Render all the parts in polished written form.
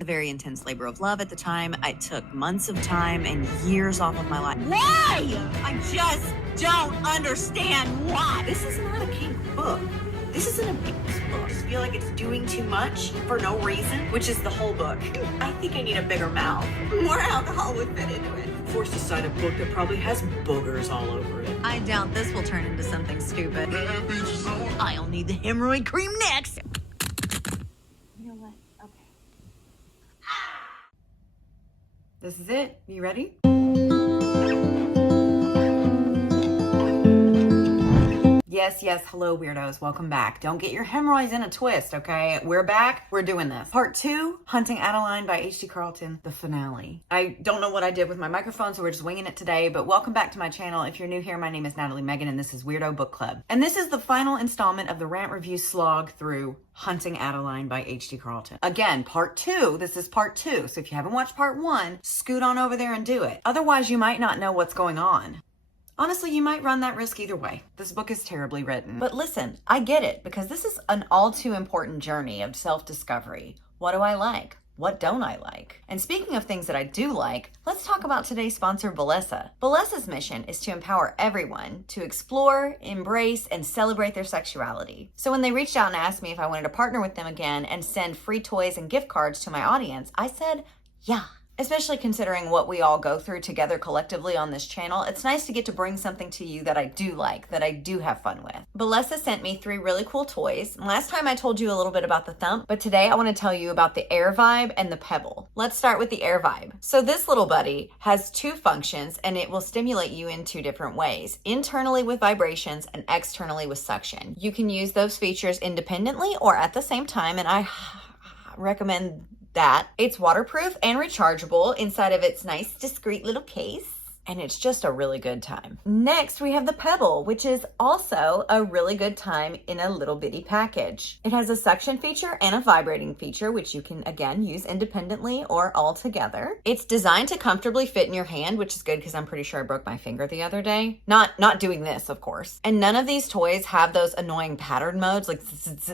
a very intense labor of love at the time. I took months of time and years off of my life. Why? I just don't understand why. This is not a kink book. This is an abuse book. I feel like it's doing too much for no reason, which is the whole book. I think I need a bigger mouth. More alcohol would fit into it. Forced to sign a book that probably has boogers all over it. I doubt this will turn into something stupid. I'll need the hemorrhoid cream next. You know what? Okay. This is it. You ready? Yes, hello weirdos, welcome back. Don't get your hemorrhoids in a twist, okay? We're back, we're doing this. Part 2, Hunting Adeline by H.D. Carlton, the finale. I don't know what I did with my microphone, so we're just winging it today, but welcome back to my channel. If you're new here, my name is Natalie Megan, and this is Weirdo Book Club. And this is the final installment of the Rant Review slog through Hunting Adeline by H.D. Carlton. Again, part 2, this is part 2, so if you haven't watched part 1, scoot on over there and do it. Otherwise, you might not know what's going on. Honestly, you might run that risk either way. This book is terribly written. But listen, I get it, because this is an all too important journey of self-discovery. What do I like? What don't I like? And speaking of things that I do like, let's talk about today's sponsor, Bessa. Bessa's mission is to empower everyone to explore, embrace, and celebrate their sexuality. So when they reached out and asked me if I wanted to partner with them again and send free toys and gift cards to my audience, I said, yeah. Especially considering what we all go through together collectively on this channel, it's nice to get to bring something to you that I do like, that I do have fun with. Bessa sent me 3 really cool toys. Last time I told you a little bit about the Thump, but today I want to tell you about the Air Vibe and the Pebble. Let's start with the Air Vibe. So this little buddy has 2 functions, and it will stimulate you in 2 different ways. Internally with vibrations and externally with suction. You can use those features independently or at the same time, and I recommend that. It's waterproof and rechargeable inside of its nice, discreet little case. And it's just a really good time. Next, we have the Pebble, which is also a really good time in a little bitty package. It has a suction feature and a vibrating feature, which you can, again, use independently or all together. It's designed to comfortably fit in your hand, which is good because I'm pretty sure I broke my finger the other day. Not doing this, of course. And none of these toys have those annoying pattern modes. Like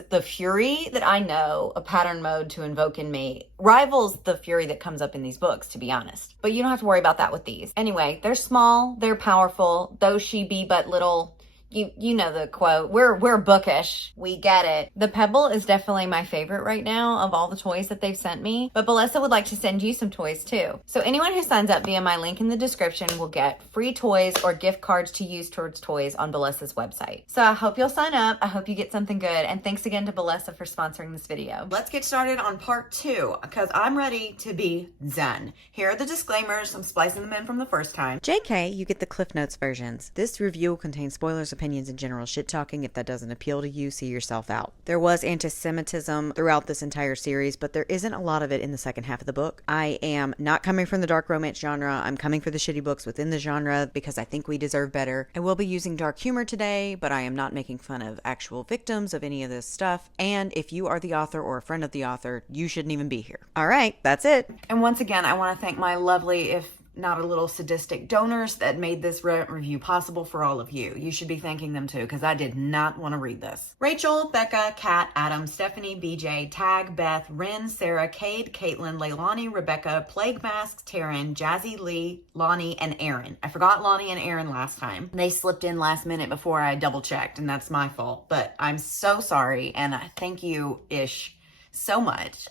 the fury that I know a pattern mode to invoke in me rivals the fury that comes up in these books, to be honest. But you don't have to worry about that with these. Anyway, they're small, they're powerful, though she be but little. You know the quote. We're bookish. We get it. The Pebble is definitely my favorite right now of all the toys that they've sent me. But Bessa would like to send you some toys too. So anyone who signs up via my link in the description will get free toys or gift cards to use towards toys on Bessa's website. So I hope you'll sign up. I hope you get something good. And thanks again to Bessa for sponsoring this video. Let's get started on part 2 because I'm ready to be done. Here are the disclaimers. I'm splicing them in from the first time. JK, you get the Cliff Notes versions. This review will contain spoilers, opinions, and general shit talking. If that doesn't appeal to you, see yourself out. There was anti-Semitism throughout this entire series, but there isn't a lot of it in the second half of the book. I am not coming from the dark romance genre. I'm coming for the shitty books within the genre because I think we deserve better. I will be using dark humor today, but I am not making fun of actual victims of any of this stuff. And if you are the author or a friend of the author, you shouldn't even be here. All right, that's it. And once again, I want to thank my lovely, if not a little sadistic, donors that made this review possible for all of you. You should be thanking them too, because I did not want to read this. Rachel, Becca, Kat, Adam, Stephanie, BJ, Tag, Beth, Ren, Sarah, Cade, Caitlin, Leilani, Rebecca, Plague Mask, Taryn, Jazzy, Lee, Lonnie, and Aaron. I forgot Lonnie and Aaron last time. They slipped in last minute before I double checked, and that's my fault. But I'm so sorry, and I thank you-ish so much.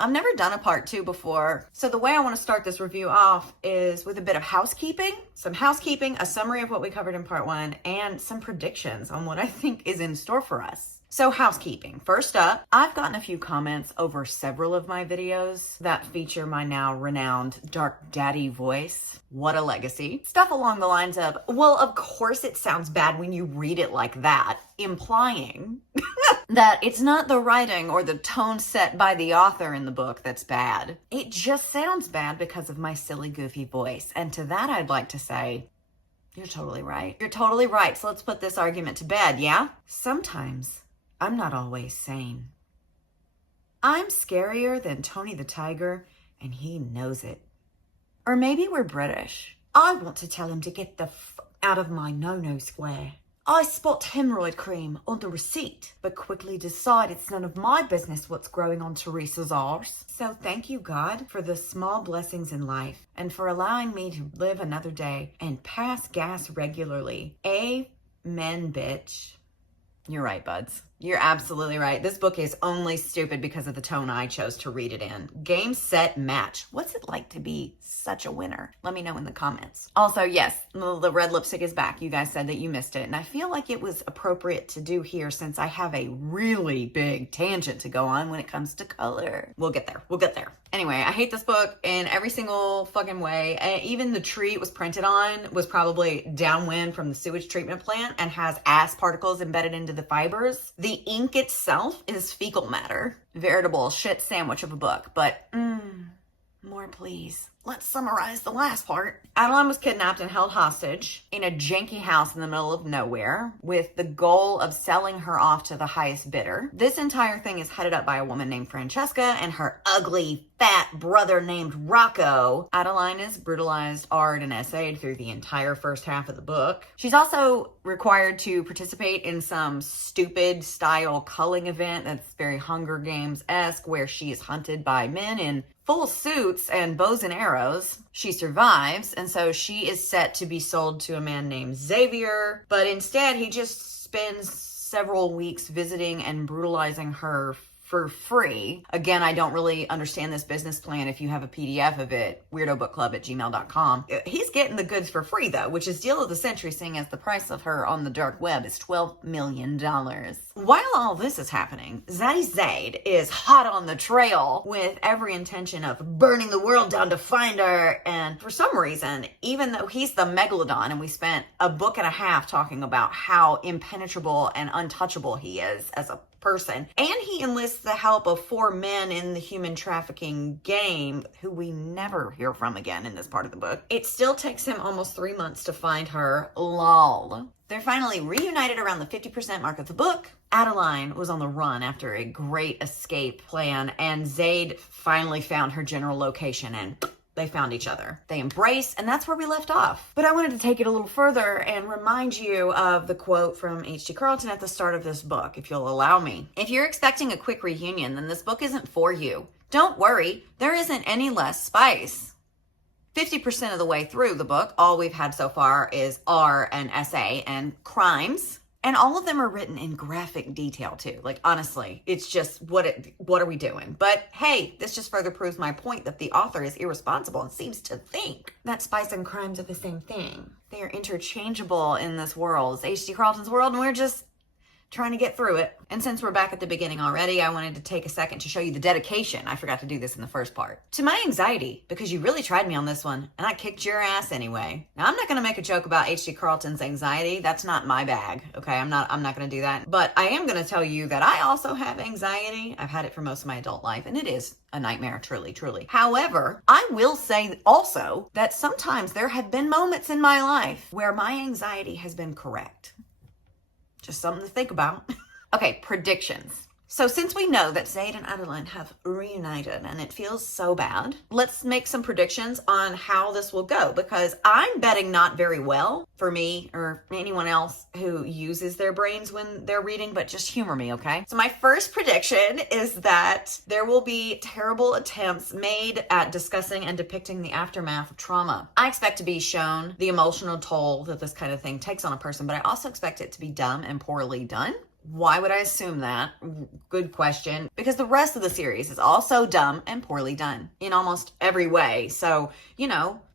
I've never done a part 2 before, so the way I want to start this review off is with a bit of housekeeping. Some housekeeping, a summary of what we covered in part 1, and some predictions on what I think is in store for us. So housekeeping. First up, I've gotten a few comments over several of my videos that feature my now renowned dark daddy voice. What a legacy. Stuff along the lines of, well, of course it sounds bad when you read it like that, implying that it's not the writing or the tone set by the author in the book that's bad. It just sounds bad because of my silly, goofy voice. And to that, I'd like to say, you're totally right. You're totally right. So let's put this argument to bed, yeah? Sometimes I'm not always sane. I'm scarier than Tony the Tiger, and he knows it. Or maybe we're British. I want to tell him to get the out of my no-no square. I spot hemorrhoid cream on the receipt, but quickly decide it's none of my business what's growing on Teresa's arse. So thank you, God, for the small blessings in life and for allowing me to live another day and pass gas regularly. Amen, bitch. You're right, buds. You're absolutely right. This book is only stupid because of the tone I chose to read it in. Game, set, match. What's it like to be such a winner? Let me know in the comments. Also, yes, the red lipstick is back. You guys said that you missed it, and I feel like it was appropriate to do here since I have a really big tangent to go on when it comes to color. We'll get there. We'll get there. Anyway, I hate this book in every single fucking way. Even the tree it was printed on was probably downwind from the sewage treatment plant and has ass particles embedded into the fibers. The ink itself is fecal matter. Veritable shit sandwich of a book, but more please. Let's summarize the last part. Adeline was kidnapped and held hostage in a janky house in the middle of nowhere with the goal of selling her off to the highest bidder. This entire thing is headed up by a woman named Francesca and her ugly, fat brother named Rocco. Adeline is brutalized, R'd, and essayed through the entire first half of the book. She's also required to participate in some stupid style culling event that's very Hunger Games-esque, where she is hunted by men in full suits and bows and arrows. She survives, and so she is set to be sold to a man named Xavier, but instead he just spends several weeks visiting and brutalizing her for free. Again, I don't really understand this business plan. If you have a PDF of it, weirdobookklubb@gmail.com. He's getting the goods for free though, which is deal of the century, seeing as the price of her on the dark web is $12 million. While all this is happening, Zade is hot on the trail with every intention of burning the world down to find her. And for some reason, even though he's the megalodon and we spent a book and a half talking about how impenetrable and untouchable he is as a person, and he enlists the help of 4 men in the human trafficking game who we never hear from again in this part of the book, it still takes him almost 3 months to find her. Lol. They're finally reunited around the 50% mark of the book. Adeline was on the run after a great escape plan, and Zade finally found her general location, and they found each other. They embrace, and that's where we left off. But I wanted to take it a little further and remind you of the quote from H.G. Carlton at the start of this book, if you'll allow me. If you're expecting a quick reunion, then this book isn't for you. Don't worry, there isn't any less spice. 50% of the way through the book, all we've had so far is R and SA and crimes. And all of them are written in graphic detail too. Like, honestly, it's just, what are we doing? But hey, this just further proves my point that the author is irresponsible and seems to think that spice and crimes are the same thing. They are interchangeable in this world. It's H.G. Carlton's world, and we're just trying to get through it. And since we're back at the beginning already, I wanted to take a second to show you the dedication. I forgot to do this in the first part. To my anxiety, because you really tried me on this one, and I kicked your ass anyway. Now, I'm not going to make a joke about H.G. Carlton's anxiety. That's not my bag, okay? I'm not going to do that. But I am going to tell you that I also have anxiety. I've had it for most of my adult life, and it is a nightmare, truly, truly. However, I will say also that sometimes there have been moments in my life where my anxiety has been correct. Just something to think about. Okay, predictions. So since we know that Zade and Adeline have reunited and it feels so bad, let's make some predictions on how this will go, because I'm betting not very well for me or anyone else who uses their brains when they're reading, but just humor me, okay? So my first prediction is that there will be terrible attempts made at discussing and depicting the aftermath of trauma. I expect to be shown the emotional toll that this kind of thing takes on a person, but I also expect it to be dumb and poorly done. Why would I assume that? Good question. Because the rest of the series is also dumb and poorly done in almost every way. So,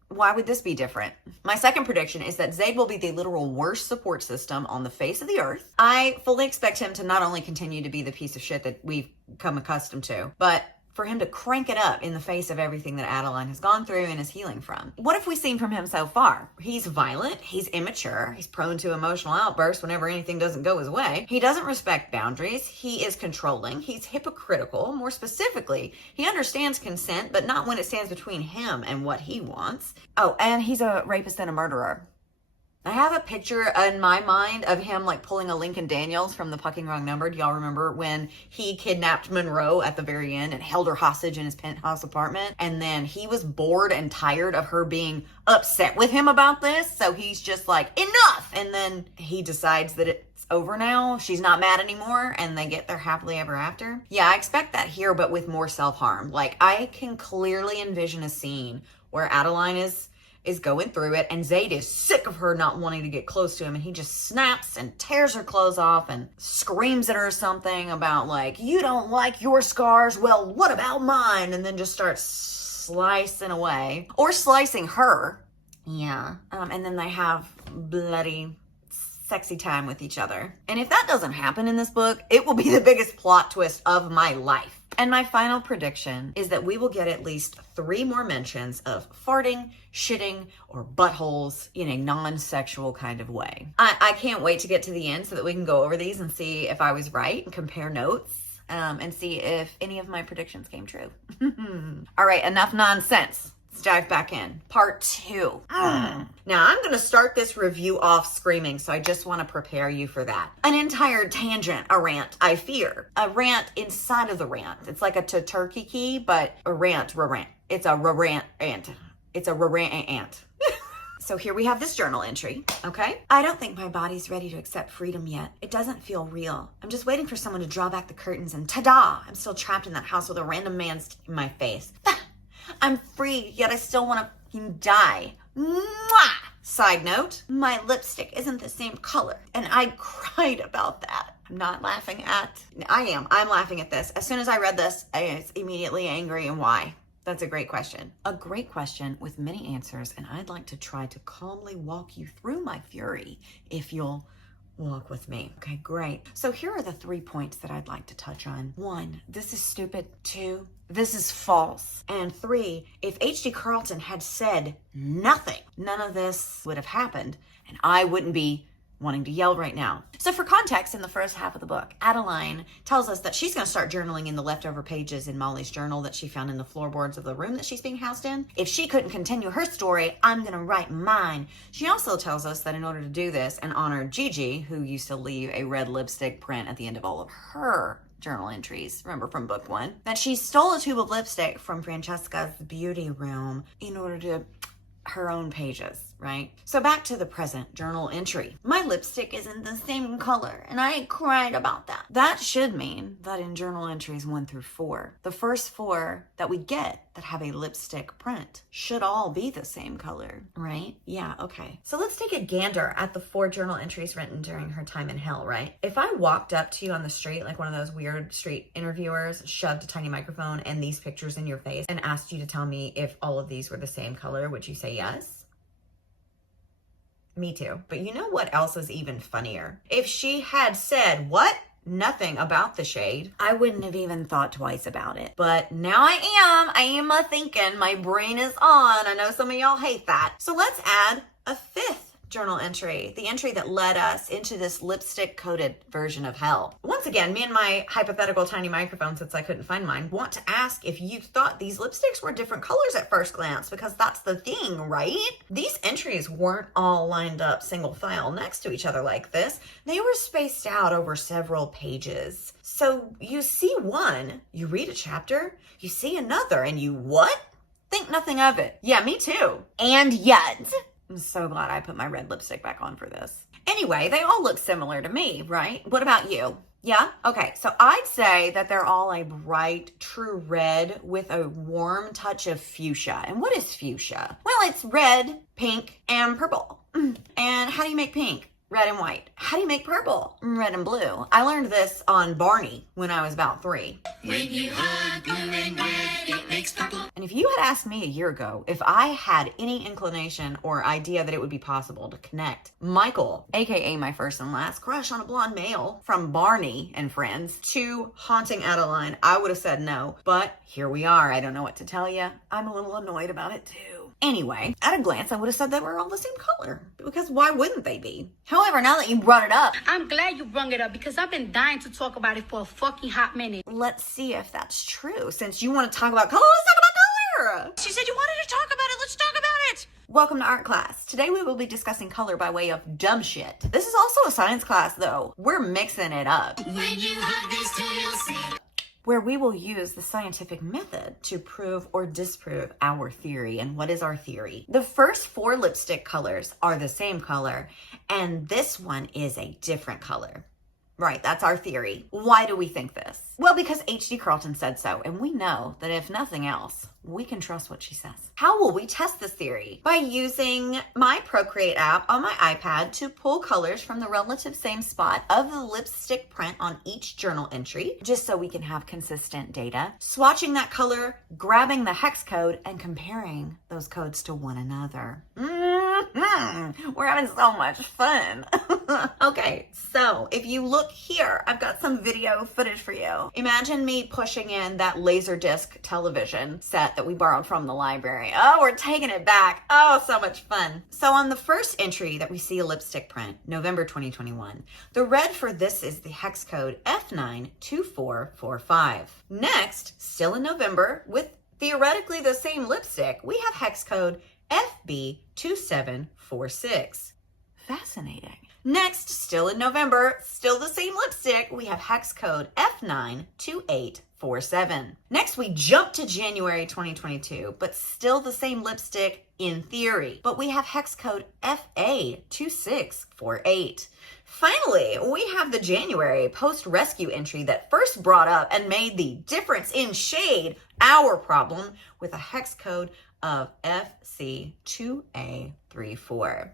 why would this be different? My second prediction is that Zade will be the literal worst support system on the face of the earth. I fully expect him to not only continue to be the piece of shit that we've come accustomed to, but for him to crank it up in the face of everything that Adeline has gone through and is healing from. What have we seen from him so far? He's violent, he's immature, he's prone to emotional outbursts whenever anything doesn't go his way. He doesn't respect boundaries, he is controlling, he's hypocritical. More specifically, he understands consent, but not when it stands between him and what he wants. Oh, and he's a rapist and a murderer. I have a picture in my mind of him like pulling a Lincoln Daniels from the Fucking Wrong Number. Do y'all remember when he kidnapped Monroe at the very end and held her hostage in his penthouse apartment? And then he was bored and tired of her being upset with him about this. So he's just like, enough. And then he decides that it's over now. She's not mad anymore. And they get their happily ever after. Yeah, I expect that here, but with more self-harm. Like I can clearly envision a scene where Adeline is going through it and Zade is sick of her not wanting to get close to him, and he just snaps and tears her clothes off and screams at her something about like, you don't like your scars, well what about mine, and then just starts slicing away or slicing her. Yeah. And then they have bloody sexy time with each other. And if that doesn't happen in this book, it will be the biggest plot twist of my life. And my final prediction is that we will get at least 3 more mentions of farting, shitting, or buttholes in a non-sexual kind of way. I can't wait to get to the end so that we can go over these and see if I was right and compare notes and see if any of my predictions came true. All right, enough nonsense. Let's dive back in. Part 2. Now, I'm going to start this review off screaming, so I just want to prepare you for that. An entire tangent, a rant, I fear. A rant inside of the rant. It's like a turkey key, but a rant. It's a rant. It's a rant. So here we have this journal entry, okay? I don't think my body's ready to accept freedom yet. It doesn't feel real. I'm just waiting for someone to draw back the curtains and ta-da! I'm still trapped in that house with a random man in my face. I'm free, yet I still want to fucking die. Mwah! Side note, my lipstick isn't the same color, and I cried about that. I'm not laughing at... I'm laughing at this. As soon as I read this, I was immediately angry, and why? That's a great question. A great question with many answers, and I'd like to try to calmly walk you through my fury, if you'll walk with me. Okay, great. So here are the 3 points that I'd like to touch on. 1, this is stupid. 2, this is false. And 3, if H.D. Carlton had said nothing, none of this would have happened, and I wouldn't be wanting to yell right now. So for context, in the first half of the book, Adeline tells us that she's going to start journaling in the leftover pages in Molly's journal that she found in the floorboards of the room that she's being housed in. If she couldn't continue her story, I'm going to write mine. She also tells us that in order to do this and honor Gigi, who used to leave a red lipstick print at the end of all of her journal entries, remember from book 1, that she stole a tube of lipstick from Francesca's beauty room in order to her own pages, right? So back to the present journal entry. My lipstick isn't the same color, and I cried about that. That should mean that in journal entries 1 through 4, the first 4 that we get that have a lipstick print should all be the same color, right? Yeah, okay. So let's take a gander at the 4 journal entries written during her time in hell, right? If I walked up to you on the street, like one of those weird street interviewers, shoved a tiny microphone and these pictures in your face and asked you to tell me if all of these were the same color, would you say yes? Me too. But you know what else is even funnier? If she had said, what? Nothing about the shade, I wouldn't have even thought twice about it. But now I am a thinking. My brain is on. I know some of y'all hate that. So let's add a 5th journal entry, the entry that led us into this lipstick-coated version of hell. Once again, me and my hypothetical tiny microphone, since I couldn't find mine, want to ask if you thought these lipsticks were different colors at first glance, because that's the thing, right? These entries weren't all lined up single file next to each other like this. They were spaced out over several pages. So you see one, you read a chapter, you see another, and you what? Think nothing of it. Yeah, me too. And yet... I'm so glad I put my red lipstick back on for this. Anyway, they all look similar to me, right? What about you? Yeah? Okay, so I'd say that they're all a bright, true red with a warm touch of fuchsia. And what is fuchsia? Well, it's red, pink, and purple. And how do you make pink? Red and white. How do you make purple? Red and blue. I learned this on Barney when I was about 3. When you hug blue and red, it makes purple. And if you had asked me a year ago if I had any inclination or idea that it would be possible to connect Michael, aka my first and last crush on a blonde male from Barney and Friends, to Haunting Adeline, I would have said no. But here we are. I don't know what to tell you. I'm a little annoyed about it too. Anyway, at a glance, I would have said they were all the same color. Because why wouldn't they be? However, now that you brought it up, I'm glad you brought it up because I've been dying to talk about it for a fucking hot minute. let's see if that's true. Since you want to talk about color, let's talk about color. She said you wanted to talk about it. Let's talk about it. Welcome to art class. Today we will be discussing color by way of dumb shit. This is also a science class though. We're mixing it up. When you hug these two, you'll see. Where we will use the scientific method to prove or disprove our theory. And what is our theory? The first 4 lipstick colors are the same color, and this one is a different color. Right, that's our theory. Why do we think this? Well, because H.D. Carlton said so, and we know that if nothing else, we can trust what she says. How will we test this theory? By using my Procreate app on my iPad to pull colors from the relative same spot of the lipstick print on each journal entry, just so we can have consistent data, swatching that color, grabbing the hex code, and comparing those codes to one another. We're having so much fun. Okay, so if you look here, I've got some video footage for you. Imagine me pushing in that Laserdisc television set that we borrowed from the library. Oh, we're taking it back. Oh, so much fun. So on the first entry that we see a lipstick print, November 2021, the red for this is the hex code F92445. Next, still in November, with theoretically the same lipstick, we have hex code FB2746. Fascinating. Next, still in November, still the same lipstick, we have hex code F92847. Next, we jump to January 2022, but still the same lipstick in theory, but we have hex code FA2648. Finally, we have the January post-rescue entry that first brought up and made the difference in shade our problem with a hex code of FC2A34.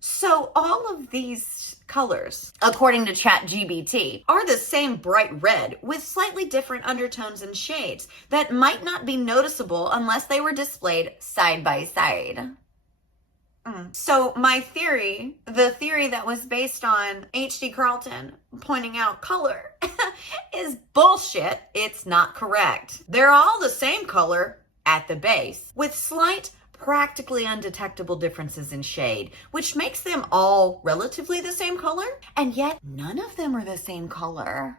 So all of these colors, according to ChatGPT, are the same bright red with slightly different undertones and shades that might not be noticeable unless they were displayed side by side. So my theory, the theory that was based on H.D. Carlton pointing out color, is bullshit. It's not correct. They're all the same color at the base, with slight, practically undetectable differences in shade, which makes them all relatively the same color, and yet none of them are the same color.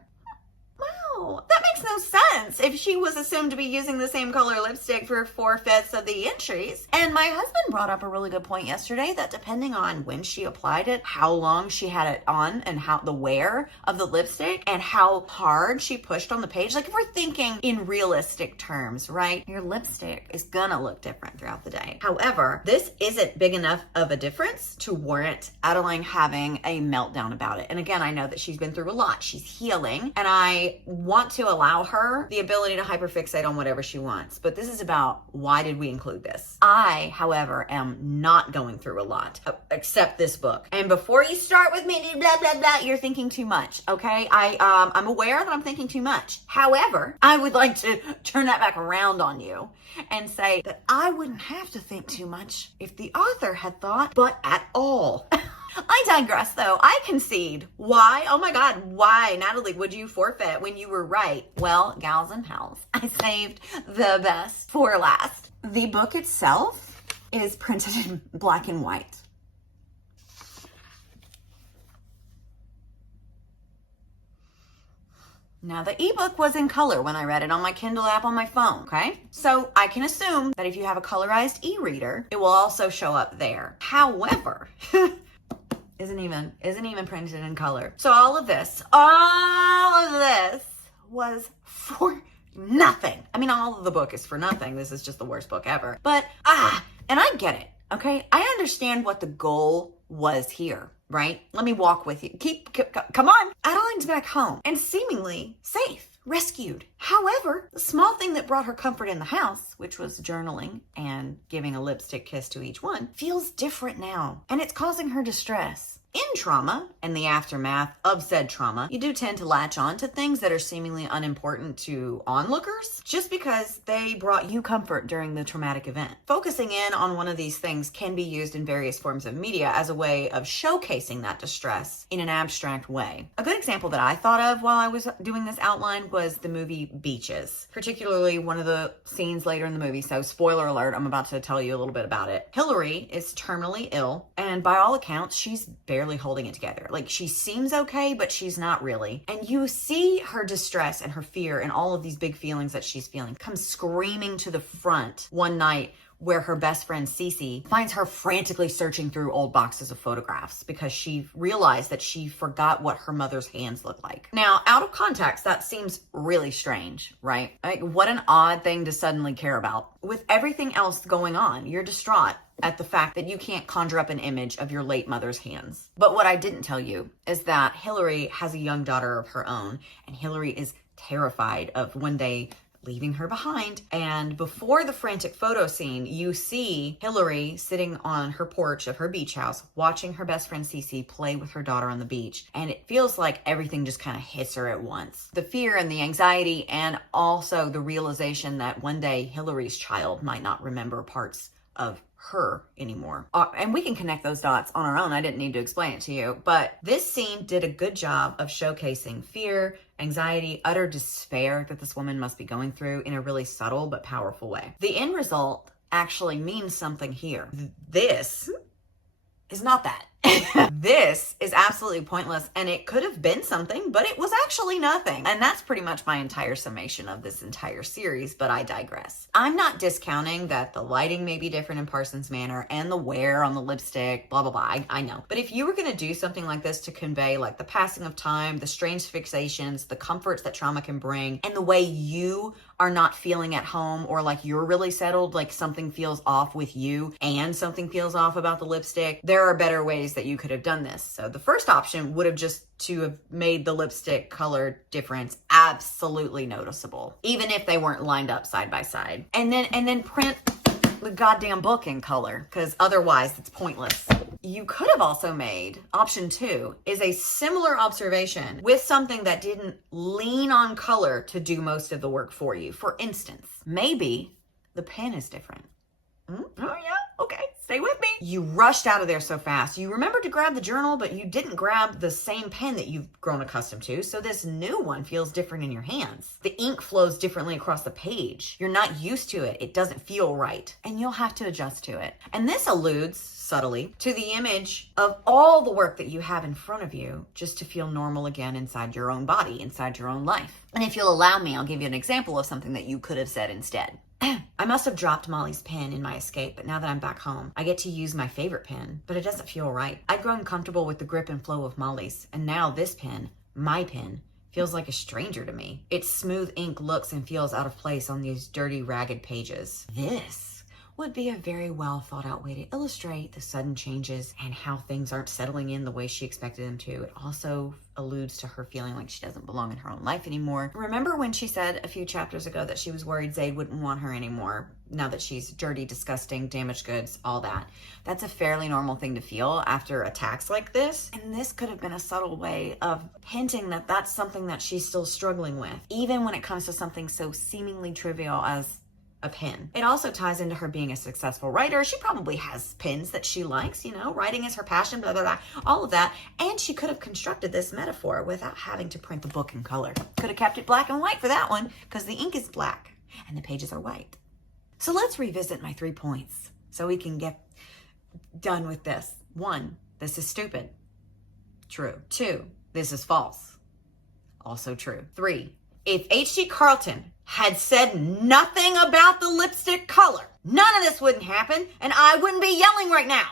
Wow, that makes no sense if she was assumed to be using the same color lipstick for 4/5 of the entries. And my husband brought up a really good point yesterday that depending on when she applied it, how long she had it on, and how the wear of the lipstick, and how hard she pushed on the page, like if we're thinking in realistic terms, right? Your lipstick is gonna look different throughout the day. However, this isn't big enough of a difference to warrant Adeline having a meltdown about it. And again, I know that she's been through a lot. She's healing, and I want to allow her the ability to hyperfixate on whatever she wants. But this is about why did we include this? I, however, am not going through a lot, except this book. And before you start with me, blah, blah, blah, you're thinking too much, okay? I'm aware that I'm thinking too much. However, I would like to turn that back around on you and say that I wouldn't have to think too much if the author had thought, but at all. I digress though. I concede. Why? Oh my God, why? Natalie, would you forfeit when you were right? Well, gals and pals, I saved the best for last. The book itself is printed in black and white. Now, the ebook was in color when I read it on my Kindle app on my phone, okay? So I can assume that if you have a colorized e-reader, it will also show up there. However, isn't even printed in color. So all of this was for nothing. I mean, all of the book is for nothing. This is just the worst book ever. But, and I get it, okay? I understand what the goal was here, right? Let me walk with you. Come on. Adeline's back home and seemingly safe, rescued. However, the small thing that brought her comfort in the house, which was journaling and giving a lipstick kiss to each one, feels different now, and it's causing her distress. In trauma and the aftermath of said trauma, you do tend to latch on to things that are seemingly unimportant to onlookers just because they brought you comfort during the traumatic event. Focusing in on one of these things can be used in various forms of media as a way of showcasing that distress in an abstract way. A good example that I thought of while I was doing this outline was the movie Beaches, particularly one of the scenes later in the movie. So spoiler alert, I'm about to tell you a little bit about it. Hillary is terminally ill, and by all accounts, she's barely holding it together. Like, she seems okay, but she's not really. And you see her distress and her fear and all of these big feelings that she's feeling come screaming to the front one night where her best friend Cece finds her frantically searching through old boxes of photographs because she realized that she forgot what her mother's hands look like. Now, out of context, that seems really strange, right? Like, what an odd thing to suddenly care about. With everything else going on, you're distraught at the fact that you can't conjure up an image of your late mother's hands. But what I didn't tell you is that Hillary has a young daughter of her own, and Hillary is terrified of one day leaving her behind. And before the frantic photo scene, you see Hillary sitting on her porch of her beach house, watching her best friend Cece play with her daughter on the beach. And it feels like everything just kind of hits her at once. The fear and the anxiety, and also the realization that one day Hillary's child might not remember parts of her anymore. And we can connect those dots on our own. I didn't need to explain it to you. But this scene did a good job of showcasing fear, anxiety, utter despair that this woman must be going through in a really subtle but powerful way. The end result actually means something here. This is not that. This is absolutely pointless, and it could have been something, but it was actually nothing. And that's pretty much my entire summation of this entire series, but I digress. I'm not discounting that the lighting may be different in Parsons Manor and the wear on the lipstick, blah, blah, blah. I know. But if you were going to do something like this to convey like the passing of time, the strange fixations, the comforts that trauma can bring, and the way you are not feeling at home, or like you're really settled, like something feels off with you and something feels off about the lipstick, there are better ways that you could have done this. So the first option would have just to have made the lipstick color difference absolutely noticeable, even if they weren't lined up side by side. And then print the goddamn book in color, because otherwise it's pointless. You could have also made option 2 is a similar observation with something that didn't lean on color to do most of the work for you. For instance, maybe the pen is different. Oh yeah, okay, stay with me. You rushed out of there so fast. You remembered to grab the journal, but you didn't grab the same pen that you've grown accustomed to, so this new one feels different in your hands. The ink flows differently across the page. You're not used to it. It doesn't feel right, and you'll have to adjust to it. And this alludes subtly to the image of all the work that you have in front of you just to feel normal again inside your own body, inside your own life. And if you'll allow me, I'll give you an example of something that you could have said instead. I must have dropped Molly's pen in my escape, but now that I'm back home, I get to use my favorite pen, but it doesn't feel right. I'd grown comfortable with the grip and flow of Molly's, and now this pen, my pen, feels like a stranger to me. Its smooth ink looks and feels out of place on these dirty, ragged pages. This would be a very well thought out way to illustrate the sudden changes and how things aren't settling in the way she expected them to. It also alludes to her feeling like she doesn't belong in her own life anymore. Remember when she said a few chapters ago that she was worried Zade wouldn't want her anymore now that she's dirty, disgusting, damaged goods, all that? That's a fairly normal thing to feel after attacks like this. And this could have been a subtle way of hinting that that's something that she's still struggling with, even when it comes to something so seemingly trivial as a pen. It also ties into her being a successful writer. She probably has pens that she likes, you know, writing is her passion, blah, blah, blah, all of that. And she could have constructed this metaphor without having to print the book in color. Could have kept it black and white for that one, because the ink is black and the pages are white. So let's revisit my 3 points so we can get done with this. 1, this is stupid. True. 2, this is false. Also true. 3, if H.G. Carlton had said nothing about the lipstick color, none of this wouldn't happen, and I wouldn't be yelling right now.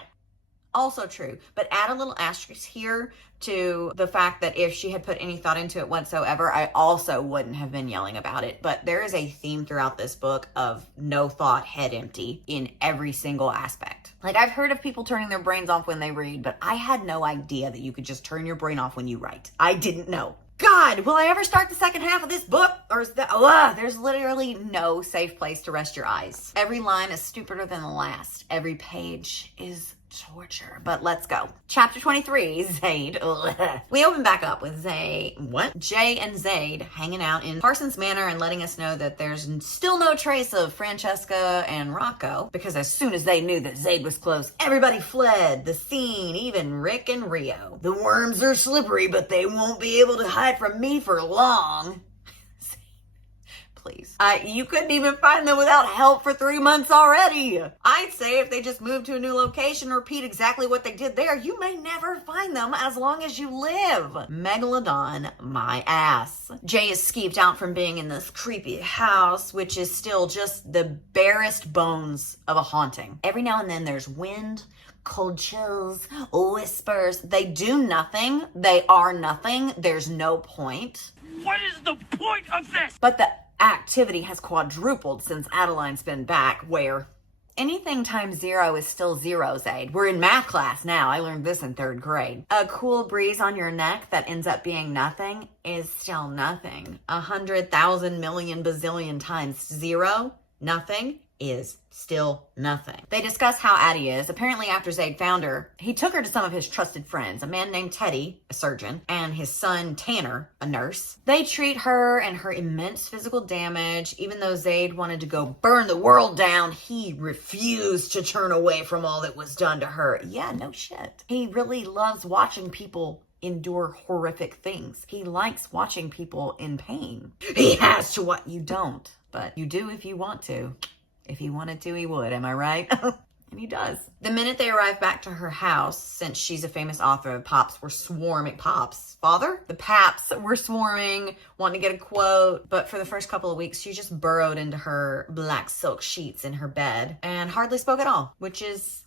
Also true, but add a little asterisk here to the fact that if she had put any thought into it whatsoever, I also wouldn't have been yelling about it. But there is a theme throughout this book of no thought, head empty in every single aspect. Like, I've heard of people turning their brains off when they read, but I had no idea that you could just turn your brain off when you write. I didn't know. God, will I ever start the second half of this book? Or is that, there's literally no safe place to rest your eyes. Every line is stupider than the last. Every page is torture. But let's go. Chapter 23, Zade. Ugh. We open back up with Jay and Zade hanging out in Parsons Manor and letting us know that there's still no trace of Francesca and Rocco, because as soon as they knew that Zade was close, everybody fled the scene, even Rick and Rio. The worms are slippery, but they won't be able to hide from me for long. please. You couldn't even find them without help for 3 months already. I'd say if they just moved to a new location, repeat exactly what they did there, you may never find them as long as you live. Megalodon, my ass. Jay is skeeved out from being in this creepy house, which is still just the barest bones of a haunting. Every now and then there's wind, cold chills, whispers. They do nothing. They are nothing. There's no point. What is the point of this? But the activity has quadrupled since Adeline's been back, where anything times 0 is still 0, Zade. We're in math class now. I learned this in 3rd grade. A cool breeze on your neck that ends up being nothing is still nothing. 100,000 million bazillion times 0, nothing, is still nothing. They discuss how Addie is. Apparently after Zade found her, he took her to some of his trusted friends, a man named Teddy, a surgeon, and his son Tanner, a nurse. They treat her and her immense physical damage. Even though Zade wanted to go burn the world down, he refused to turn away from all that was done to her. Yeah, no shit. He really loves watching people endure horrific things. He likes watching people in pain. He has to what you don't, but you do if you want to. If he wanted to, he would. Am I right? And he does. The minute they arrive back to her house, since she's a famous author, the Pops were swarming. Pops? Father? The Paps were swarming, wanting to get a quote. But for the first couple of weeks, she just burrowed into her black silk sheets in her bed and hardly spoke at all, which is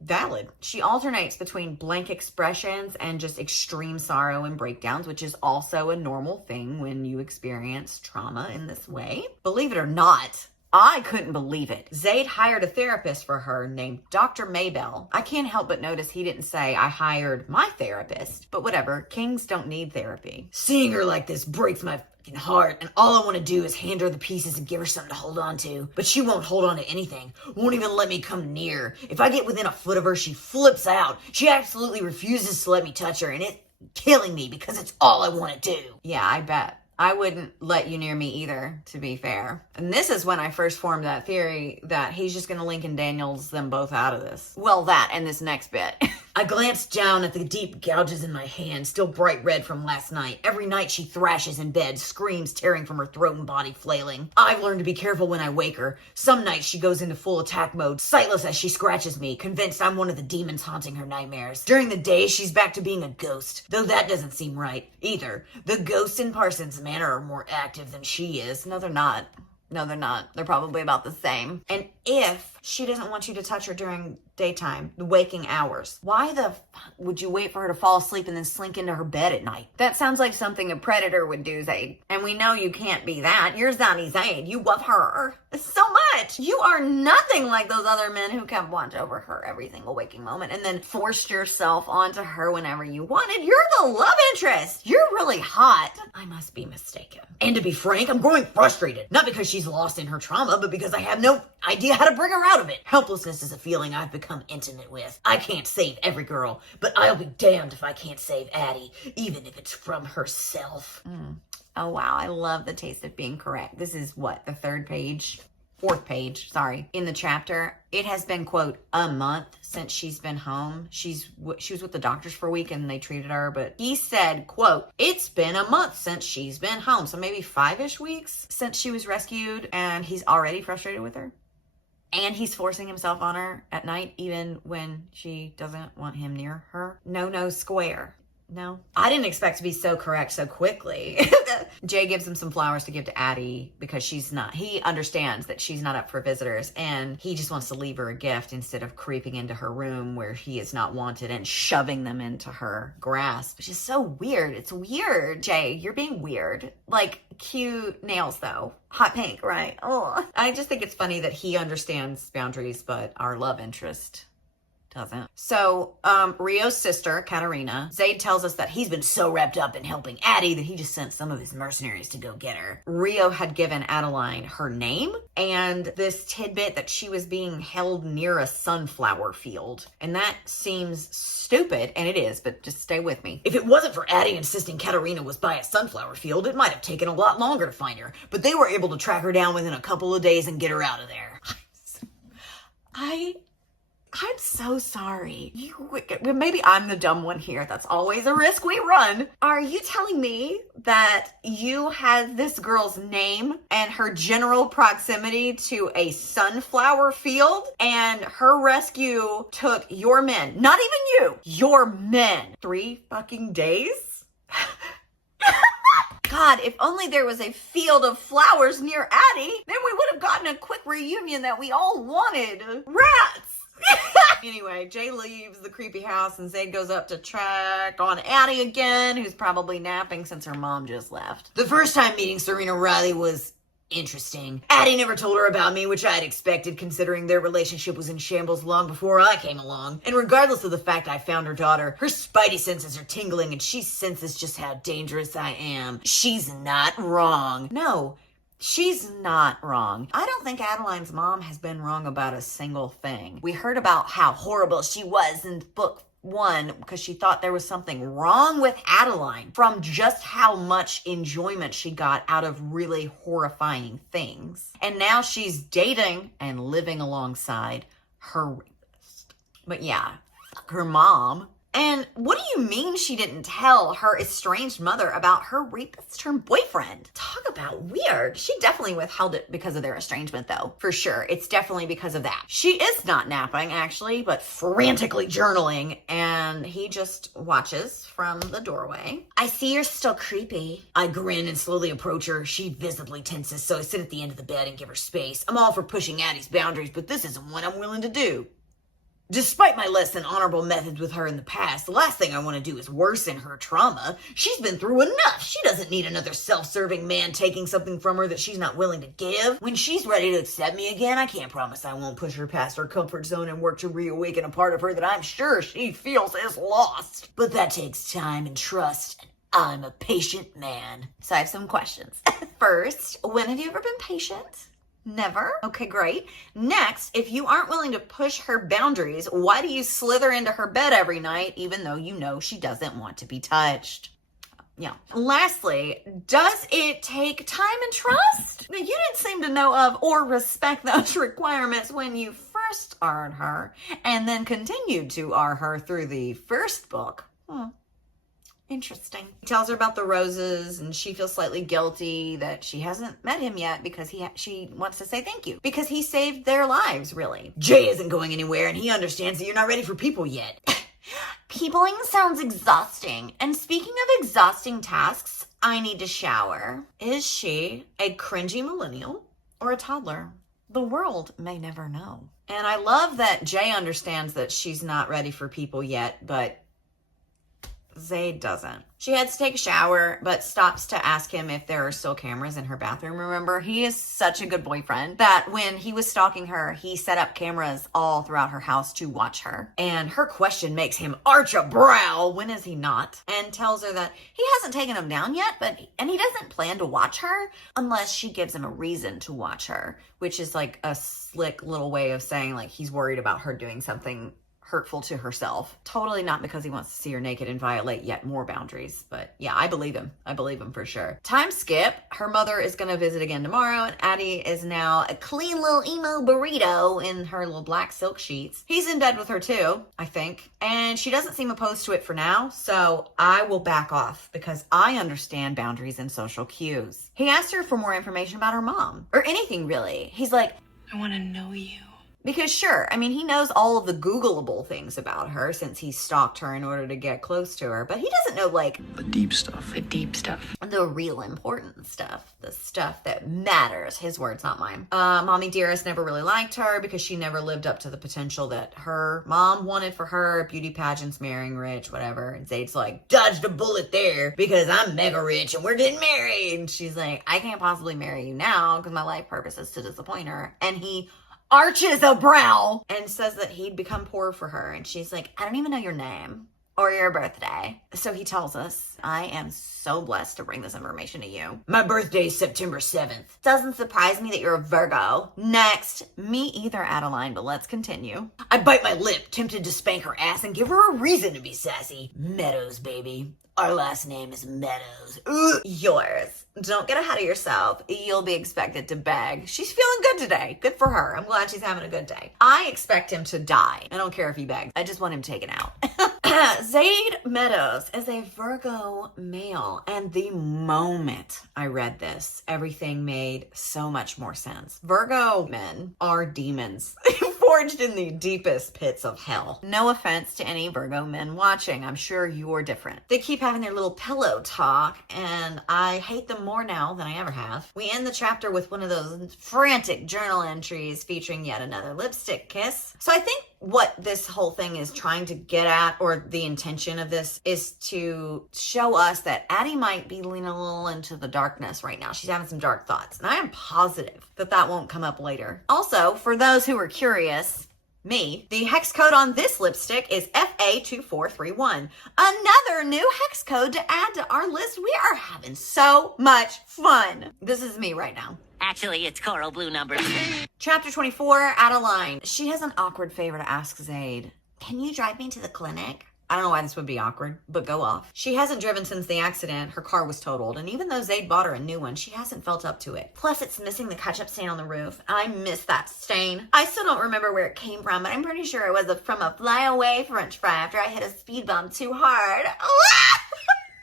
valid. She alternates between blank expressions and just extreme sorrow and breakdowns, which is also a normal thing when you experience trauma in this way. Believe it or not, I couldn't believe it. Zade hired a therapist for her named Dr. Maybell. I can't help but notice he didn't say, I hired my therapist. But whatever, kings don't need therapy. Seeing her like this breaks my fucking heart, and all I want to do is hand her the pieces and give her something to hold on to. But she won't hold on to anything. Won't even let me come near. If I get within a foot of her, she flips out. She absolutely refuses to let me touch her, and it's killing me because it's all I want to do. Yeah, I bet. I wouldn't let you near me either, to be fair. And this is when I first formed that theory that he's just going to Lincoln Daniels them both out of this. Well, that and this next bit. I glanced down at the deep gouges in my hand, still bright red from last night. Every night she thrashes in bed, screams tearing from her throat and body flailing. I've learned to be careful when I wake her. Some nights she goes into full attack mode, sightless as she scratches me, convinced I'm one of the demons haunting her nightmares. During the day, she's back to being a ghost, though that doesn't seem right either. The ghosts in Parsons Manor are more active than she is. No, they're not. No, they're not. They're probably about the same. And if she doesn't want you to touch her during daytime, the waking hours, why the fuck would you wait for her to fall asleep and then slink into her bed at night? That sounds like something a predator would do, Zade. And we know you can't be that. You're Zonnie Zade. You love her so much. You are nothing like those other men who kept watch over her every single waking moment and then forced yourself onto her whenever you wanted. You're the love interest. You're really hot. I must be mistaken. And to be frank, I'm growing frustrated. Not because she's lost in her trauma, but because I have no idea how to bring her out of it. Helplessness is a feeling I've become intimate with. I can't save every girl, but I'll be damned if I can't save Addie, even if it's from herself. Oh wow, I love the taste of being correct. This is what, the fourth page, sorry, in the chapter. It has been, quote, a month since she's been home. She was with the doctors for a week and they treated her, but he said, quote, it's been a month since she's been home. So maybe 5-ish weeks since she was rescued, and he's already frustrated with her. And he's forcing himself on her at night, even when she doesn't want him near her. No, square. No. I didn't expect to be so correct so quickly. Jay gives him some flowers to give to Addie because he understands that she's not up for visitors, and he just wants to leave her a gift instead of creeping into her room where he is not wanted and shoving them into her grasp, which is so weird. It's weird. Jay, you're being weird. Like, cute nails though. Hot pink, right? Oh, I just think it's funny that he understands boundaries, but our love interest doesn't. So, Rio's sister, Katarina, Zade tells us that he's been so wrapped up in helping Addie that he just sent some of his mercenaries to go get her. Rio had given Adeline her name and this tidbit that she was being held near a sunflower field. And that seems stupid, and it is, but just stay with me. If it wasn't for Addie insisting Katarina was by a sunflower field, it might have taken a lot longer to find her. But they were able to track her down within a couple of days and get her out of there. I'm so sorry. Well, maybe I'm the dumb one here. That's always a risk we run. Are you telling me that you had this girl's name and her general proximity to a sunflower field, and her rescue took your men, not even you, your men, 3 fucking days? God, if only there was a field of flowers near Addie, then we would have gotten a quick reunion that we all wanted. Rats! Anyway, Jay leaves the creepy house and Zade goes up to check on Addie again, who's probably napping since her mom just left. The first time meeting Serena Riley was interesting. Addie never told her about me, which I had expected considering their relationship was in shambles long before I came along. And regardless of the fact I found her daughter, her spidey senses are tingling and she senses just how dangerous I am. She's not wrong. No, she's not wrong. I don't think Adeline's mom has been wrong about a single thing. We heard about how horrible she was in book 1 because she thought there was something wrong with Adeline from just how much enjoyment she got out of really horrifying things. And now she's dating and living alongside her rapist. But yeah, fuck her mom. And what do you mean she didn't tell her estranged mother about her rapist turned boyfriend? Talk about weird. She definitely withheld it because of their estrangement though. For sure. It's definitely because of that. She is not napping actually, but frantically journaling, and he just watches from the doorway. I see you're still creepy. I grin and slowly approach her. She visibly tenses, so I sit at the end of the bed and give her space. I'm all for pushing Addie's boundaries, but this isn't what I'm willing to do. Despite my less than honorable methods with her in the past, the last thing I want to do is worsen her trauma. She's been through enough. She doesn't need another self-serving man taking something from her that she's not willing to give. When she's ready to accept me again, I can't promise I won't push her past her comfort zone and work to reawaken a part of her that I'm sure she feels is lost. But that takes time and trust, and I'm a patient man. So I have some questions. First, when have you ever been patient? Never? Okay, great. Next, if you aren't willing to push her boundaries, why do you slither into her bed every night even though you know she doesn't want to be touched? Yeah. Lastly, does it take time and trust? Now, you didn't seem to know of or respect those requirements when you first R'd her and then continued to R her through the first book. Interesting. He tells her about the roses and she feels slightly guilty that she hasn't met him yet because she wants to say thank you because he saved their lives, really. Jay isn't going anywhere and he understands that you're not ready for people yet. Peopling sounds exhausting. And speaking of exhausting tasks, I need to shower. Is she a cringy millennial or a toddler? The world may never know. And I love that Jay understands that she's not ready for people yet, but Zade doesn't. She heads to take a shower, but stops to ask him if there are still cameras in her bathroom. Remember, he is such a good boyfriend that when he was stalking her, he set up cameras all throughout her house to watch her. And her question makes him arch a brow. When is he not? And tells her that he hasn't taken them down yet, and he doesn't plan to watch her unless she gives him a reason to watch her, which is like a slick little way of saying like he's worried about her doing something hurtful to herself. Totally not because he wants to see her naked and violate yet more boundaries. But yeah, I believe him. I believe him for sure. Time skip. Her mother is going to visit again tomorrow, and Addie is now a clean little emo burrito in her little black silk sheets. He's in bed with her too, I think. And she doesn't seem opposed to it for now, so I will back off because I understand boundaries and social cues. He asked her for more information about her mom, or anything really. He's like, I want to know you. Because sure, I mean, he knows all of the Googleable things about her since he stalked her in order to get close to her, but he doesn't know, like, The deep stuff. The deep stuff. the real important stuff, the stuff that matters. His words, not mine. Mommy Dearest never really liked her because she never lived up to the potential that her mom wanted for her, beauty pageants, marrying rich, whatever. And Zade's like, dodged a bullet there because I'm mega rich and we're getting married. And she's like, I can't possibly marry you now because my life purpose is to disappoint her. And he arches a brow and says that he'd become poor for her. And she's like, I don't even know your name. or your birthday. So he tells us, I am so blessed to bring this information to you. My birthday is September 7th. Doesn't surprise me that you're a Virgo. Next. Me either, Adeline, but let's continue. I bite my lip, tempted to spank her ass and give her a reason to be sassy. Meadows, baby. Our last name is Meadows. Ugh. Yours. Don't get ahead of yourself. You'll be expected to beg. She's feeling good today. Good for her. I'm glad she's having a good day. I expect him to die. I don't care if he begs. I just want him taken out. Zade Meadows is a Virgo male. And the moment I read this, everything made so much more sense. Virgo men are demons. Forged in the deepest pits of hell. No offense to any Virgo men watching. I'm sure you're different. They keep having their little pillow talk, and I hate them more now than I ever have. We end the chapter with one of those frantic journal entries featuring yet another lipstick kiss. So I think what this whole thing is trying to get at, or the intention of this, is to show us that Addie might be leaning a little into the darkness right now. She's having some dark thoughts, and I am positive that that won't come up later. Also, for those who are curious, me, the hex code on this lipstick is FA2431. Another new hex code to add to our list. We are having so much fun. This is me right now. Actually, it's coral blue number. Chapter 24, Adeline. She has an awkward favor to ask Zade. Can you drive me to the clinic? I don't know why this would be awkward, but go off. She hasn't driven since the accident. Her car was totaled, and even though Zade bought her a new one, she hasn't felt up to it. Plus, it's missing the ketchup stain on the roof. I miss that stain. I still don't remember where it came from, but I'm pretty sure it was from a flyaway french fry after I hit a speed bump too hard.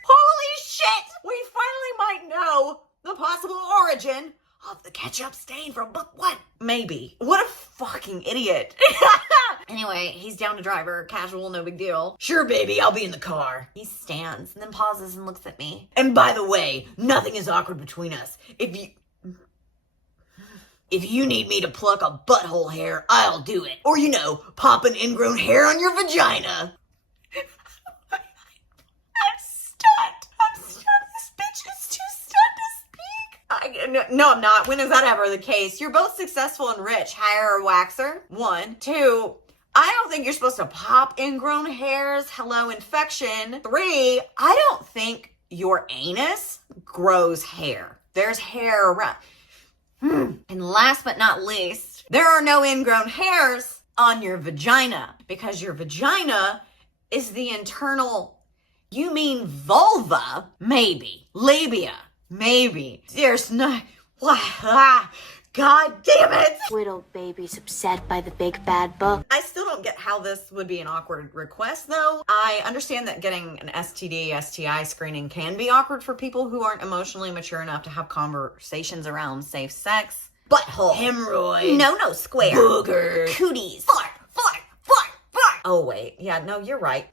Holy shit! We finally might know the possible origin of the ketchup stain from book 1. Maybe. What a fucking idiot. Anyway, he's down to drive her. Casual, no big deal. Sure, baby, I'll be in the car. He stands and then pauses and looks at me. And by the way, nothing is awkward between us. If you need me to pluck a butthole hair, I'll do it. Or, pop an ingrown hair on your vagina. I'm stunned. This bitch is too stunned to speak. No, I'm not. When is that ever the case? You're both successful and rich. Hire a waxer. 1. 2. I don't think you're supposed to pop ingrown hairs. Hello, infection. 3. I don't think your anus grows hair. There's hair around. And last but not least, there are no ingrown hairs on your vagina, because your vagina is the internal. You mean vulva? Maybe. Labia? Maybe. There's no. God damn it! Little baby's upset by the big bad book. I still don't get how this would be an awkward request, though. I understand that getting an STD, STI screening can be awkward for people who aren't emotionally mature enough to have conversations around safe sex. Butthole. Hemorrhoids. No, square. Booger. Cooties. Fart. Oh, wait. Yeah, no, you're right.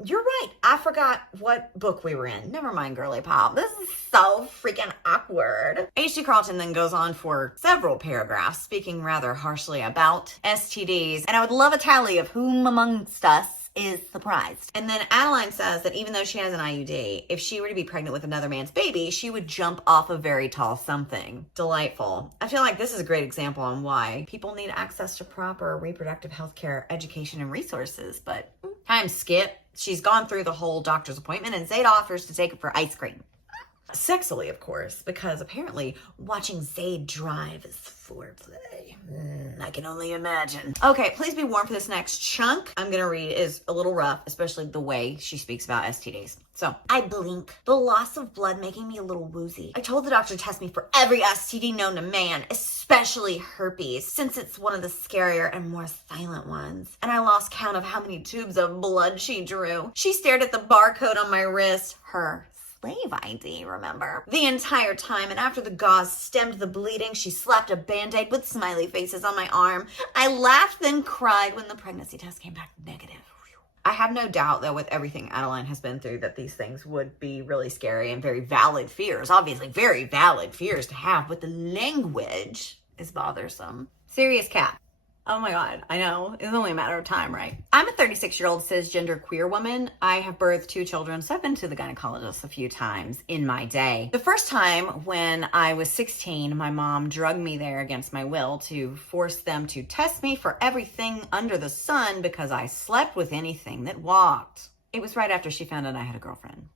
I forgot what book we were in. Never mind, girly pop. This is so freaking awkward. H.D. Carlton then goes on for several paragraphs, speaking rather harshly about STDs, and I would love a tally of whom amongst us is surprised. And then Adeline says that even though she has an IUD, if she were to be pregnant with another man's baby, she would jump off a very tall something. Delightful. I feel like this is a great example on why people need access to proper reproductive health care, education, and resources. But time skip. She's gone through the whole doctor's appointment, and Zade offers to take her for ice cream. Sexily, of course, because apparently watching Zade drive is foreplay. I can only imagine. Okay, please be warned for this next chunk I'm gonna read is a little rough, especially the way she speaks about STDs. So, I blink. The loss of blood making me a little woozy. I told the doctor to test me for every STD known to man, especially herpes, since it's one of the scarier and more silent ones. And I lost count of how many tubes of blood she drew. She stared at the barcode on my wrist. Her slave ID, remember? The entire time, and after the gauze stemmed the bleeding, she slapped a band-aid with smiley faces on my arm. I laughed, then cried when the pregnancy test came back negative. I have no doubt, though, with everything Adeline has been through, that these things would be really scary and very valid fears. Obviously, very valid fears to have, but the language is bothersome. Serious cat. Oh my God, I know. It's only a matter of time, right? I'm a 36-year-old cisgender queer woman. I have birthed 2 children, so I've been to the gynecologist a few times in my day. The first time when I was 16, my mom drugged me there against my will to force them to test me for everything under the sun because I slept with anything that walked. It was right after she found out I had a girlfriend.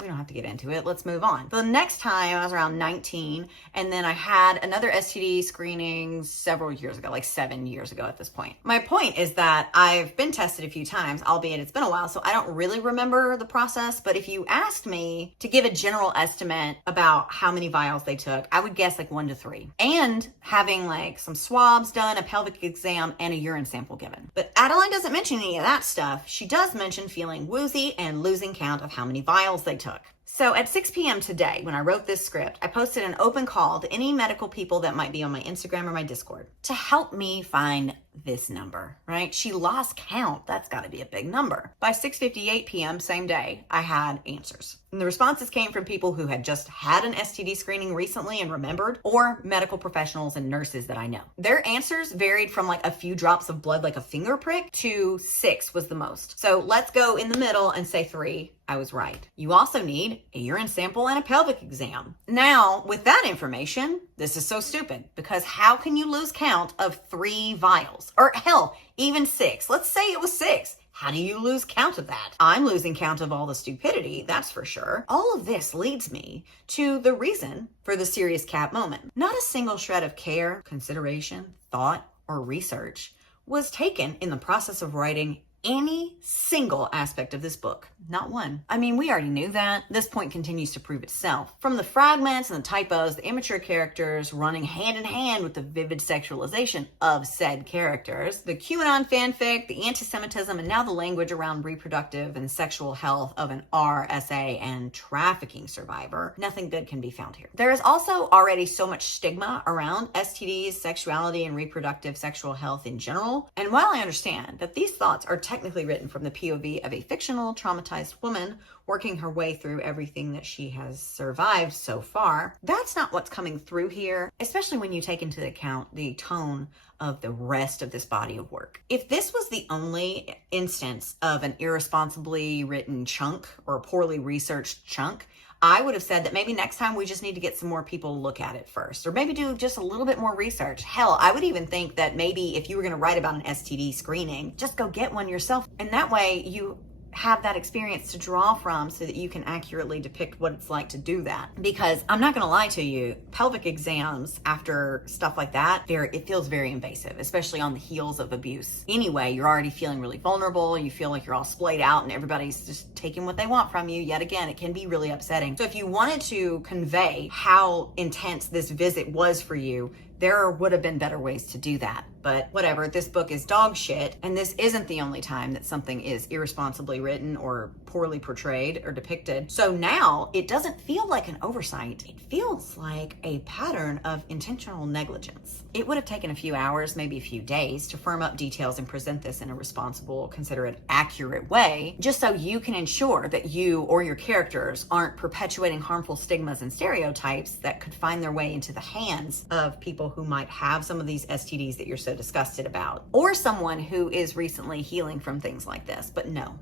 We don't have to get into it. Let's move on. The next time I was around 19, and then I had another STD screening several years ago, like 7 years ago at this point. My point is that I've been tested a few times, albeit it's been a while, so I don't really remember the process. But if you asked me to give a general estimate about how many vials they took, I would guess like 1 to 3. And having like some swabs done, a pelvic exam, and a urine sample given. But Adeline doesn't mention any of that stuff. She does mention feeling woozy and losing count of how many vials they took. So at 6 p.m. today, when I wrote this script, I posted an open call to any medical people that might be on my Instagram or my Discord to help me find this number, right? She lost count. That's got to be a big number. By 6:58 p.m. same day, I had answers. And the responses came from people who had just had an STD screening recently and remembered, or medical professionals and nurses that I know. Their answers varied from like a few drops of blood, like a finger prick, to 6 was the most. So let's go in the middle and say 3. I was right. You also need a urine sample and a pelvic exam. Now, with that information, this is so stupid, because how can you lose count of 3 vials? Or hell, even 6. Let's say it was 6. How do you lose count of that? I'm losing count of all the stupidity, that's for sure. All of this leads me to the reason for the serious cap moment. Not a single shred of care, consideration, thought, or research was taken in the process of writing any single aspect of this book. Not one. I mean, we already knew that. This point continues to prove itself. From the fragments and the typos, the immature characters running hand in hand with the vivid sexualization of said characters, the QAnon fanfic, the anti-Semitism, and now the language around reproductive and sexual health of an RSA and trafficking survivor, nothing good can be found here. There is also already so much stigma around STDs, sexuality, and reproductive sexual health in general. And while I understand that these thoughts are technically written from the POV of a fictional, traumatized woman working her way through everything that she has survived so far, that's not what's coming through here, especially when you take into account the tone of the rest of this body of work. If this was the only instance of an irresponsibly written chunk or a poorly researched chunk, I would have said that maybe next time we just need to get some more people to look at it first, or maybe do just a little bit more research. Hell, I would even think that maybe if you were going to write about an STD screening, just go get one yourself. And that way you have that experience to draw from so that you can accurately depict what it's like to do that. Because I'm not going to lie to you, pelvic exams after stuff like that, it feels very invasive, especially on the heels of abuse. Anyway, you're already feeling really vulnerable. You feel like you're all splayed out and everybody's just taking what they want from you. Yet again, it can be really upsetting. So if you wanted to convey how intense this visit was for you, there would have been better ways to do that. But whatever, this book is dog shit, and this isn't the only time that something is irresponsibly written or poorly portrayed or depicted. So now it doesn't feel like an oversight. It feels like a pattern of intentional negligence. It would have taken a few hours, maybe a few days, to firm up details and present this in a responsible, considerate, accurate way, just so you can ensure that you or your characters aren't perpetuating harmful stigmas and stereotypes that could find their way into the hands of people who might have some of these STDs that you're so disgusted about, or someone who is recently healing from things like this. But no,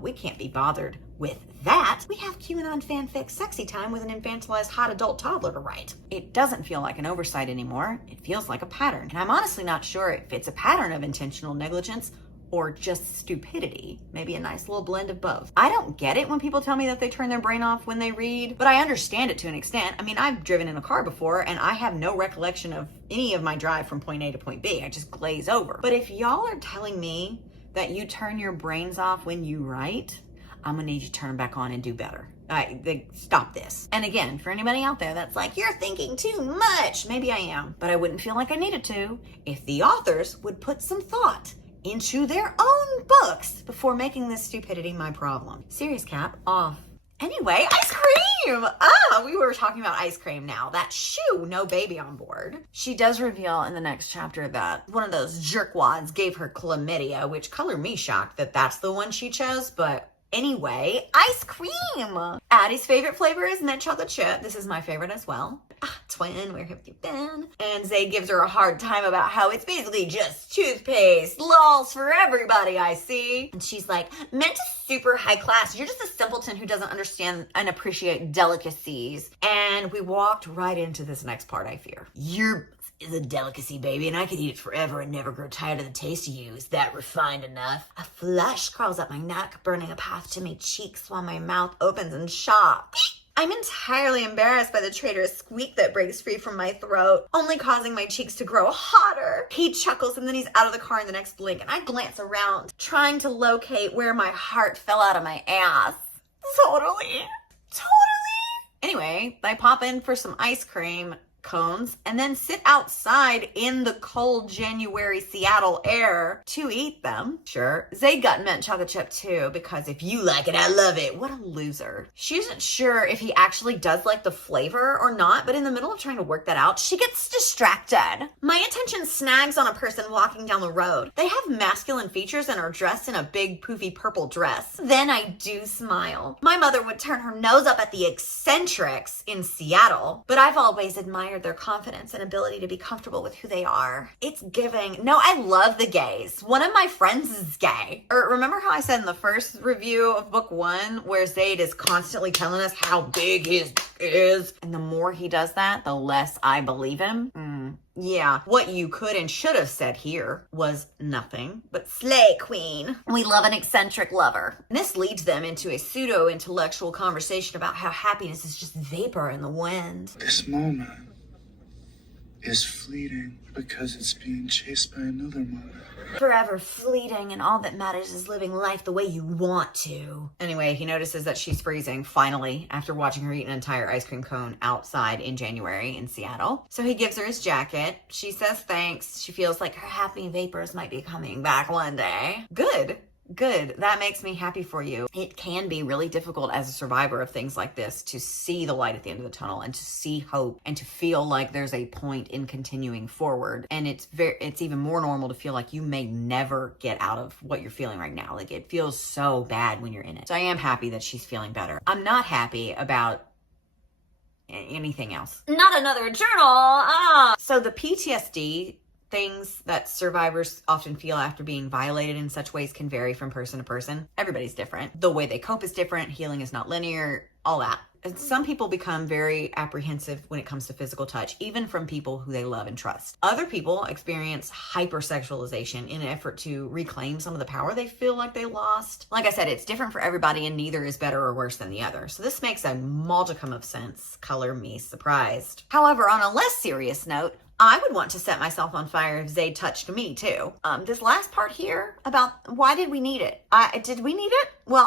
we can't be bothered with that. We have QAnon fanfic sexy time with an infantilized hot adult toddler to write. It doesn't feel like an oversight anymore. It feels like a pattern. And I'm honestly not sure if it's a pattern of intentional negligence or just stupidity, maybe a nice little blend of both. I don't get it when people tell me that they turn their brain off when they read, but I understand it to an extent. I mean, I've driven in a car before and I have no recollection of any of my drive from point A to point B. I just glaze over. But if y'all are telling me that you turn your brains off when you write, I'm gonna need you to turn them back on and do better. Stop this. And again, for anybody out there that's like, you're thinking too much, maybe I am, but I wouldn't feel like I needed to if the authors would put some thought into their own books before making this stupidity my problem. Serious cap off. Anyway, ice cream! We were talking about ice cream now. That shoe, no baby on board. She does reveal in the next chapter that one of those jerkwads gave her chlamydia, which colored me shocked that that's the one she chose, but anyway, ice cream! Addie's favorite flavor is mint chocolate chip. This is my favorite as well. Twin, where have you been? And Zade gives her a hard time about how it's basically just toothpaste. Lols for everybody, I see. And she's like, mint is super high class. You're just a simpleton who doesn't understand and appreciate delicacies. And we walked right into this next part, I fear. You're is a delicacy, baby, and I could eat it forever and never grow tired of the taste of you. Is that refined enough? A flush crawls up my neck, burning a path to my cheeks while my mouth opens in shock. I'm entirely embarrassed by the traitorous squeak that breaks free from my throat, only causing my cheeks to grow hotter. He chuckles and then he's out of the car in the next blink, and I glance around, trying to locate where my heart fell out of my ass. Totally. Anyway, I pop in for some ice cream cones and then sit outside in the cold January Seattle air to eat them. Sure, Zade got mint chocolate chip too, because if you like it, I love it. What a loser. She isn't sure if he actually does like the flavor or not, but in the middle of trying to work that out, she gets distracted. My attention snags on a person walking down the road. They have masculine features and are dressed in a big poofy purple dress. Then I do smile. My mother would turn her nose up at the eccentrics in Seattle, but I've always admired their confidence and ability to be comfortable with who they are. It's giving. No, I love the gays. One of my friends is gay. Or remember how I said in the first review of book 1 where Zade is constantly telling us how big his is, and the more he does that, the less I believe him? Yeah, what you could and should have said here was nothing but slay queen. We love an eccentric lover. And this leads them into a pseudo-intellectual conversation about how happiness is just vapor in the wind. This moment is fleeting because it's being chased by another moment. Forever fleeting, and all that matters is living life the way you want to. Anyway, he notices that she's freezing, finally, after watching her eat an entire ice cream cone outside in January in Seattle. So he gives her his jacket. She says thanks. She feels like her happy vapors might be coming back one day. Good. That makes me happy for you. It can be really difficult as a survivor of things like this to see the light at the end of the tunnel and to see hope and to feel like there's a point in continuing forward. And it's even more normal to feel like you may never get out of what you're feeling right now. Like, it feels so bad when you're in it. So I am happy that she's feeling better. I'm not happy about anything else. Not another journal. So the PTSD things that survivors often feel after being violated in such ways can vary from person to person. Everybody's different. The way they cope is different. Healing is not linear, all that. And some people become very apprehensive when it comes to physical touch, even from people who they love and trust. Other people experience hypersexualization in an effort to reclaim some of the power they feel like they lost. Like I said, it's different for everybody and neither is better or worse than the other. So this makes a modicum of sense. Color me surprised. However, on a less serious note, I would want to set myself on fire if Zade touched me too. This last part here about why did we need it? Did we need it? Well,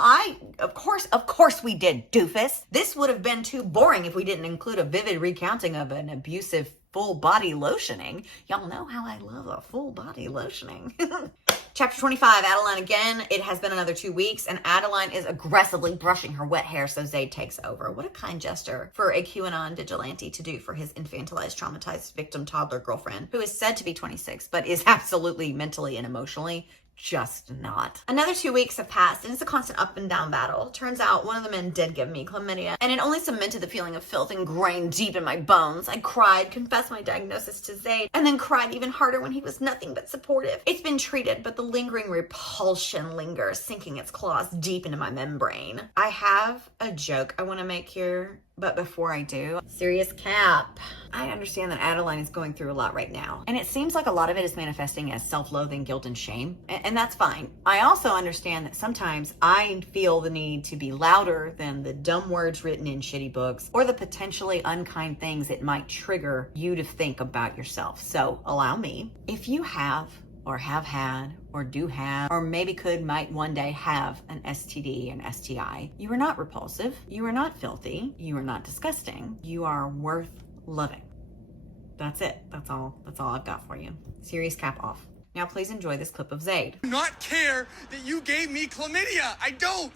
of course we did, doofus. This would have been too boring if we didn't include a vivid recounting of an abusive full body lotioning. Y'all know how I love a full body lotioning. Chapter 25, Adeline again. It has been another 2 weeks, and Adeline is aggressively brushing her wet hair, so Zade takes over. What a kind gesture for a QAnon vigilante to do for his infantilized, traumatized victim toddler girlfriend, who is said to be 26, but is absolutely mentally and emotionally just not. Another 2 weeks have passed, and it's a constant up and down battle. Turns out one of the men did give me chlamydia, and it only cemented the feeling of filth ingrained deep in my bones. I cried, confessed my diagnosis to Zade, and then cried even harder when he was nothing but supportive. It's been treated, but the lingering repulsion lingers, sinking its claws deep into my membrane. I have a joke I want to make here, but before I do, serious cap. I understand that Adeline is going through a lot right now, and it seems like a lot of it is manifesting as self-loathing, guilt, and shame, and that's fine. I also understand that sometimes I feel the need to be louder than the dumb words written in shitty books or the potentially unkind things it might trigger you to think about yourself. So allow me. If you have or have had or do have or maybe might one day have an STD and STI, you are not repulsive, you are not filthy, you are not disgusting, you are worth loving. That's it. That's all I've got for you. Serious cap off. Now please enjoy this clip of Zade. I do not care that you gave me chlamydia. I don't.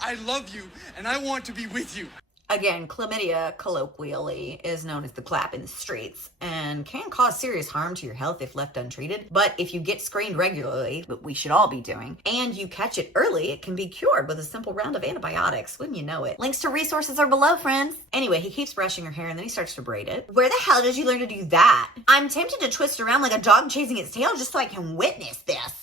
I love you and I want to be with you. Again, chlamydia, colloquially, is known as the clap in the streets and can cause serious harm to your health if left untreated. But if you get screened regularly, what we should all be doing, and you catch it early, it can be cured with a simple round of antibiotics. Wouldn't you know it? Links to resources are below, friends. Anyway, he keeps brushing her hair and then he starts to braid it. Where the hell did you learn to do that? I'm tempted to twist around like a dog chasing its tail just so I can witness this.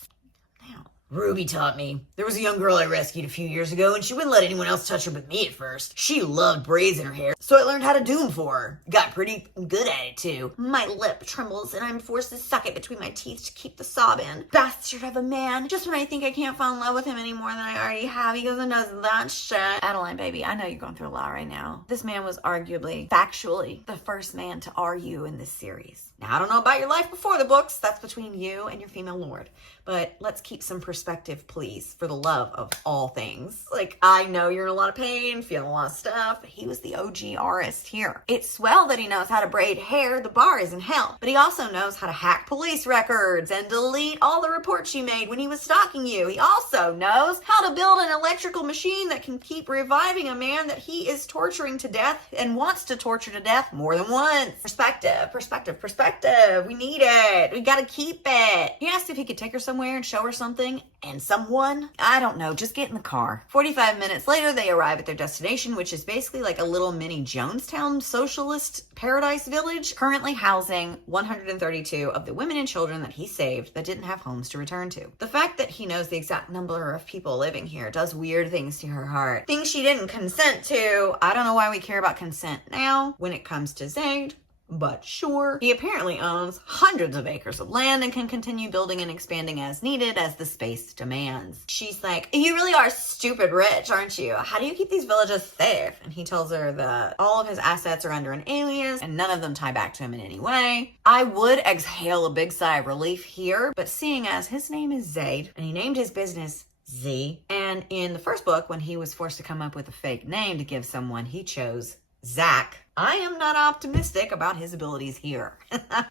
Ruby taught me. There was a young girl I rescued a few years ago, and she wouldn't let anyone else touch her but me at first. She loved braids in her hair, so I learned how to do them for her. Got pretty good at it, too. My lip trembles, and I'm forced to suck it between my teeth to keep the sob in. Bastard of a man. Just when I think I can't fall in love with him any more than I already have, he goes and does that shit. Adeline, baby, I know you're going through a lot right now. This man was arguably, factually, the first man to argue in this series. Now, I don't know about your life before the books. That's between you and your female lord. But let's keep some perspective, please, for the love of all things. Like, I know you're in a lot of pain, feeling a lot of stuff. He was the OG artist here. It's swell that he knows how to braid hair. The bar is in hell. But he also knows how to hack police records and delete all the reports you made when he was stalking you. He also knows how to build an electrical machine that can keep reviving a man that he is torturing to death and wants to torture to death more than once. Perspective, perspective, perspective. We need it. We gotta keep it. He asked if he could take her somewhere and show her something, and someone, I don't know, just get in the car. 45 minutes later, they arrive at their destination, which is basically like a little mini Jonestown socialist paradise village, currently housing 132 of the women and children that he saved that didn't have homes to return to. The fact that he knows the exact number of people living here does weird things to her heart. Things she didn't consent to. I don't know why we care about consent now when it comes to Zade. But sure, he apparently owns hundreds of acres of land and can continue building and expanding as needed as the space demands. She's like, you really are stupid rich, aren't you? How do you keep these villages safe? And he tells her that all of his assets are under an alias and none of them tie back to him in any way. I would exhale a big sigh of relief here, but seeing as his name is Zade and he named his business Z, and in the first book when he was forced to come up with a fake name to give someone, he chose Zach. I am not optimistic about his abilities here.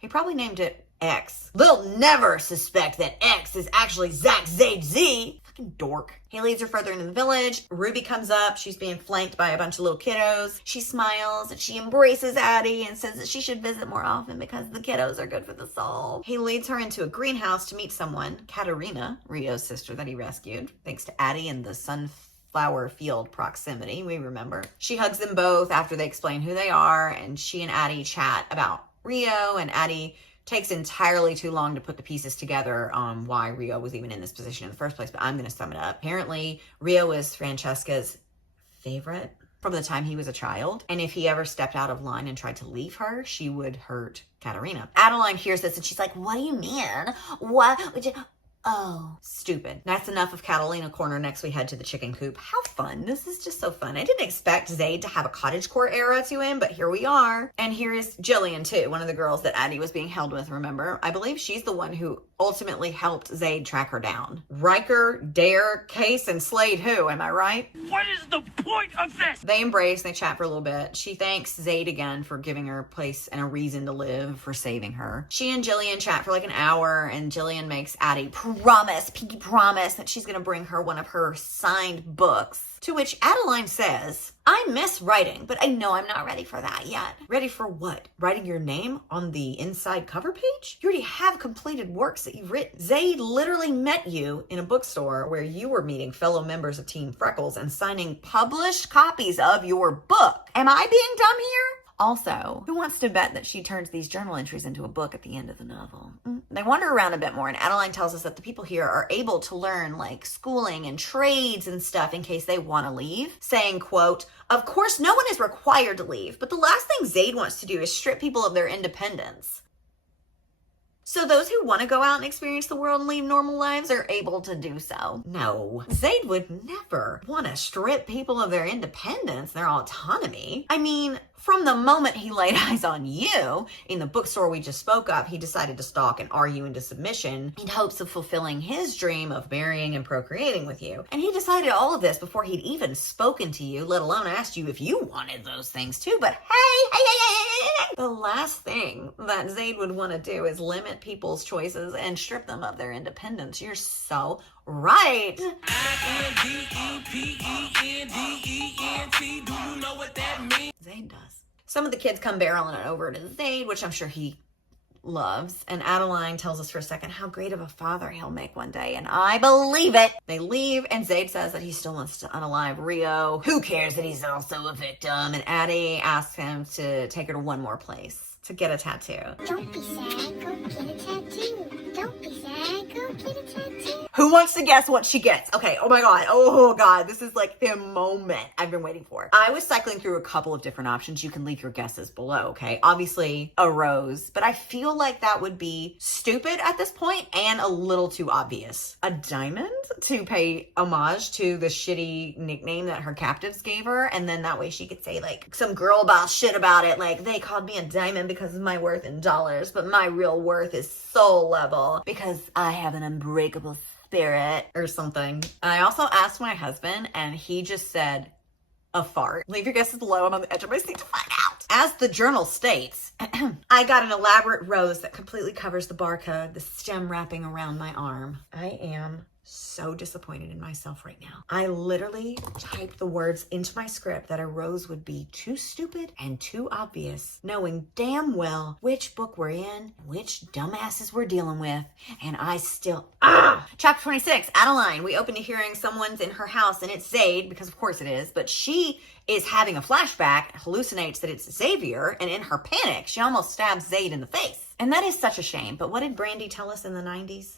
He probably named it X. They'll never suspect that X is actually Zach Zade Z. Fucking dork. He leads her further into the village. Ruby comes up. She's being flanked by a bunch of little kiddos. She smiles and she embraces Addie and says that she should visit more often because the kiddos are good for the soul. He leads her into a greenhouse to meet someone, Katerina, Rio's sister that he rescued, thanks to Addie and the sunflower field proximity, we remember. She hugs them both after they explain who they are, and she and Addie chat about Rio, and Addie takes entirely too long to put the pieces together on why Rio was even in this position in the first place, but I'm going to sum it up. Apparently, Rio was Francesca's favorite from the time he was a child, and if he ever stepped out of line and tried to leave her, she would hurt Katerina. Adeline hears this and she's like, what do you mean? What would you... Oh, stupid. That's enough of Catalina Corner. Next we head to the chicken coop. How fun. This is just so fun. I didn't expect Zade to have a cottagecore era to him, but here we are. And here is Jillian too, one of the girls that Addie was being held with, remember? I believe she's the one who ultimately helped Zade track her down. Riker, Dare, Case, and Slade who, am I right? What is the point of this? They embrace, they chat for a little bit. She thanks Zade again for giving her a place and a reason to live, for saving her. She and Jillian chat for like an hour, and Jillian makes Addie pinky promise that she's gonna bring her one of her signed books. To which Adeline says, I miss writing, but I know I'm not ready for that yet. Ready for what? Writing your name on the inside cover page? You already have completed works that you've written. Zade literally met you in a bookstore where you were meeting fellow members of Team Freckles and signing published copies of your book. Am I being dumb here? Also, who wants to bet that she turns these journal entries into a book at the end of the novel? They wander around a bit more, and Adeline tells us that the people here are able to learn like schooling and trades and stuff in case they want to leave, saying, quote, of course no one is required to leave, but the last thing Zade wants to do is strip people of their independence. So those who want to go out and experience the world and lead normal lives are able to do so. No, Zade would never want to strip people of their independence, their autonomy. I mean, from the moment he laid eyes on you in the bookstore we just spoke of, he decided to stalk and argue into submission in hopes of fulfilling his dream of marrying and procreating with you. And he decided all of this before he'd even spoken to you, let alone asked you if you wanted those things too. But hey, the last thing that Zade would want to do is limit people's choices and strip them of their independence. You're so right. INDEPENDENT, do you know what that means? Zade does. Some of the kids come barreling over to Zade, which I'm sure he loves. And Adeline tells us for a second how great of a father he'll make one day. And I believe it. They leave, and Zade says that he still wants to unalive Rio. Who cares that he's also a victim? And Addie asks him to take her to one more place to get a tattoo. Don't be sad, go get a tattoo. Don't be sad, go get a tattoo. Who wants to guess what she gets? Okay, oh my god. Oh god, this is like the moment I've been waiting for. I was cycling through a couple of different options. You can leave your guesses below, okay? Obviously, a rose, but I feel like that would be stupid at this point and a little too obvious. A diamond to pay homage to the shitty nickname that her captives gave her, and then that way she could say like some girl boss shit about it, like they called me a diamond because of my worth in dollars, but my real worth is soul level because I have an unbreakable spirit or something. I also asked my husband and he just said a fart. Leave your guesses below. I'm on the edge of my seat to find out. As the journal states, I got an elaborate rose that completely covers the barcode, the stem wrapping around my arm. I am so disappointed in myself right now. I literally typed the words into my script that a rose would be too stupid and too obvious, knowing damn well which book we're in, which dumbasses we're dealing with, and I still... Chapter 26, Adeline. We open to hearing someone's in her house, and it's Zade, because of course it is, but she is having a flashback, hallucinates that it's Xavier, and in her panic, she almost stabs Zade in the face. And that is such a shame, but what did Brandy tell us in the 90s?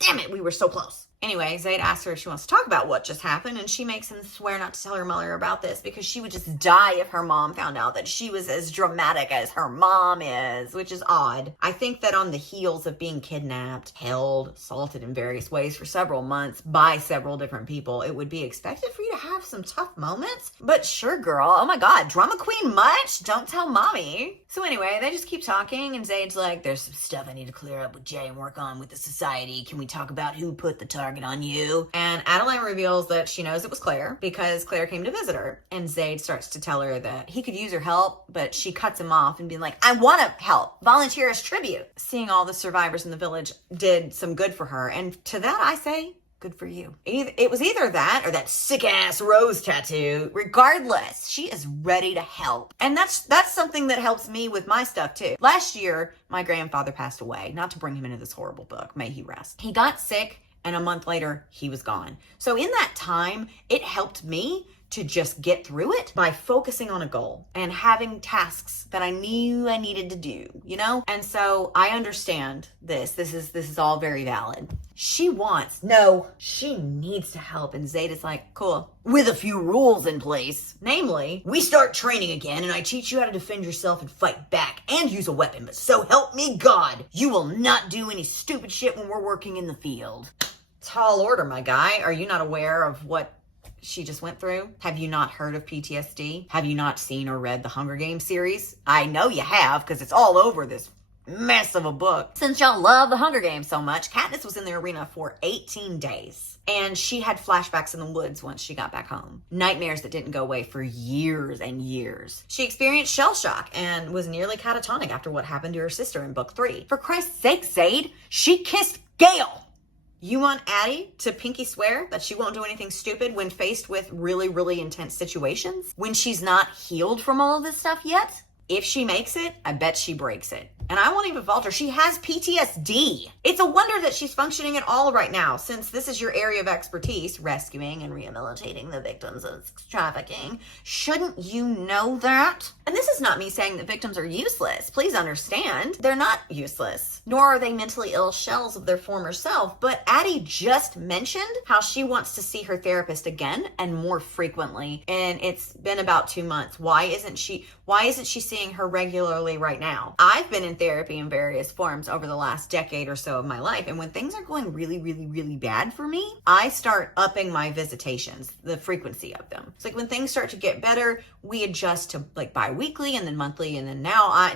Damn it, we were so close. Anyway, Zade asks her if she wants to talk about what just happened, and she makes him swear not to tell her mother about this because she would just die if her mom found out that she was as dramatic as her mom is, which is odd. I think that on the heels of being kidnapped, held, assaulted in various ways for several months by several different people, it would be expected for you to have some tough moments. But sure, girl. Oh my god, drama queen much? Don't tell mommy. So anyway, they just keep talking, and Zade's like, there's some stuff I need to clear up with Jay and work on with the society. Can we talk about who put the target on you? And Adeline reveals that she knows it was Claire because Claire came to visit her. And Zade starts to tell her that he could use her help, but she cuts him off and being like, I want to help. Volunteer as tribute. Seeing all the survivors in the village did some good for her. And to that I say, good for you. It was either that or that sick-ass rose tattoo. Regardless, she is ready to help. And that's something that helps me with my stuff too. Last year, my grandfather passed away. Not to bring him into this horrible book. May he rest. He got sick, and a month later, he was gone. So in that time, it helped me to just get through it by focusing on a goal and having tasks that I knew I needed to do, you know? And so I understand this. This is all very valid. She needs to help. And Zade is like, cool. With a few rules in place. Namely, we start training again and I teach you how to defend yourself and fight back and use a weapon. But so help me God, you will not do any stupid shit when we're working in the field. Tall order, my guy. Are you not aware of what she just went through? Have you not heard of PTSD? Have you not seen or read the Hunger Games series? I know you have, because it's all over this mess of a book. Since y'all love the Hunger Games so much, Katniss was in the arena for 18 days. And she had flashbacks in the woods once she got back home. Nightmares that didn't go away for years and years. She experienced shell shock and was nearly catatonic after what happened to her sister in book 3. For Christ's sake, Zade, she kissed Gale. You want Addie to pinky swear that she won't do anything stupid when faced with really, really intense situations? When she's not healed from all of this stuff yet? If she makes it, I bet she breaks it. And I won't even falter. She has PTSD. It's a wonder that she's functioning at all right now, since this is your area of expertise, rescuing and rehabilitating the victims of trafficking. Shouldn't you know that? And this is not me saying that victims are useless. Please understand. They're not useless, nor are they mentally ill shells of their former self. But Addie just mentioned how she wants to see her therapist again and more frequently. And it's been about 2 months. Why isn't she seeing her regularly right now? I've been in therapy in various forms over the last decade or so of my life. And when things are going really, really, really bad for me, I start upping my visitations, the frequency of them. It's like when things start to get better, we adjust to like bi-weekly and then monthly. And then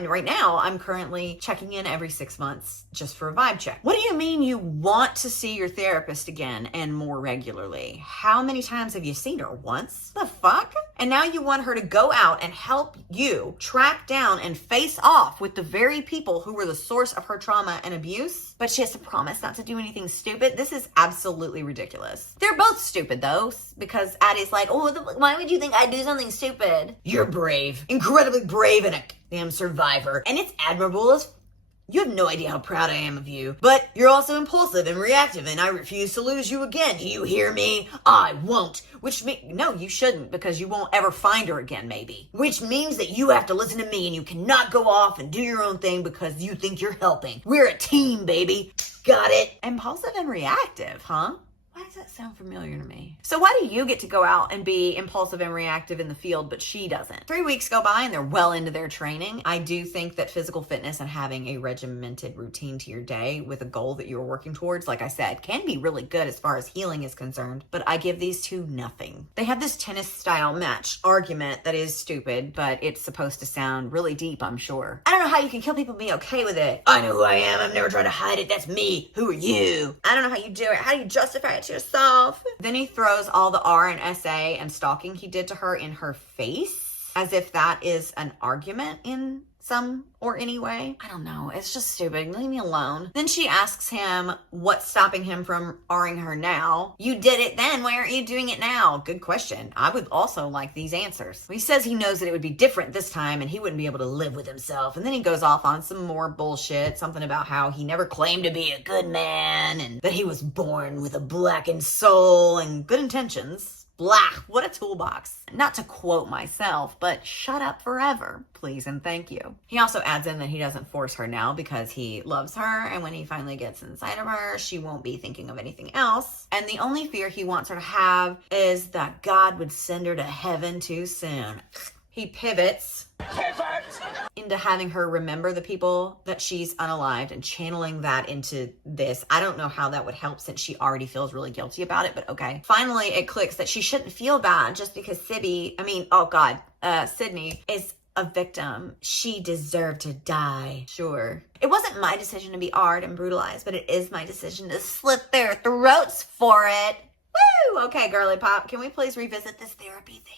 right now I'm currently checking in every 6 months just for a vibe check. What do you mean you want to see your therapist again and more regularly? How many times have you seen her? Once? The fuck? And now you want her to go out and help you track down and face off with the very people who were the source of her trauma and abuse, but she has to promise not to do anything stupid. This is absolutely ridiculous. They're both stupid though, because Addie's like, oh, why would you think I'd do something stupid? You're brave, incredibly brave and a damn survivor, and it's admirable as you have no idea how proud I am of you, but you're also impulsive and reactive, and I refuse to lose you again. Do you hear me? I won't. No, you shouldn't, because you won't ever find her again, maybe. Which means that you have to listen to me, and you cannot go off and do your own thing because you think you're helping. We're a team, baby. Got it. Impulsive and reactive, huh? Why does that sound familiar to me? So why do you get to go out and be impulsive and reactive in the field, but she doesn't? 3 weeks go by and they're well into their training. I do think that physical fitness and having a regimented routine to your day with a goal that you're working towards, like I said, can be really good as far as healing is concerned, but I give these two nothing. They have this tennis style match argument that is stupid, but it's supposed to sound really deep, I'm sure. I don't know how you can kill people and be okay with it. I know who I am. I've never tried to hide it. That's me. Who are you? I don't know how you do it. How do you justify it to yourself? Then he throws all the R and SA and stalking he did to her in her face, as if that is an argument in some or any way. I don't know. It's just stupid. Leave me alone. Then she asks him what's stopping him from R-ing her now. You did it then. Why aren't you doing it now? Good question. I would also like these answers. He says he knows that it would be different this time and he wouldn't be able to live with himself. And then he goes off on some more bullshit. Something about how he never claimed to be a good man and that he was born with a blackened soul and good intentions. Blah, what a toolbox. Not to quote myself, but shut up forever, please and thank you. He also adds in that he doesn't force her now because he loves her, and when he finally gets inside of her, she won't be thinking of anything else. And the only fear he wants her to have is that God would send her to heaven too soon. He pivots into having her remember the people that she's unalived and channeling that into this. I don't know how that would help since she already feels really guilty about it, but okay. Finally, it clicks that she shouldn't feel bad just because Sydney is a victim. She deserved to die. Sure. It wasn't my decision to be R-ed and brutalized, but it is my decision to slit their throats for it. Woo! Okay, girly pop, can we please revisit this therapy thing?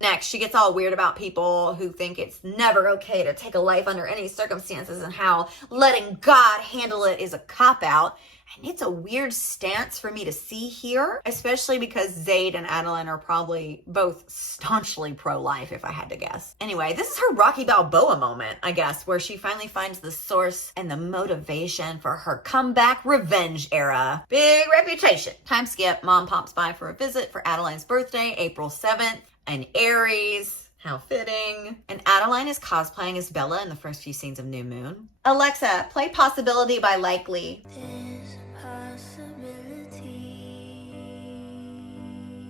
Next, she gets all weird about people who think it's never okay to take a life under any circumstances and how letting God handle it is a cop-out. And it's a weird stance for me to see here, especially because Zade and Adeline are probably both staunchly pro-life, if I had to guess. Anyway, this is her Rocky Balboa moment, I guess, where she finally finds the source and the motivation for her comeback revenge era. Big reputation. Time skip. Mom pops by for a visit for Adeline's birthday, April 7th. An Aries. How fitting. And Adeline is cosplaying as Bella in the first few scenes of New Moon. Alexa, play Possibility by Likely.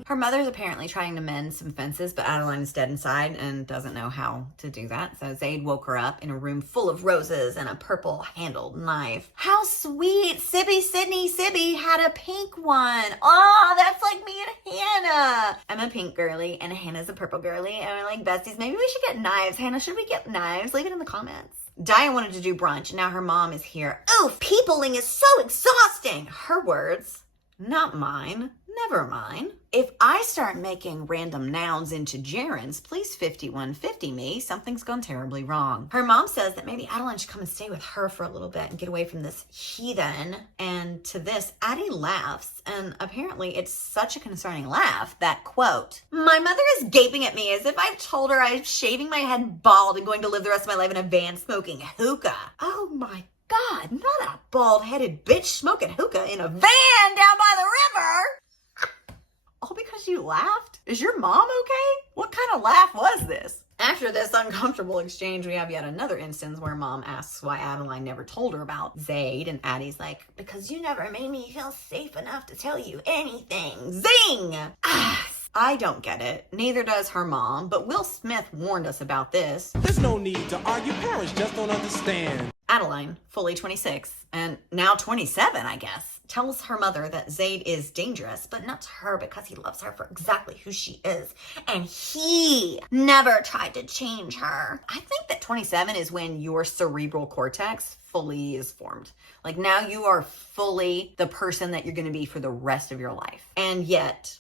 Her mother's apparently trying to mend some fences, but Adeline is dead inside and doesn't know how to do that. So Zade woke her up in a room full of roses and a purple-handled knife. How sweet! Sibby had a pink one. Oh, that's like me and Hannah. I'm a pink girly and Hannah's a purple girly and we're like besties. Maybe we should get knives. Hannah, should we get knives? Leave it in the comments. Dia wanted to do brunch and now her mom is here. Oof, peopling is so exhausting. Her words, not mine. Never mind. If I start making random nouns into gerunds, please 5150 me. Something's gone terribly wrong. Her mom says that maybe Adeline should come and stay with her for a little bit and get away from this heathen. And to this, Addie laughs. And apparently it's such a concerning laugh that, quote, my mother is gaping at me as if I've told her I'm shaving my head bald and going to live the rest of my life in a van smoking hookah. Oh my God, not a bald-headed bitch smoking hookah in a van down by the river. All because you laughed? Is your mom okay? What kind of laugh was this? After this uncomfortable exchange, we have yet another instance where mom asks why Adeline never told her about Zade, and Addie's like, because you never made me feel safe enough to tell you anything. Zing! I don't get it. Neither does her mom, but Will Smith warned us about this. There's no need to argue. Parents just don't understand. Adeline, fully 26, and now 27, I guess, tells her mother that Zade is dangerous, but not to her because he loves her for exactly who she is. And he never tried to change her. I think that 27 is when your cerebral cortex fully is formed. Like now you are fully the person that you're going to be for the rest of your life. And yet,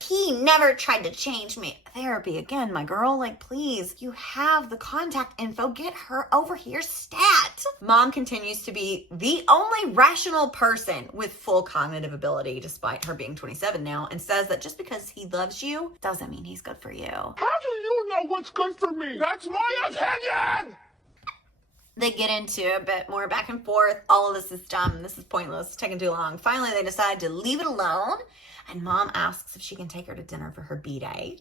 he never tried to change me. Therapy again, my girl. Like, please, you have the contact info. Get her over here stat. Mom continues to be the only rational person with full cognitive ability, despite her being 27 now, and says that just because he loves you doesn't mean he's good for you. How do you know what's good for me? That's my opinion! They get into a bit more back and forth. All of this is dumb. This is pointless. It's taking too long. Finally, they decide to leave it alone. And mom asks if she can take her to dinner for her B-day.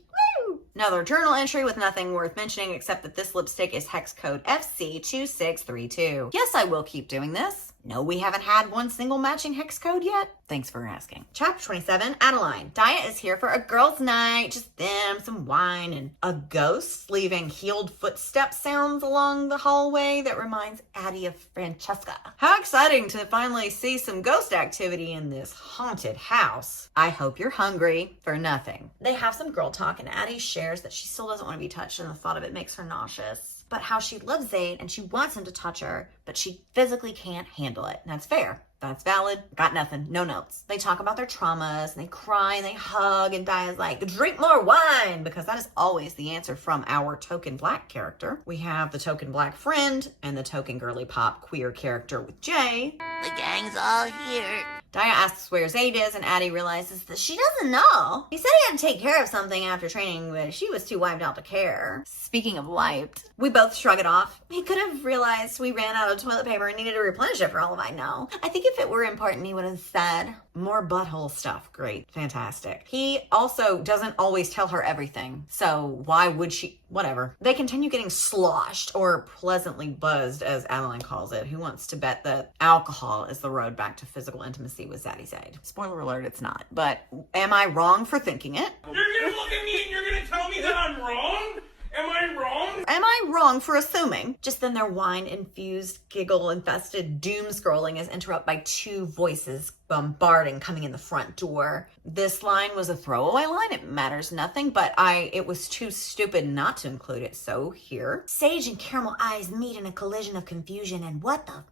Woo! Another journal entry with nothing worth mentioning except that this lipstick is hex code FC2632. Yes, I will keep doing this. No, we haven't had one single matching hex code yet? Thanks for asking. Chapter 27, Adeline. Dia is here for a girls' night. Just them, some wine, and a ghost leaving healed footstep sounds along the hallway that reminds Addie of Francesca. How exciting to finally see some ghost activity in this haunted house. I hope you're hungry for nothing. They have some girl talk, and Addie shares that she still doesn't want to be touched, and the thought of it makes her nauseous. But how she loves Zade and she wants him to touch her, but she physically can't handle it. And that's fair. That's valid. Got nothing. No notes. They talk about their traumas and they cry and they hug, and Dia's like, drink more wine, because that is always the answer from our token black character. We have the token black friend and the token girly pop queer character with Jay. The gang's all here. Dia asks where Zade is, and Addie realizes that she doesn't know. He said he had to take care of something after training, but she was too wiped out to care. Speaking of wiped, we both shrug it off. He could have realized we ran out of toilet paper and needed to replenish it for all of I know. I think if it were important, he would have said, more butthole stuff. Great. Fantastic. He also doesn't always tell her everything, so why would she? Whatever. They continue getting sloshed, or pleasantly buzzed, as Adeline calls it. Who wants to bet that alcohol is the road back to physical intimacy with Zade? Spoiler alert, it's not. But am I wrong for thinking it? You're gonna look at me and you're gonna tell me that I'm wrong? Am I wrong? Am I wrong for assuming? Just then their wine-infused, giggle-infested doom scrolling is interrupted by two voices bombarding coming in the front door. This line was a throwaway line. It matters nothing, but it was too stupid not to include it. So here. Sage and caramel eyes meet in a collision of confusion, and what the...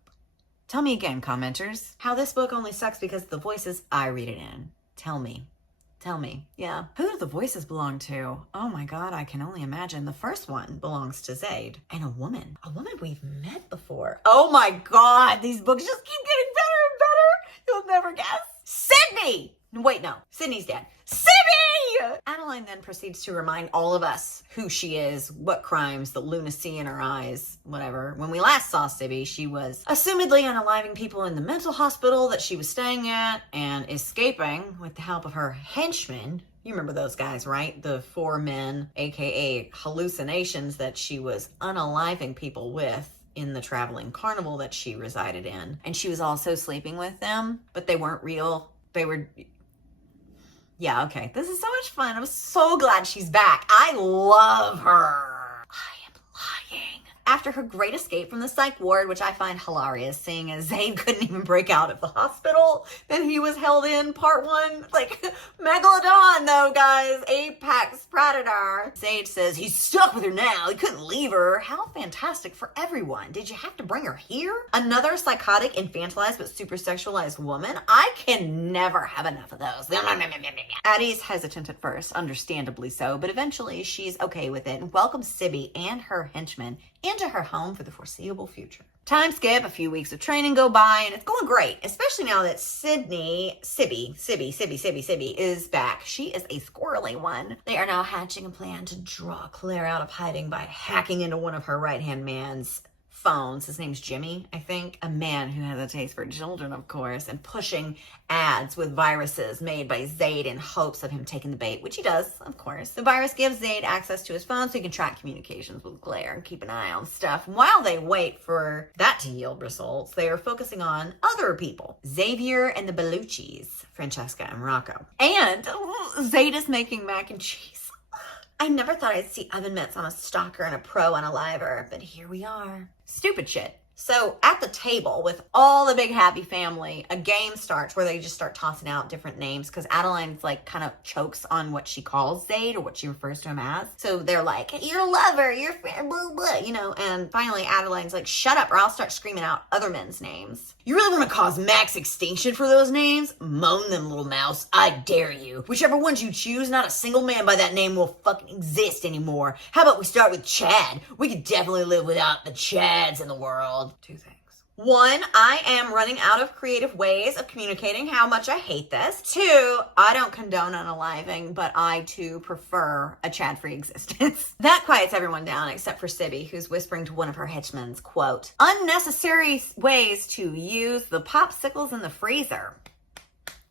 Tell me again, commenters, how this book only sucks because of the voices I read it in. Tell me. Tell me. Yeah. Who do the voices belong to? Oh my god, I can only imagine. The first one belongs to Zade. And a woman. A woman we've met before. Oh my god, these books just keep getting better and better. You'll never guess. Sydney! Wait, no. Sydney's dead. Sydney! Adeline then proceeds to remind all of us who she is, what crimes, the lunacy in her eyes, whatever. When we last saw Sibby, she was assumedly unaliving people in the mental hospital that she was staying at and escaping with the help of her henchmen. You remember those guys, right? The 4 men, aka hallucinations, that she was unaliving people with in the traveling carnival that she resided in. And she was also sleeping with them, but they weren't real. They were... Yeah, okay. This is so much fun. I'm so glad she's back. I love her. I am lying. After her great escape from the psych ward, which I find hilarious, seeing as Zade couldn't even break out of the hospital that he was held in, part 1. Like, Megalodon, though, guys. Apex predator. Zade says he's stuck with her now. He couldn't leave her. How fantastic for everyone. Did you have to bring her here? Another psychotic, infantilized, but super sexualized woman? I can never have enough of those. Addie's hesitant at first, understandably so, but eventually she's okay with it and welcomes Sibby and her henchmen into her home for the foreseeable future. Time skip, a few weeks of training go by, and it's going great, especially now that Sibby is back. She is a squirrely one. They are now hatching a plan to draw Claire out of hiding by hacking into one of her right-hand man's phones. His name's Jimmy, I think. A man who has a taste for children, of course, and pushing ads with viruses made by Zade in hopes of him taking the bait, which he does, of course. The virus gives Zade access to his phone so he can track communications with Claire and keep an eye on stuff. While they wait for that to yield results, they are focusing on other people. Xavier and the Bellucci's, Francesca and Rocco. And Zade is making mac and cheese. I never thought I'd see oven mitts on a stalker and a pro unaliver, but here we are. Stupid shit. So at the table with all the big happy family, a game starts where they just start tossing out different names because Adeline's like kind of chokes on what she calls Zade or what she refers to him as. So they're like, your lover, your friend, blah, blah, you know, and finally Adeline's like, shut up or I'll start screaming out other men's names. You really want to cause max extinction for those names? Moan them, little mouse. I dare you. Whichever ones you choose, not a single man by that name will fucking exist anymore. How about we start with Chad? We could definitely live without the Chads in the world. 2 things. 1, I am running out of creative ways of communicating how much I hate this. 2, I don't condone unaliving, but I too prefer a Chad-free existence. That quiets everyone down except for Sibby, who's whispering to one of her henchmen's, quote, unnecessary ways to use the popsicles in the freezer.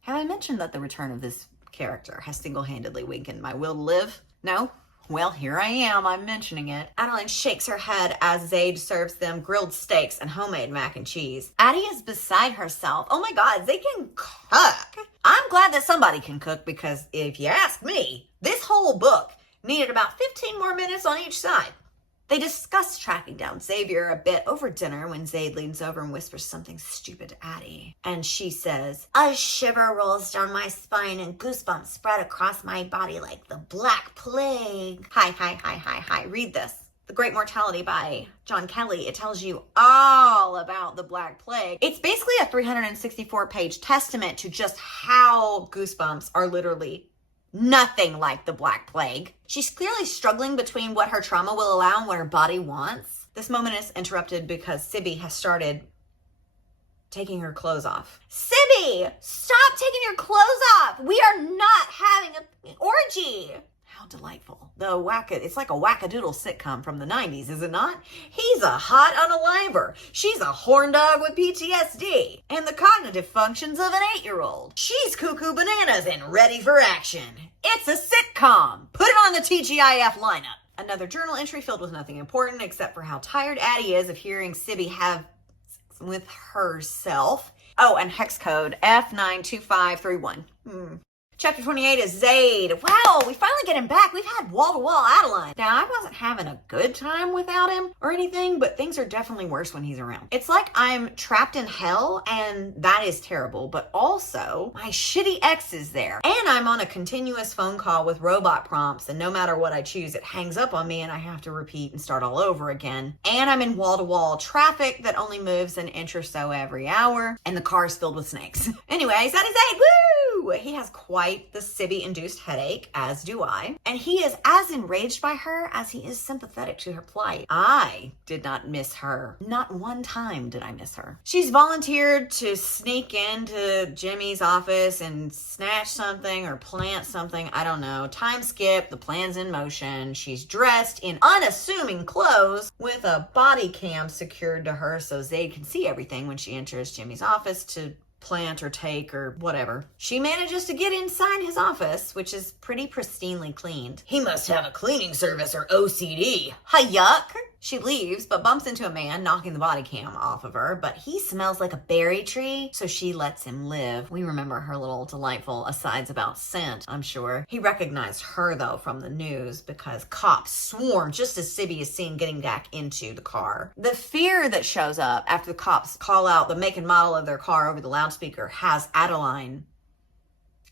Have I mentioned that the return of this character has single-handedly weakened my will to live? No? Well, here I am, I'm mentioning it. Adeline shakes her head as Zade serves them grilled steaks and homemade mac and cheese. Addie is beside herself. Oh my God, they can cook. I'm glad that somebody can cook because if you ask me, this whole book needed about 15 more minutes on each side. They discuss tracking down Xavier a bit over dinner when Zade leans over and whispers something stupid to Addie. And she says, "A shiver rolls down my spine and goosebumps spread across my body like the Black Plague." Hi. Read this. The Great Mortality by John Kelly. It tells you all about the Black Plague. It's basically a 364-page testament to just how goosebumps are literally nothing like the Black Plague. She's clearly struggling between what her trauma will allow and what her body wants. This moment is interrupted because Sibby has started taking her clothes off. Sibby, stop taking your clothes off. We are not having an orgy. How delightful. It's like a wackadoodle sitcom from the 90s, is it not? He's a hot unaliver. She's a horn dog with PTSD and the cognitive functions of an 8-year-old. She's cuckoo bananas and ready for action. It's a sitcom. Put it on the TGIF lineup. Another journal entry filled with nothing important except for how tired Addie is of hearing Sibby have sex with herself. Oh, and hex code F92531. Chapter 28 is Zade. Wow, we finally get him back. We've had wall-to-wall Adeline. Now, I wasn't having a good time without him or anything, but things are definitely worse when he's around. It's like I'm trapped in hell, and that is terrible, but also my shitty ex is there. And I'm on a continuous phone call with robot prompts, and no matter what I choose, it hangs up on me, and I have to repeat and start all over again. And I'm in wall-to-wall traffic that only moves an inch or so every hour, and the car is filled with snakes. Anyways, that is Zade. Woo! He has quite the Sibby-induced headache, as do I, and he is as enraged by her as he is sympathetic to her plight. I did not miss her. Not one time did I miss her. She's volunteered to sneak into Jimmy's office and snatch something or plant something. I don't know. Time skip. The plan's in motion. She's dressed in unassuming clothes with a body cam secured to her so Zade can see everything when she enters Jimmy's office to plant or take or whatever. She manages to get inside his office, which is pretty pristinely cleaned. He must have a cleaning service or OCD. Hi, yuck. She leaves, but bumps into a man, knocking the body cam off of her, but he smells like a berry tree, so she lets him live. We remember her little delightful asides about scent, I'm sure. He recognized her, though, from the news, because cops swarm just as Sibby is seen getting back into the car. The fear that shows up after the cops call out the make and model of their car over the loudspeaker has Adeline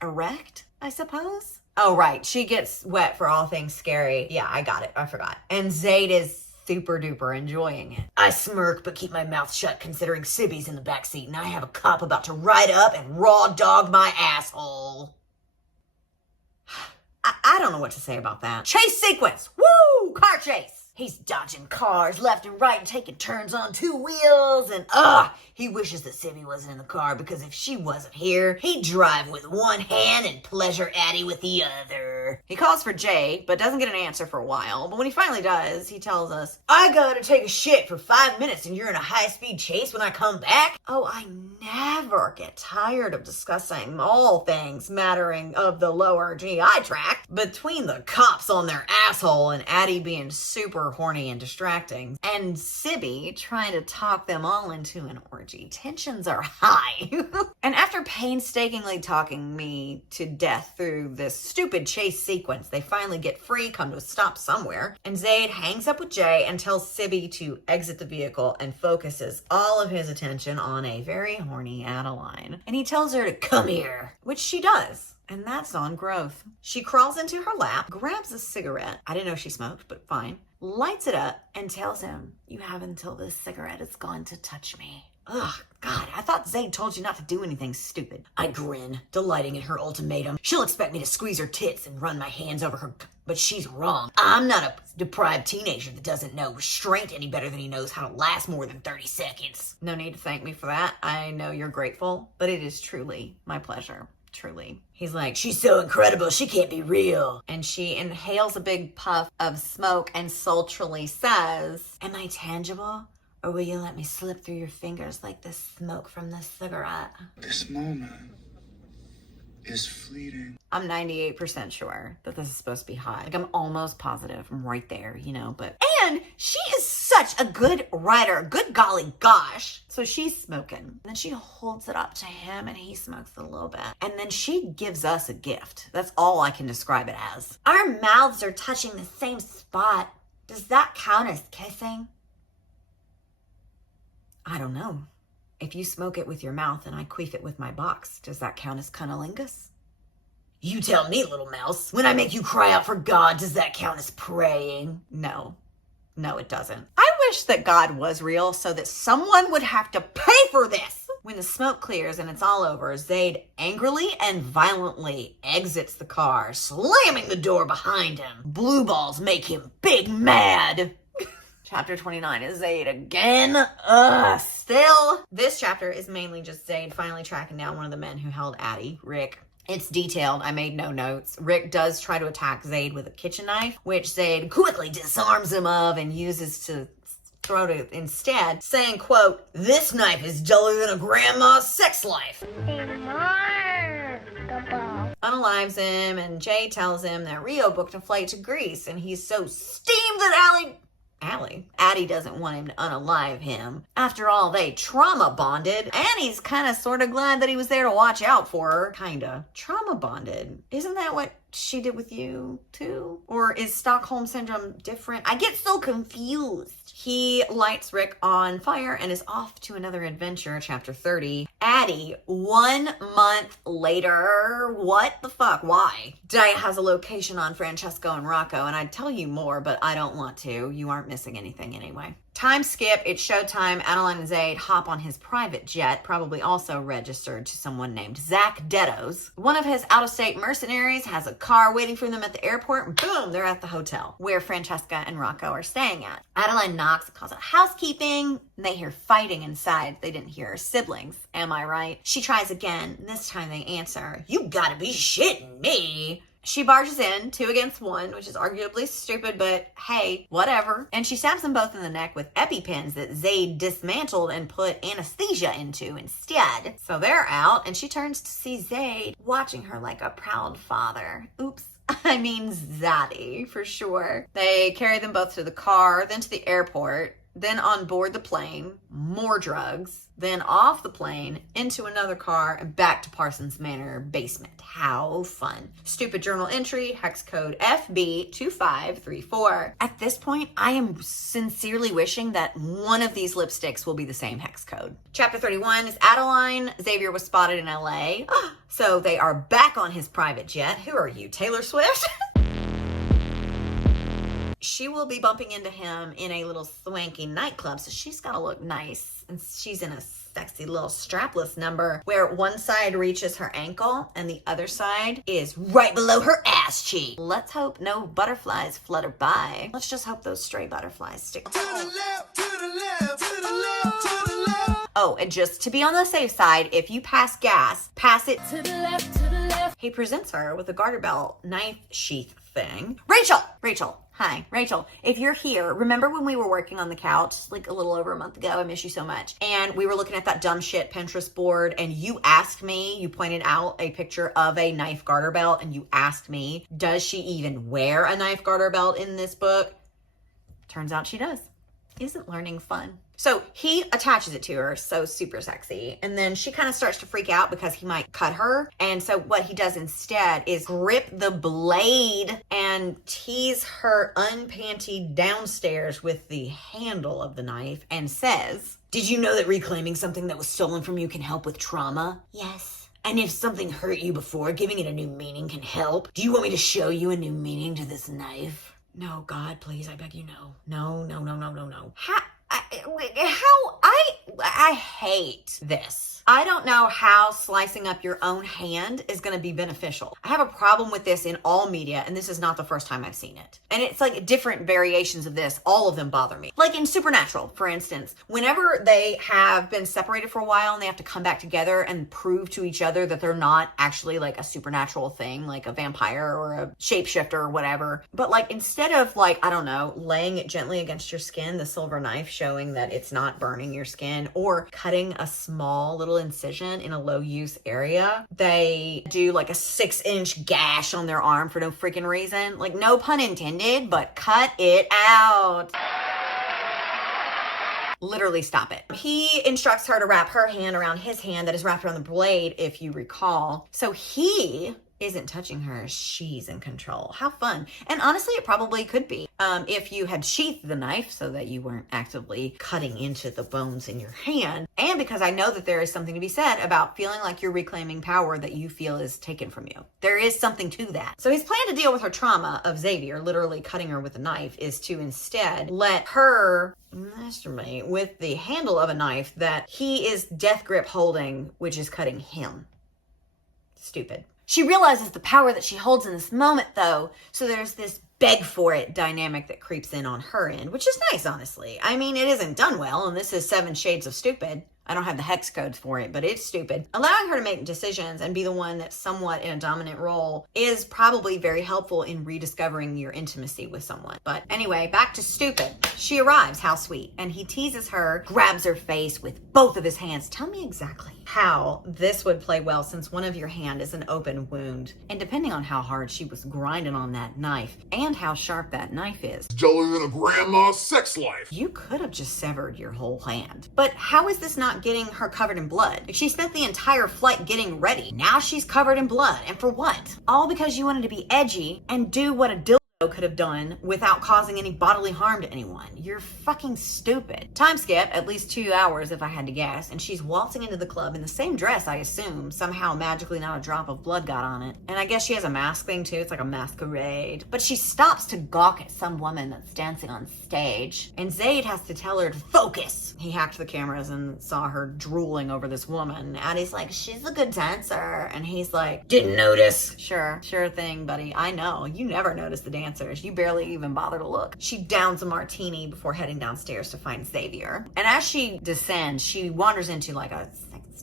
erect, I suppose? Oh, right. She gets wet for all things scary. Yeah, I got it. I forgot. And Zade is super duper enjoying it. I smirk but keep my mouth shut considering Sibby's in the backseat and I have a cop about to ride up and raw dog my asshole. I don't know what to say about that. Chase sequence! Woo! Car chase! He's dodging cars left and right and taking turns on 2 wheels and he wishes that Sibby wasn't in the car because if she wasn't here, he'd drive with one hand and pleasure Addie with the other. He calls for Jay, but doesn't get an answer for a while. But when he finally does, he tells us, I gotta take a shit for 5 minutes and you're in a high-speed chase when I come back? Oh, I never get tired of discussing all things mattering of the lower GI tract. Between the cops on their asshole and Addie being super horny and distracting, and Sibby trying to talk them all into an orgy, tensions are high. And after painstakingly talking me to death through this stupid chase sequence, they finally get free, come to a stop somewhere, and Zade hangs up with Jay and tells Sibby to exit the vehicle and focuses all of his attention on a very horny Adeline. And he tells her to come here, which she does. And that's on growth. She crawls into her lap, grabs a cigarette. I didn't know she smoked, but fine. Lights it up and tells him, you have until this cigarette is gone to touch me. Ugh, God, I thought Zade told you not to do anything stupid. I grin, delighting in her ultimatum. She'll expect me to squeeze her tits and run my hands over her, but she's wrong. I'm not a deprived teenager that doesn't know restraint any better than he knows how to last more than 30 seconds. No need to thank me for that. I know you're grateful, but it is truly my pleasure. Truly. He's like, she's so incredible, she can't be real. And she inhales a big puff of smoke and sultrily says, am I tangible? Or will you let me slip through your fingers like the smoke from the cigarette? This moment is fleeting. I'm 98% sure that this is supposed to be hot. Like, I'm almost positive. I'm right there, you know, but... And she is such a good writer. Good golly gosh. So she's smoking. And then she holds it up to him and he smokes it a little bit. And then she gives us a gift. That's all I can describe it as. Our mouths are touching the same spot. Does that count as kissing? I don't know. If you smoke it with your mouth and I queef it with my box, does that count as cunnilingus? You tell me, little mouse. When I make you cry out for God, does that count as praying? No. No, it doesn't. I wish that God was real so that someone would have to pay for this. When the smoke clears and it's all over, Zade angrily and violently exits the car, slamming the door behind him. Blue balls make him big mad. Chapter 29 is Zade again. Still. This chapter is mainly just Zade finally tracking down one of the men who held Addie, Rick. It's detailed. I made no notes. Rick does try to attack Zade with a kitchen knife, which Zade quickly disarms him of and uses to throw it instead, saying, quote, "This knife is duller than a grandma's sex life." Unalives him, and Jay tells him that Rio booked a flight to Greece, and he's so steamed that Addie doesn't want him to unalive him. After all, they trauma bonded, and he's kind of sort of glad that he was there to watch out for her. Kinda. Trauma bonded. Isn't that what she did with you, too? Or is Stockholm Syndrome different? I get so confused. He lights Rick on fire and is off to another adventure, chapter 30. Addie, 1 month later. What the fuck? Why? Diet has a location on Francesco and Rocco, and I'd tell you more, but I don't want to. You aren't missing anything anyway. Time skip, it's showtime. Adeline and Zade hop on his private jet, probably also registered to someone named Zach Dettos. One of his out-of-state mercenaries has a car waiting for them at the airport, and boom, they're at the hotel where Francesca and Rocco are staying at. Adeline knocks, calls it housekeeping, and they hear fighting inside. They didn't hear her siblings, am I right? She tries again, and this time they answer, "You gotta be shitting me." She barges in, 2 against 1, which is arguably stupid, but hey, whatever. And she stabs them both in the neck with EpiPens that Zade dismantled and put anesthesia into instead. So they're out, and she turns to see Zade watching her like a proud father. Oops. I mean Zaddy, for sure. They carry them both to the car, then to the airport, then on board the plane, more drugs, then off the plane, into another car, and back to Parsons Manor basement. How fun. Stupid journal entry, hex code FB2534. At this point, I am sincerely wishing that one of these lipsticks will be the same hex code. Chapter 31 is Adeline. Xavier was spotted in LA. So they are back on his private jet. Who are you, Taylor Swift? She will be bumping into him in a little swanky nightclub, so she's got to look nice. And she's in a sexy little strapless number where one side reaches her ankle and the other side is right below her ass cheek. Let's hope no butterflies flutter by. Let's just hope those stray butterflies stick. To the left, to the left, to the left, to the left. Oh, and just to be on the safe side, if you pass gas, pass it to the left, to the left. He presents her with a garter belt knife sheath thing. Rachel. Hi, Rachel. If you're here, remember when we were working on the couch like a little over a month ago? I miss you so much. And we were looking at that dumb shit Pinterest board, and you asked me, you pointed out a picture of a knife garter belt, and you asked me, does she even wear a knife garter belt in this book? Turns out she does. Isn't learning fun? So he attaches it to her, so super sexy. And then she kind of starts to freak out because he might cut her. And so what he does instead is grip the blade and tease her unpantied downstairs with the handle of the knife and says, "Did you know that reclaiming something that was stolen from you can help with trauma?" "Yes." "And if something hurt you before, giving it a new meaning can help. Do you want me to show you a new meaning to this knife?" "No, God, please, I beg you, no. No. I hate this. I don't know how slicing up your own hand is going to be beneficial. I have a problem with this in all media, and this is not the first time I've seen it. And it's like different variations of this. All of them bother me. Like in Supernatural, for instance, whenever they have been separated for a while and they have to come back together and prove to each other that they're not actually like a supernatural thing, like a vampire or a shapeshifter or whatever. But like instead of like, I don't know, laying it gently against your skin, the silver knife showing that it's not burning your skin or cutting a small little incision in a low use area. They do like a 6-inch gash on their arm for no freaking reason. Like, no pun intended, but cut it out. Literally stop it. He instructs her to wrap her hand around his hand that is wrapped around the blade, if you recall. So he isn't touching her. She's in control. How fun. And honestly, it probably could be if you had sheathed the knife so that you weren't actively cutting into the bones in your hand. And because I know that there is something to be said about feeling like you're reclaiming power that you feel is taken from you. There is something to that. So his plan to deal with her trauma of Xavier, literally cutting her with a knife, is to instead let her masturbate with the handle of a knife that he is death grip holding, which is cutting him. Stupid. She realizes the power that she holds in this moment, though, so there's this beg for it dynamic that creeps in on her end, which is nice, honestly. I mean, it isn't done well, and this is 7 shades of stupid. I don't have the hex codes for it, but it's stupid. Allowing her to make decisions and be the one that's somewhat in a dominant role is probably very helpful in rediscovering your intimacy with someone. But anyway, back to stupid. She arrives, how sweet, and he teases her, grabs her face with both of his hands. Tell me exactly how this would play well, since one of your hand is an open wound. And depending on how hard she was grinding on that knife and how sharp that knife is, Jelly than a grandma's sex life. you could have just severed your whole hand. But how is this not getting her covered in blood? Like, she spent the entire flight getting ready. Now she's covered in blood. And for what? All because you wanted to be edgy and do what a dildo could have done without causing any bodily harm to anyone. You're fucking stupid. Time skip, at least 2 hours if I had to guess, and she's waltzing into the club in the same dress, I assume. Somehow magically not a drop of blood got on it. And I guess she has a mask thing too. It's like a masquerade. But she stops to gawk at some woman that's dancing on stage, and Zade has to tell her to focus. He hacked the cameras and saw her drooling over this woman. Addie's like, she's a good dancer, and he's like, didn't notice. Sure thing, buddy. I know. You never notice the dancers. You barely even bother to look. She downs a martini before heading downstairs to find Xavier. And as she descends, she wanders into like a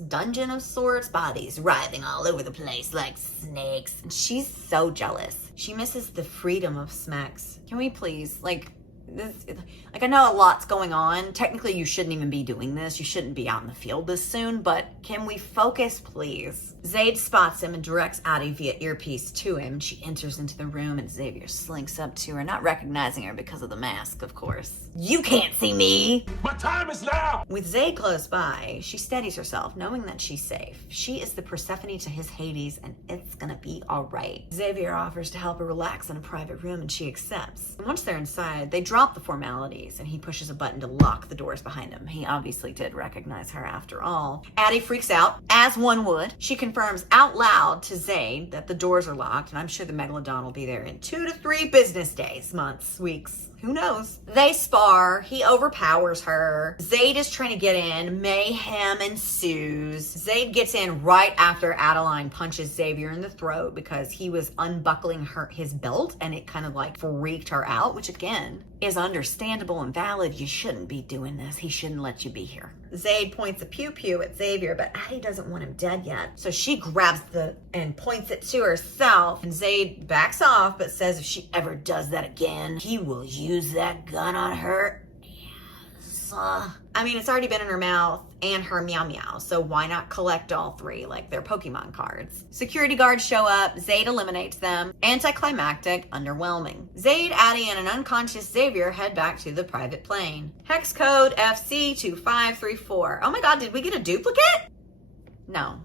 dungeon of sorts, bodies writhing all over the place like snakes. And she's so jealous. She misses the freedom of Smex. Can we please, I know a lot's going on. Technically, you shouldn't even be doing this. You shouldn't be out in the field this soon, but can we focus, please? Zade spots him and directs Addie via earpiece to him. She enters into the room and Xavier slinks up to her, not recognizing her because of the mask, of course. You can't see me! My time is now! With Zade close by, she steadies herself, knowing that she's safe. She is the Persephone to his Hades, and it's gonna be alright. Xavier offers to help her relax in a private room, and she accepts. And once they're inside, they drop the formalities, and he pushes a button to lock the doors behind him. He obviously did recognize her after all. Addie freaks out, as one would. She confirms out loud to Zade that the doors are locked, and I'm sure the Megalodon will be there in 2 to 3 business days, months, weeks. Who knows? They spar. He overpowers her. Zade is trying to get in. Mayhem ensues. Zade gets in right after Adeline punches Xavier in the throat because he was unbuckling his belt, and it kind of like freaked her out, which again is understandable and valid. You shouldn't be doing this. He shouldn't let you be here. Zade points a pew-pew at Xavier, but Addie doesn't want him dead yet. So she grabs and points it to herself, and Zade backs off, but says if she ever does that again, he will use that gun on her. Yes. I mean, it's already been in her mouth and her meow meow, so why not collect all 3 like they're Pokemon cards? Security guards show up, Zade eliminates them. Anticlimactic, underwhelming. Zade, Addie, and an unconscious Xavier head back to the private plane. Hex code FC2534. Oh my god, did we get a duplicate? No,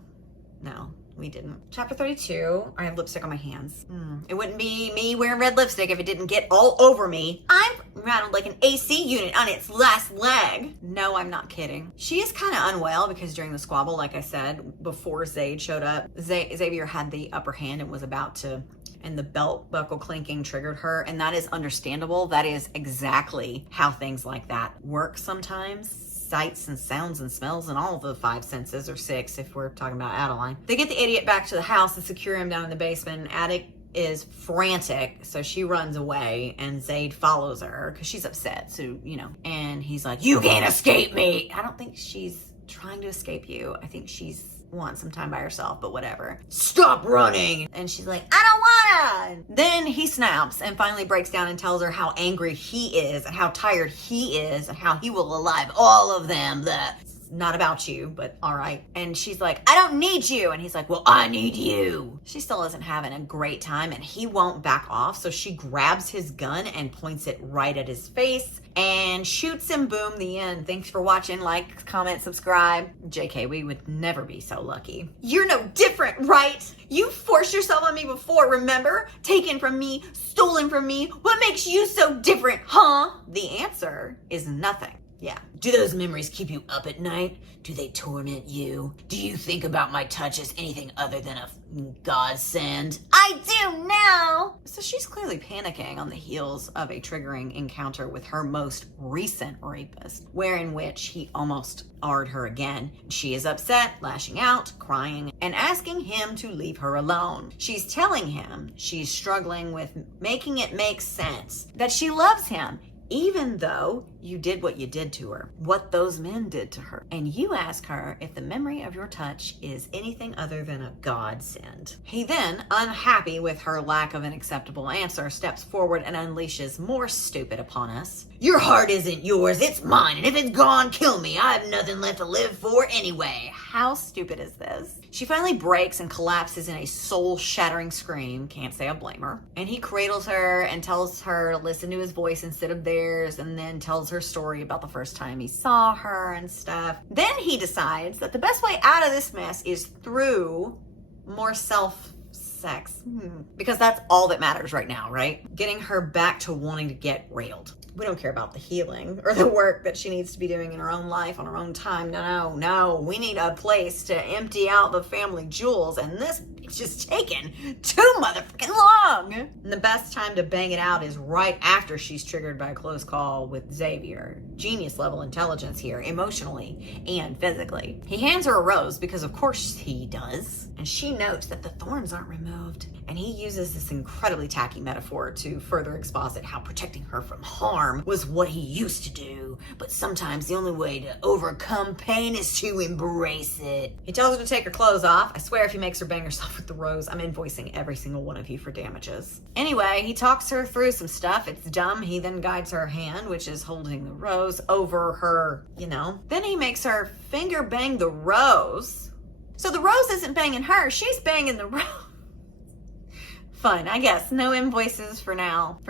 we didn't. Chapter 32. I have lipstick on my hands. It wouldn't be me wearing red lipstick if it didn't get all over me. I'm rattled like an AC unit on its last leg. No, I'm not kidding. She is kind of unwell because during the squabble, like I said, before Zade showed up, Xavier had the upper hand and was about to, and the belt buckle clinking triggered her, and that is understandable. That is exactly how things like that work sometimes. Sights and sounds and smells and all the 5 senses, or 6 if we're talking about Adeline. They get the idiot back to the house and secure him down in the basement. Addie is frantic, so she runs away, and Zade follows her because she's upset, so, and he's like, you can't escape me. I don't think she's trying to escape you. I think she's want some time by herself, but whatever. Stop running! And she's like, I don't wanna! Then he snaps and finally breaks down and tells her how angry he is and how tired he is and how he will alive all of them. Not about you, but all right. And she's like, I don't need you. And he's like, well, I need you. She still isn't having a great time and he won't back off. So she grabs his gun and points it right at his face and shoots him. Boom, the end. Thanks for watching. Like, comment, subscribe. JK, we would never be so lucky. You're no different, right? You forced yourself on me before, remember? Taken from me, stolen from me. What makes you so different, huh? The answer is nothing. Yeah. Do those memories keep you up at night? Do they torment you? Do you think about my touch as anything other than a godsend? I do now! So she's clearly panicking on the heels of a triggering encounter with her most recent rapist, wherein which he almost R'd her again. She is upset, lashing out, crying, and asking him to leave her alone. She's telling him she's struggling with making it make sense, that she loves him, even though you did what you did to her, what those men did to her. And you ask her if the memory of your touch is anything other than a godsend. He then, unhappy with her lack of an acceptable answer, steps forward and unleashes more stupid upon us. Your heart isn't yours, it's mine, and if it's gone, kill me. I have nothing left to live for anyway. How stupid is this? She finally breaks and collapses in a soul-shattering scream. Can't say I blame her. And he cradles her and tells her to listen to his voice instead of theirs, and then tells her story about the first time he saw her and stuff. Then he decides that the best way out of this mess is through more sex. Because that's all that matters right now, right? Getting her back to wanting to get railed. We don't care about the healing or the work that she needs to be doing in her own life on her own time. No. We need a place to empty out the family jewels, and this is just taking too motherfucking long. And the best time to bang it out is right after she's triggered by a close call with Xavier. Genius level intelligence here, emotionally and physically. He hands her a rose because of course he does, and she notes that the thorns aren't removed. And he uses this incredibly tacky metaphor to further exposit how protecting her from harm was what he used to do. But sometimes the only way to overcome pain is to embrace it. He tells her to take her clothes off. I swear if he makes her bang herself with the rose, I'm invoicing every single one of you for damages. Anyway, he talks her through some stuff. It's dumb. He then guides her hand, which is holding the rose, over her, Then he makes her finger bang the rose. So the rose isn't banging her, she's banging the rose. Fun, I guess. No invoices for now.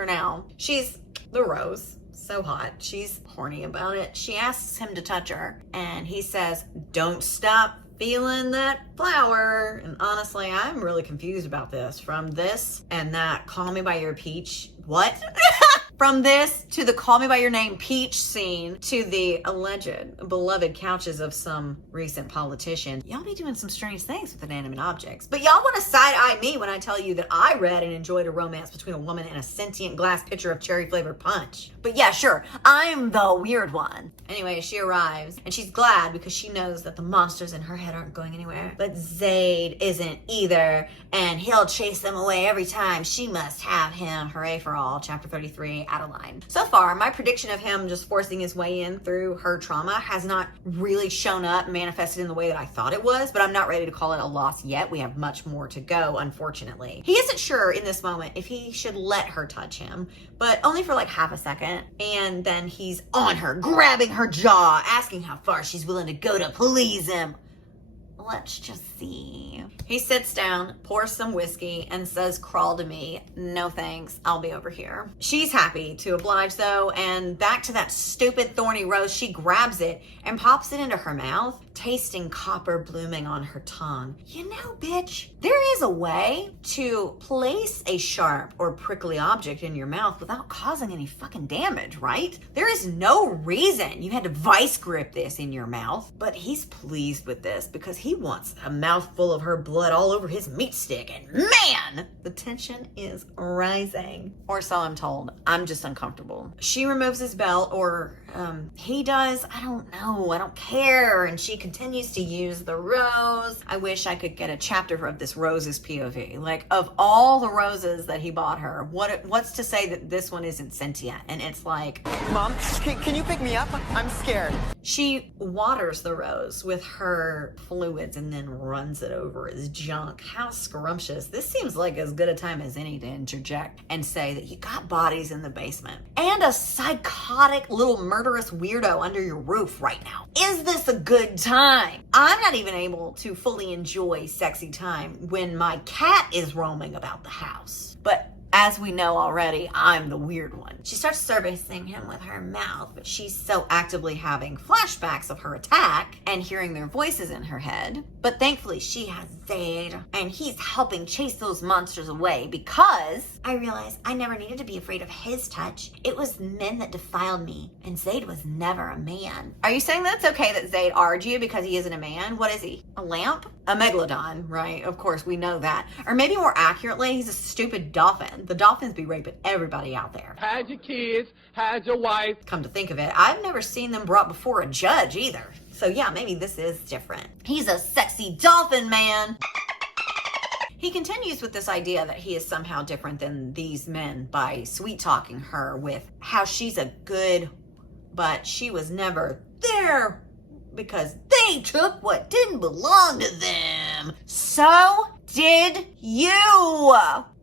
She's the rose. So hot. She's horny about it. She asks him to touch her, and he says, don't stop feeling that flower. And honestly, I'm really confused about this. From this and that Call Me By Your Peach. What? From this to the Call Me By Your Name Peach scene to the alleged beloved couches of some recent politician. Y'all be doing some strange things with inanimate objects. But y'all want to side-eye me when I tell you that I read and enjoyed a romance between a woman and a sentient glass pitcher of cherry-flavored punch. But yeah, sure, I'm the weird one. Anyway, she arrives, and she's glad because she knows that the monsters in her head aren't going anywhere. But Zade isn't either, and he'll chase them away every time. She must have him. Hooray for all. Chapter 33. Adeline. So far, my prediction of him just forcing his way in through her trauma has not really shown up, manifested in the way that I thought it was, but I'm not ready to call it a loss yet. We have much more to go, unfortunately. He isn't sure in this moment if he should let her touch him, but only for like half a second. And then he's on her, grabbing her jaw, asking how far she's willing to go to please him. Let's just see. He sits down, pours some whiskey, and says, crawl to me. No thanks, I'll be over here. She's happy to oblige though, and back to that stupid thorny rose, she grabs it and pops it into her mouth, tasting copper blooming on her tongue. You know, bitch, there is a way to place a sharp or prickly object in your mouth without causing any fucking damage, right? There is no reason you had to vice grip this in your mouth, but he's pleased with this because he wants a mouthful of her blood all over his meat stick, and man, on. The tension is rising. Or so I'm told. I'm just uncomfortable. She removes his belt, or he does. I don't know. I don't care. And she continues to use the rose. I wish I could get a chapter of this Rose's POV. Like, of all the roses that he bought her, what's to say that this one isn't sentient? And it's like, Mom, can you pick me up? I'm scared. She waters the rose with her fluids and then runs it over his junk. How scrumptious. This seems like as good a time as any to interject and say that you got bodies in the basement and a psychotic little murderous weirdo under your roof right now. Is this a good time? I'm not even able to fully enjoy sexy time when my cat is roaming about the house. But as we know already, I'm the weird one. She starts servicing him with her mouth, but she's so actively having flashbacks of her attack and hearing their voices in her head. But thankfully, she has Zade, and he's helping chase those monsters away because I realized I never needed to be afraid of his touch. It was men that defiled me, and Zade was never a man. Are you saying that it's okay that Zade R'd you because he isn't a man? What is he? A lamp? A megalodon, right? Of course, we know that. Or maybe more accurately, he's a stupid dolphin. The dolphins be raping everybody out there. Had your kids, had your wife. Come to think of it, I've never seen them brought before a judge either. So yeah, maybe this is different. He's a sexy dolphin man. He continues with this idea that he is somehow different than these men by sweet-talking her with how she's a good, but she was never there because they took what didn't belong to them. So did you.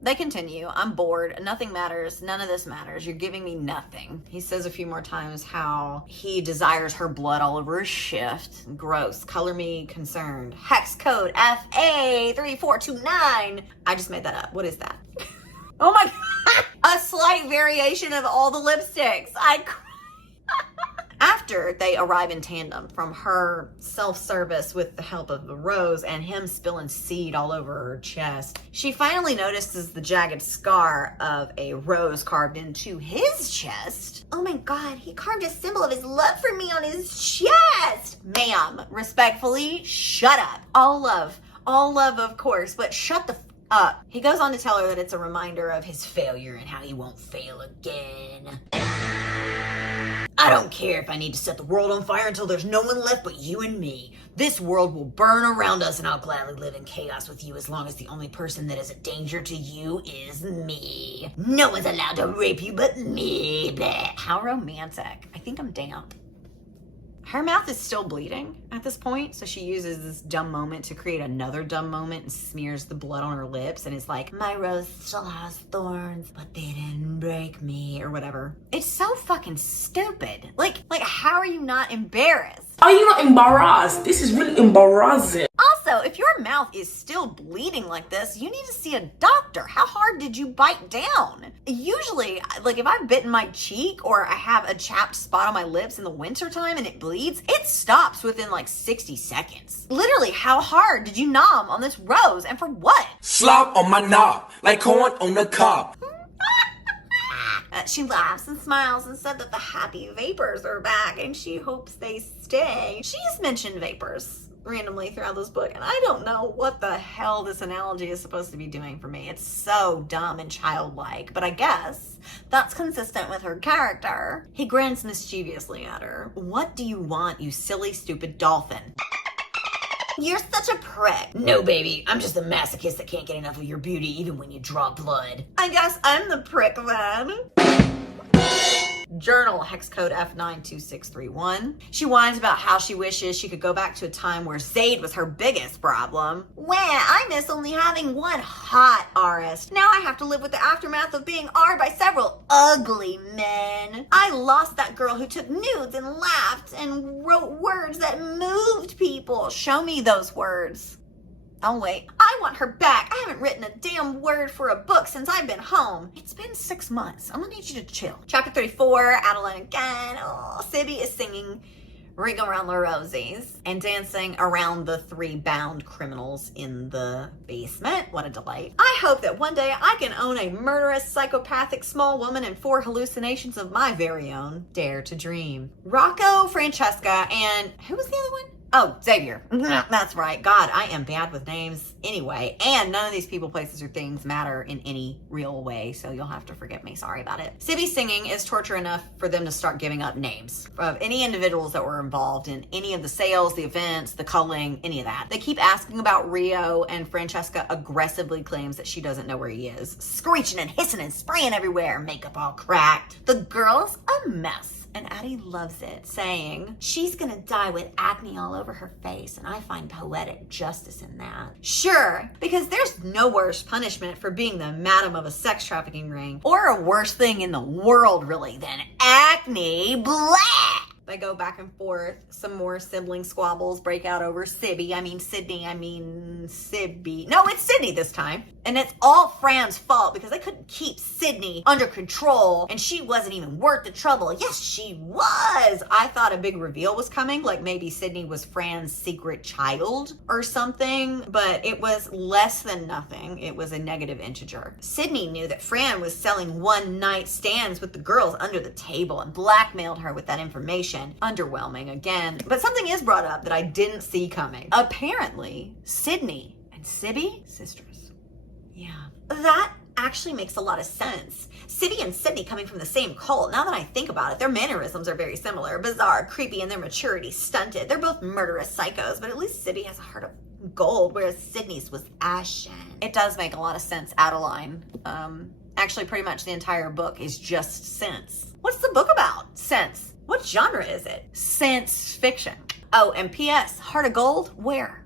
They continue. I'm bored. Nothing matters. None of this matters. You're giving me nothing. He says a few more times how he desires her blood all over his shift. Gross. Color me concerned. Hex code FA3429. I just made that up. What is that? Oh my God. A slight variation of all the lipsticks. After they arrive in tandem from her self-service with the help of the rose and him spilling seed all over her chest, she finally notices the jagged scar of a rose carved into his chest. Oh my God, he carved a symbol of his love for me on his chest. Ma'am, respectfully, shut up. All love, of course, but shut the up. He goes on to tell her that it's a reminder of his failure and how he won't fail again. I don't care if I need to set the world on fire until there's no one left but you and me. This world will burn around us and I'll gladly live in chaos with you as long as the only person that is a danger to you is me. No one's allowed to rape you but me. Bleh. How romantic. I think I'm damp. Her mouth is still bleeding at this point, so she uses this dumb moment to create another dumb moment and smears the blood on her lips and is like, my rose still has thorns, but they didn't break me, or whatever. It's so fucking stupid. Like how are you not embarrassed? Are you not embarrassed? This is really embarrassing. Also, if your mouth is still bleeding like this, you need to see a doctor. How hard did you bite down? Usually, like if I've bitten my cheek or I have a chapped spot on my lips in the wintertime and it bleeds, it stops within like 60 seconds. Literally, how hard did you nom on this rose and for what? Slop on my knob, like corn on the cob. She laughs and smiles and said that the happy vapors are back and she hopes they stay. She's mentioned vapors randomly throughout this book, and I don't know what the hell this analogy is supposed to be doing for me. It's so dumb and childlike, but I guess that's consistent with her character. He grins mischievously at her. What do you want, you silly, stupid dolphin? You're such a prick. No, baby, I'm just a masochist that can't get enough of your beauty even when you draw blood. I guess I'm the prick then. Journal, hex code F92631. She whines about how she wishes she could go back to a time where Zade was her biggest problem. Wah, I miss only having one hot artist. Now I have to live with the aftermath of being R'd by several ugly men. I lost that girl who took nudes and laughed and wrote words that moved people. Show me those words. Oh wait, I want her back. I haven't written a damn word for a book since I've been home. It's been 6 months. I'm gonna need you to chill. Chapter 34, Adeline again. Oh, Sibby is singing Ring Around the Rosies and dancing around the 3 bound criminals in the basement. What a delight. I hope that one day I can own a murderous, psychopathic small woman and 4 hallucinations of my very own. Dare to dream. Rocco, Francesca, and who was the other one? Oh, Xavier. That's right. God, I am bad with names anyway. And none of these people, places, or things matter in any real way, so you'll have to forgive me. Sorry about it. Sibby's singing is torture enough for them to start giving up names of any individuals that were involved in any of the sales, the events, the culling, any of that. They keep asking about Rio, and Francesca aggressively claims that she doesn't know where he is. Screeching and hissing and spraying everywhere, makeup all cracked. The girl's a mess. And Addie loves it, saying, she's gonna die with acne all over her face, and I find poetic justice in that. Sure, because there's no worse punishment for being the madam of a sex trafficking ring, or a worse thing in the world, really, than acne. Blah! They go back and forth. Some more sibling squabbles break out over Sibby. Sibby. No, it's Sydney this time. And it's all Fran's fault because they couldn't keep Sydney under control, and she wasn't even worth the trouble. Yes, she was. I thought a big reveal was coming, like maybe Sydney was Fran's secret child or something, but it was less than nothing. It was a negative integer. Sydney knew that Fran was selling one-night stands with the girls under the table and blackmailed her with that information. Underwhelming again. But something is brought up that I didn't see coming. Apparently, Sydney and Sibby, sisters. Yeah. That actually makes a lot of sense. Sibby and Sydney coming from the same cult. Now that I think about it, their mannerisms are very similar. Bizarre, creepy, and their maturity stunted. They're both murderous psychos, but at least Sibby has a heart of gold, whereas Sydney's was ashen. It does make a lot of sense, Adeline. Actually, pretty much the entire book is just sense. What's the book about? Sense. What genre is it? Science fiction. Oh, and P.S. Heart of Gold? Where?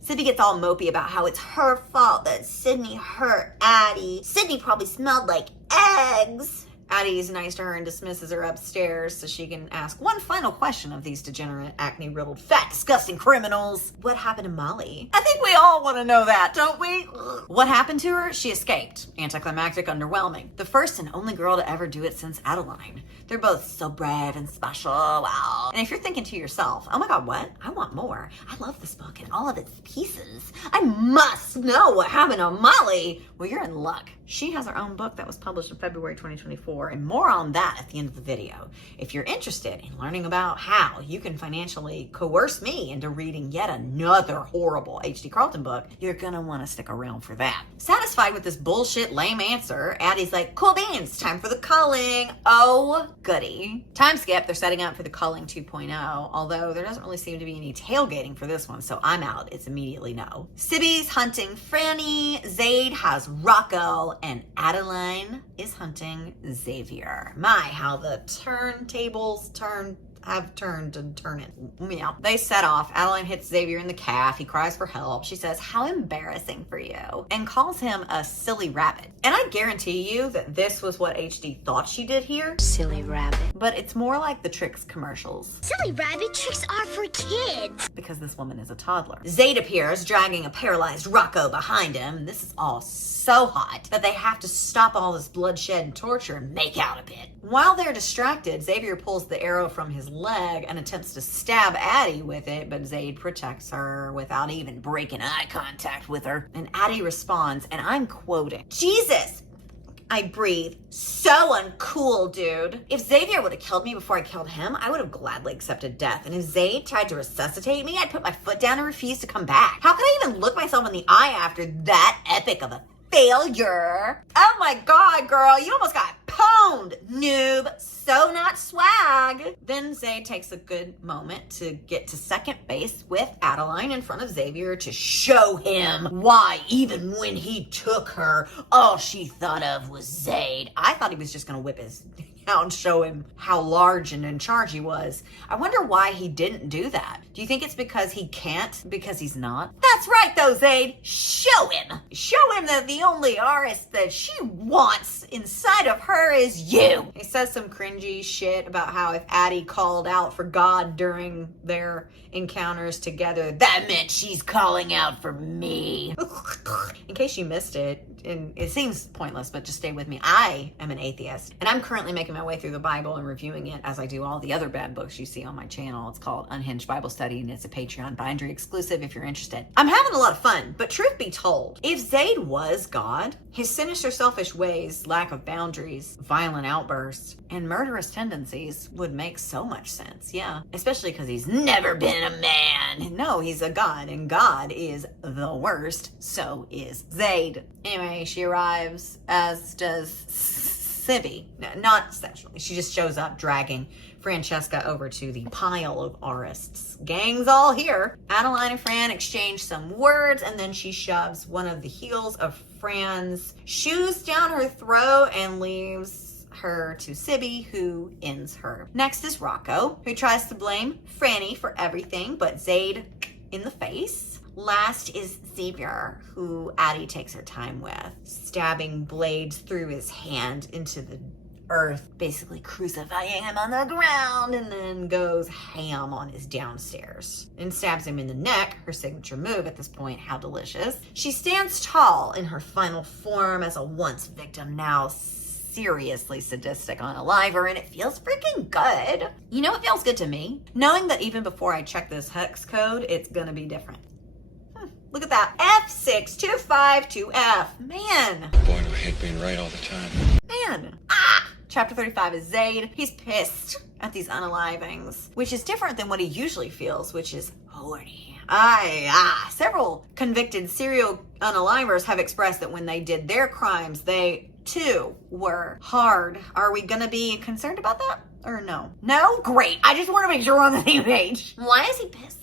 Sydney gets all mopey about how it's her fault that Sydney hurt Addie. Sydney probably smelled like eggs. Addie's nice to her and dismisses her upstairs so she can ask one final question of these degenerate, acne-riddled, fat, disgusting criminals. What happened to Molly? I think we all want to know that, don't we? What happened to her? She escaped. Anticlimactic, underwhelming. The first and only girl to ever do it since Adeline. They're both so brave and special. Wow. And if you're thinking to yourself, oh my God, what? I want more. I love this book and all of its pieces. I must know what happened to Molly. Well, you're in luck. She has her own book that was published in February 2024, and more on that at the end of the video. If you're interested in learning about how you can financially coerce me into reading yet another horrible H.D. Carlton book, you're gonna want to stick around for that. Satisfied with this bullshit lame answer, Addie's like, cool beans, time for the culling. Oh, goody. Time skip, they're setting up for the culling 2.0, although there doesn't really seem to be any tailgating for this one, so I'm out. It's immediately no. Sibby's hunting Franny, Zade has Rocco, and Adeline is hunting Xavier. My, how the turntables have turned and turning. Yeah. They set off. Adeline hits Xavier in the calf. He cries for help. She says, how embarrassing for you, and calls him a silly rabbit. And I guarantee you that this was what HD thought she did here. Silly rabbit. But it's more like the Tricks commercials. Silly rabbit, tricks are for kids. Because this woman is a toddler. Zade appears, dragging a paralyzed Rocco behind him. This is all so hot that they have to stop all this bloodshed and torture and make out a bit. While they're distracted, Xavier pulls the arrow from his leg and attempts to stab Addie with it, but Zade protects her without even breaking eye contact with her. And Addie responds, and I'm quoting, Jesus! I breathe. So uncool, dude. If Xavier would have killed me before I killed him, I would have gladly accepted death. And if Zade tried to resuscitate me, I'd put my foot down and refuse to come back. How could I even look myself in the eye after that epic of a failure? Oh my God, girl, you almost got pwned, noob. So not swag. Then Zade takes a good moment to get to second base with Adeline in front of Xavier to show him why, even when he took her, all she thought of was Zade. I thought he was just gonna whip his out and show him how large and in charge he was. I wonder why he didn't do that. Do you think it's because he can't? Because he's not? That's right though, Zade. Show him. Show him that the only artist that she wants inside of her is you. He says some cringy shit about how if Addie called out for God during their encounters together, that meant she's calling out for me. In case you missed it, and it seems pointless, but just stay with me. I am an atheist, and I'm currently making my way through the Bible and reviewing it as I do all the other bad books you see on my channel. It's called Unhinged Bible Study, and it's a Patreon bindery exclusive if you're interested. I'm having a lot of fun, but truth be told, if Zade was God, his sinister, selfish ways, lack of boundaries, violent outbursts, and murderous tendencies would make so much sense. Yeah, especially because he's never been a man. No, he's a god, and God is the worst. So is Zade. Anyway, she arrives, as does Sibby. Not sexually. She just shows up dragging Francesca over to the pile of arrests. Gang's all here. Adeline and Fran exchange some words, and then she shoves one of the heels of Fran's shoes down her throat and leaves her to Sibby, who ends her. Next is Rocco, who tries to blame Franny for everything, but Zade in the face. Last is Xavier, who Addie takes her time with, stabbing blades through his hand into the earth, basically crucifying him on the ground, and then goes ham on his downstairs and stabs him in the neck, her signature move at this point. How delicious. She stands tall in her final form as a once victim, now seriously sadistic unaliver, and it feels freaking good. You know what feels good to me? Knowing that even before I check this hex code, it's gonna be different. Look at that. F6252F. Man. Boy, do I hate being right all the time. Man. Chapter 35 is Zade. He's pissed at these unalivings, which is different than what he usually feels, which is horny. Several convicted serial unalivers have expressed that when they did their crimes, they too were hard. Are we gonna be concerned about that or no? No? Great. I just want to make sure we're on the same page. Why is he pissed?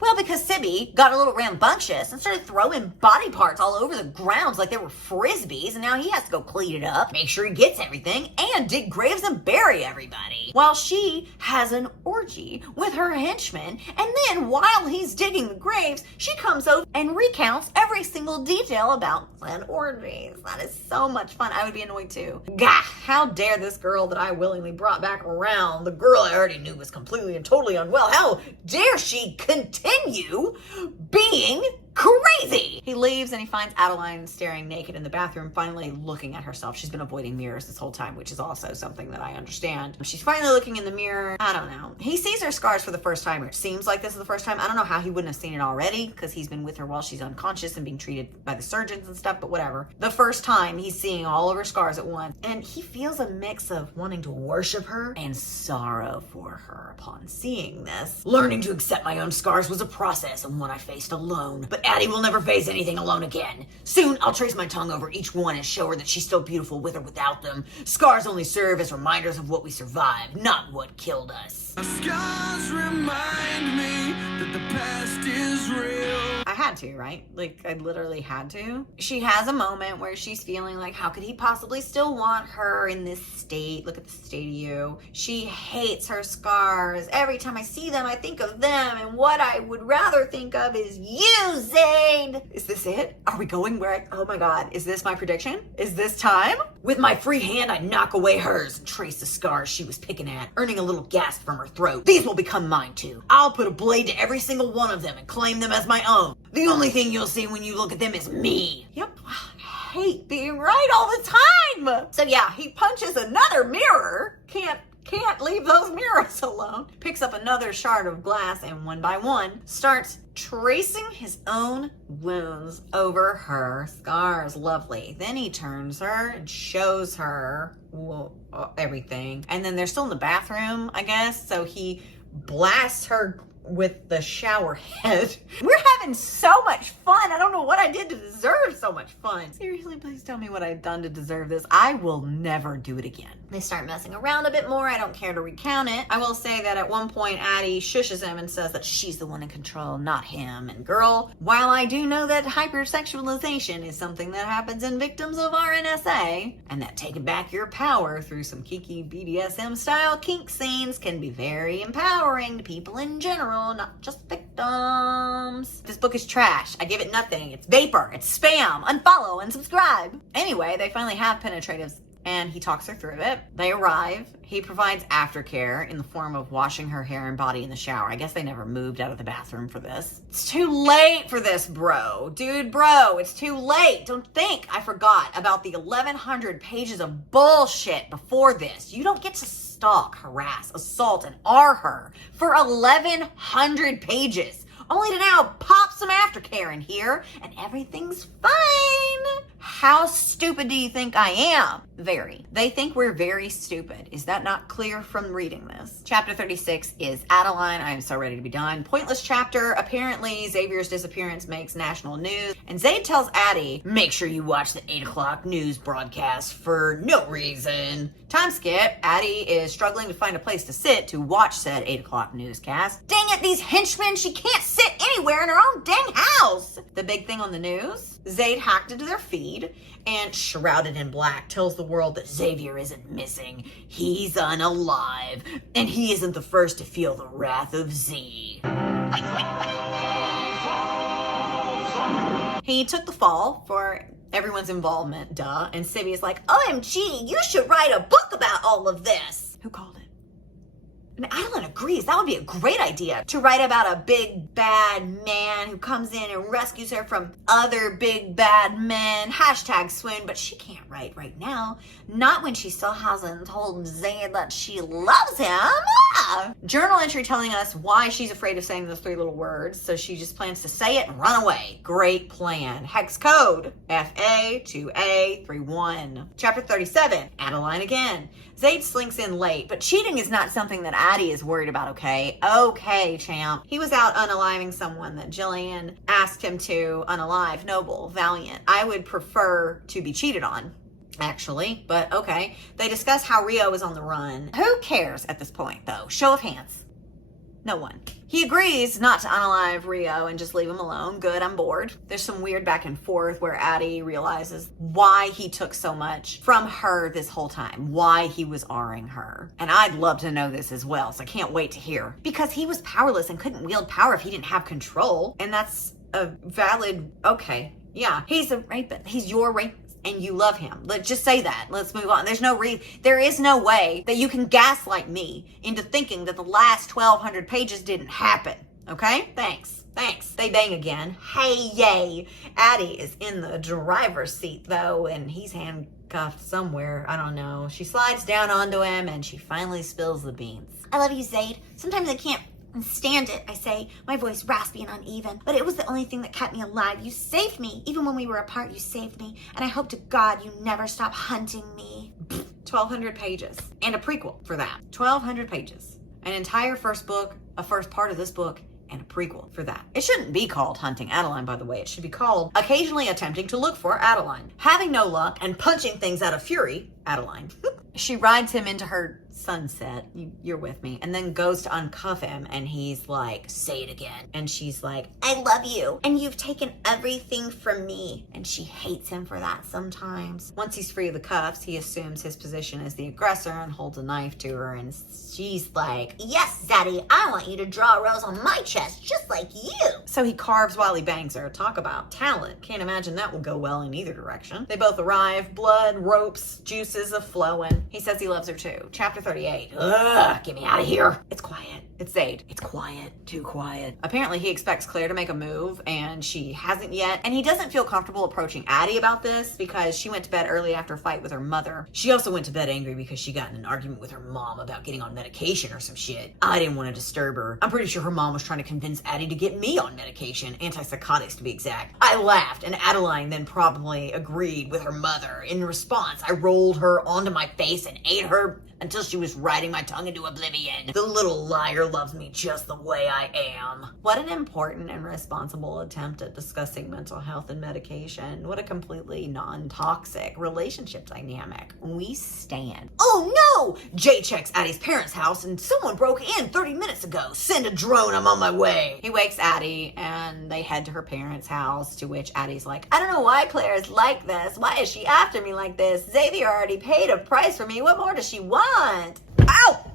Well, because Sibby got a little rambunctious and started throwing body parts all over the grounds like they were frisbees, and now he has to go clean it up, make sure he gets everything, and dig graves and bury everybody. While she has an orgy with her henchmen, and then while he's digging the graves, she comes over and recounts every single detail about said orgies. That is so much fun. I would be annoyed too. Gah, how dare this girl that I willingly brought back around, the girl I already knew was completely and totally unwell, how dare she continue being crazy? He leaves and he finds Adeline staring naked in the bathroom, finally looking at herself. She's been avoiding mirrors this whole time, which is also something that I understand. She's finally looking in the mirror. I don't know. He sees her scars for the first time, or it seems like this is the first time. I don't know how he wouldn't have seen it already, because he's been with her while she's unconscious and being treated by the surgeons and stuff, but whatever. The first time he's seeing all of her scars at once, and he feels a mix of wanting to worship her and sorrow for her upon seeing this. Learning to accept my own scars was a process and one I faced alone, but Addie will never face anything alone again. Soon, I'll trace my tongue over each one and show her that she's still beautiful with or without them. Scars only serve as reminders of what we survived, not what killed us. Scars remind me that the past is real. I had to, right? Like, I literally had to. She has a moment where she's feeling like, how could he possibly still want her in this state? Look at the state of you. She hates her scars. Every time I see them, I think of them, and what I would rather think of is you, Zade. Is this it? Are we going where oh my God, is this my prediction? Is this time? With my free hand, I knock away hers and trace the scars she was picking at, earning a little gasp from her throat. These will become mine too. I'll put a blade to every single one of them and claim them as my own. The only thing you'll see when you look at them is me. Yep, I hate being right all the time. So yeah, he punches another mirror. Can't leave those mirrors alone. Picks up another shard of glass and one by one starts tracing his own wounds over her scars. Lovely. Then he turns her and shows her everything. And then they're still in the bathroom, I guess. So he blasts her with the shower head. We're having so much fun. I don't know what I did to deserve so much fun. Seriously, please tell me what I've done to deserve this. I will never do it again. They start messing around a bit more. I don't care to recount it. I will say that at one point, Addie shushes him and says that she's the one in control, not him. And girl, while I do know that hypersexualization is something that happens in victims of RNSA, and that taking back your power through some kinky BDSM style kink scenes can be very empowering to people in general, not just victims. This book is trash. I give it nothing. It's vapor. It's spam. Unfollow and subscribe. Anyway, they finally have penetrative and he talks her through it. They arrive. He provides aftercare in the form of washing her hair and body in the shower. I guess they never moved out of the bathroom for this. It's too late for this, bro. Dude, bro, it's too late. Don't think I forgot about the 1,100 pages of bullshit before this. You don't get to stalk, harass, assault, and R her for 1,100 pages. Only to now pop some aftercare in here and everything's fine. How stupid do you think I am? Very. They think we're very stupid. Is that not clear from reading this? Chapter 36 is Adeline. I am so ready to be done. Pointless chapter. Apparently, Xavier's disappearance makes national news. And Zade tells Addie, make sure you watch the 8 o'clock news broadcast for no reason. Time skip. Addie is struggling to find a place to sit to watch said 8 o'clock newscast. Dang it, these henchmen, she can't sit anywhere in her own dang house. The big thing on the news, Zade hacked into their feed and, shrouded in black, tells the world that Xavier isn't missing. He's unalive, and he isn't the first to feel the wrath of Z. He took the fall for everyone's involvement, duh, and Sibby is like, OMG, you should write a book about all of this. Who called it? And Adeline agrees. That would be a great idea, to write about a big bad man who comes in and rescues her from other big bad men. Hashtag swoon, but she can't write right now. Not when she still hasn't told Zade that she loves him. Journal entry telling us why she's afraid of saying those 3 little words, so she just plans to say it and run away. Great plan. Hex code FA2A31. Chapter 37, Adeline again. Zade slinks in late, but cheating is not something that Addie is worried about, okay? Okay, champ. He was out unaliving someone that Jillian asked him to unalive. Noble, valiant. I would prefer to be cheated on, actually, but okay. They discuss how Rio is on the run. Who cares at this point, though? Show of hands. No one. He agrees not to unalive Rio and just leave him alone. Good, I'm bored. There's some weird back and forth where Addie realizes why he took so much from her this whole time, why he was R-ing her. And I'd love to know this as well, so I can't wait to hear. Because he was powerless and couldn't wield power if he didn't have control. And that's a valid, okay, yeah. He's a rapist. He's your rapist. And you love him. Let's just say that. Let's move on. There is no way that you can gaslight me into thinking that the last 1,200 pages didn't happen. Okay? Thanks. They bang again. Hey, yay. Addie is in the driver's seat, though, and he's handcuffed somewhere. I don't know. She slides down onto him, and she finally spills the beans. I love you, Zade. Sometimes I can't stand it, I say, my voice raspy and uneven, but it was the only thing that kept me alive. You saved me. Even when we were apart, you saved me, and I hope to God you never stop hunting me. 1,200 pages. And a prequel for that. 1,200 pages. An entire first book, a first part of this book, and a prequel for that. It shouldn't be called Hunting Adeline, by the way. It should be called Occasionally Attempting to Look for Adeline. Having no luck and punching things out of fury, Adeline. She rides him into her sunset, you're with me, and then goes to uncuff him, and he's like, say it again. And she's like, I love you, and you've taken everything from me. And she hates him for that sometimes. Once he's free of the cuffs, he assumes his position as the aggressor and holds a knife to her, and she's like, yes, Daddy, I want you to draw a rose on my chest, just like you. So he carves while he bangs her. Talk about talent. Can't imagine that will go well in either direction. They both arrive, blood, ropes, juices are flowing. He says he loves her too. Chapter 38. Ugh, get me out of here. It's quiet. It's Zade. It's quiet. Too quiet. Apparently he expects Claire to make a move, and she hasn't yet. And he doesn't feel comfortable approaching Addie about this because she went to bed early after a fight with her mother. She also went to bed angry because she got in an argument with her mom about getting on medication or some shit. I didn't want to disturb her. I'm pretty sure her mom was trying to convince Addie to get me on medication, antipsychotics to be exact. I laughed, and Adeline then probably agreed with her mother. In response, I rolled her onto my face and ate her until she was riding my tongue into oblivion. The little liar loves me just the way I am. What an important and responsible attempt at discussing mental health and medication. What a completely non-toxic relationship dynamic. We stand. Oh no! Jay checks Addie's parents' house and someone broke in 30 minutes ago. Send a drone, I'm on my way. He wakes Addie and they head to her parents' house, to which Addie's like, I don't know why Claire is like this. Why is she after me like this? Xavier already paid a price for me. What more does she want? Ow!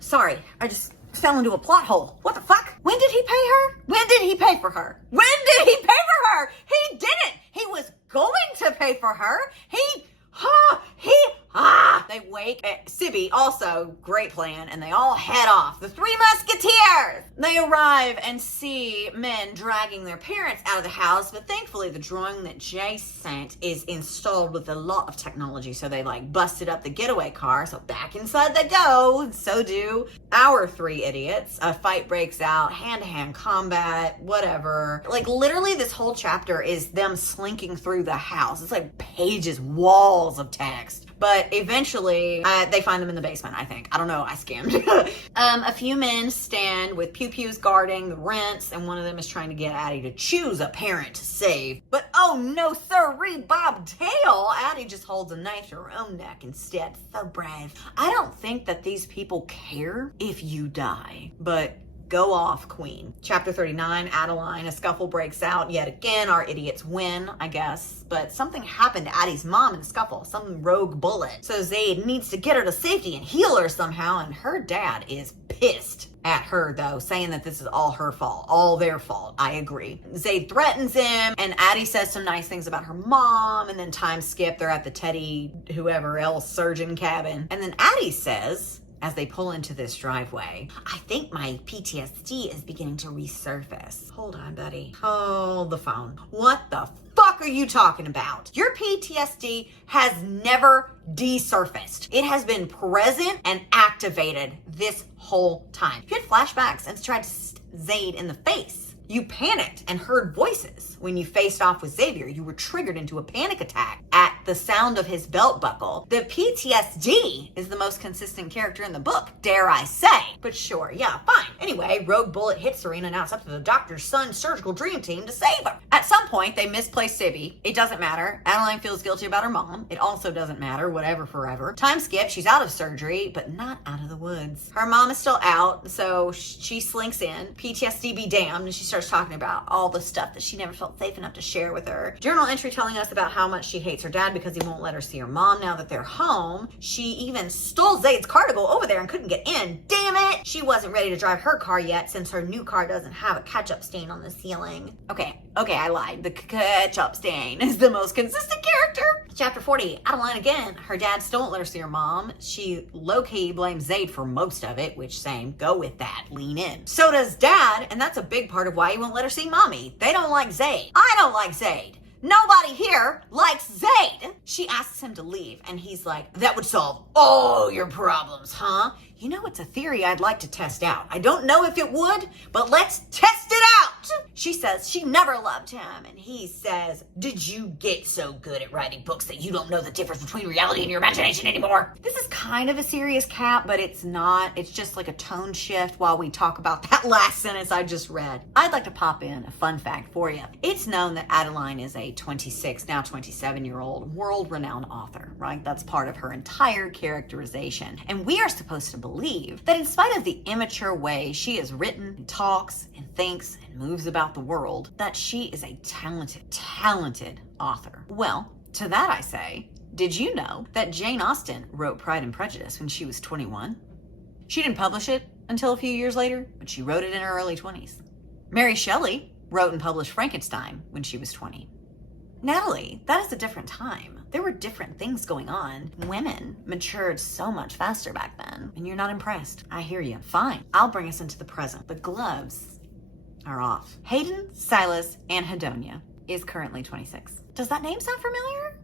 Sorry, I just fell into a plot hole. What the fuck? When did he pay her? When did he pay for her? When did he pay for her? He didn't. He was going to pay for her. He They wake Sibby, also great plan, and they all head off. The Three Musketeers! They arrive and see men dragging their parents out of the house, but thankfully the drone that Jay sent is installed with a lot of technology, so they like busted up the getaway car, so back inside they go, and so do our three idiots. A fight breaks out, hand-to-hand combat, whatever. Like literally this whole chapter is them slinking through the house. It's like pages, walls of text. But eventually, they find them in the basement, I think. I don't know, I skimmed. A few men stand with pew-pews guarding the rents, and one of them is trying to get Addie to choose a parent to save. But oh no, sirree, bobtail! Addie just holds a knife to her own neck instead. So brave. I don't think that these people care if you die, but go off, queen. Chapter 39, Adeline. A scuffle breaks out yet again. Our idiots win, I guess. But something happened to Addie's mom in the scuffle. Some rogue bullet. So Zade needs to get her to safety and heal her somehow. And her dad is pissed at her, though, saying that this is all her fault. All their fault. I agree. Zade threatens him. And Addie says some nice things about her mom. And then time skip. They're at the Teddy, whoever else, surgeon cabin. And then Addie says, as they pull into this driveway, I think my PTSD is beginning to resurface. Hold on, buddy. Hold the phone. What the fuck are you talking about? Your PTSD has never desurfaced. It has been present and activated this whole time. You had flashbacks and tried to Zade in the face. You panicked and heard voices. When you faced off with Xavier, you were triggered into a panic attack at the sound of his belt buckle. The PTSD is the most consistent character in the book, dare I say. But sure, yeah, fine. Anyway, rogue bullet hits Serena, now it's up to the doctor's son's surgical dream team to save her. At some point, they misplace Sibby. It doesn't matter. Adeline feels guilty about her mom. It also doesn't matter, whatever, forever. Time skip, she's out of surgery, but not out of the woods. Her mom is still out, so she slinks in. PTSD be damned, and she starts talking about all the stuff that she never felt safe enough to share with her. Journal entry telling us about how much she hates her dad because he won't let her see her mom now that they're home. She even stole Zade's car to go over there and couldn't get in. Damn it! She wasn't ready to drive her car yet since her new car doesn't have a ketchup stain on the ceiling. Okay, I lied. The ketchup stain is the most consistent character. Chapter 40, Adeline again. Her dad still won't let her see her mom. She low-key blames Zade for most of it, which same, go with that, lean in. So does dad, and that's a big part of why he won't let her see mommy. They don't like Zade. I don't like Zade. Nobody here likes Zade. She asks him to leave, and he's like, that would solve all your problems, huh? You know, it's a theory I'd like to test out. I don't know if it would, but let's test it out. She says she never loved him, and he says, did you get so good at writing books that you don't know the difference between reality and your imagination anymore? This is kind of a serious cap, but it's not. It's just like a tone shift while we talk about that last sentence I just read. I'd like to pop in a fun fact for you. It's known that Adeline is a 26, now 27-year-old world-renowned author, right? That's part of her entire characterization. And we are supposed to believe that in spite of the immature way she has written and talks and thinks and moves about the world, that she is a talented author. Well, to that I say, did you know that Jane Austen wrote Pride and Prejudice when she was 21? She didn't publish it until a few years later, but she wrote it in her early 20s. Mary Shelley wrote and published Frankenstein when she was 20. Natalie, that is a different time. There were different things going on. Women matured so much faster back then, and you're not impressed. I hear you. Fine, I'll bring us into the present. The gloves are off. Hayden, Silas, and Hedonia is currently 26. Does that name sound familiar?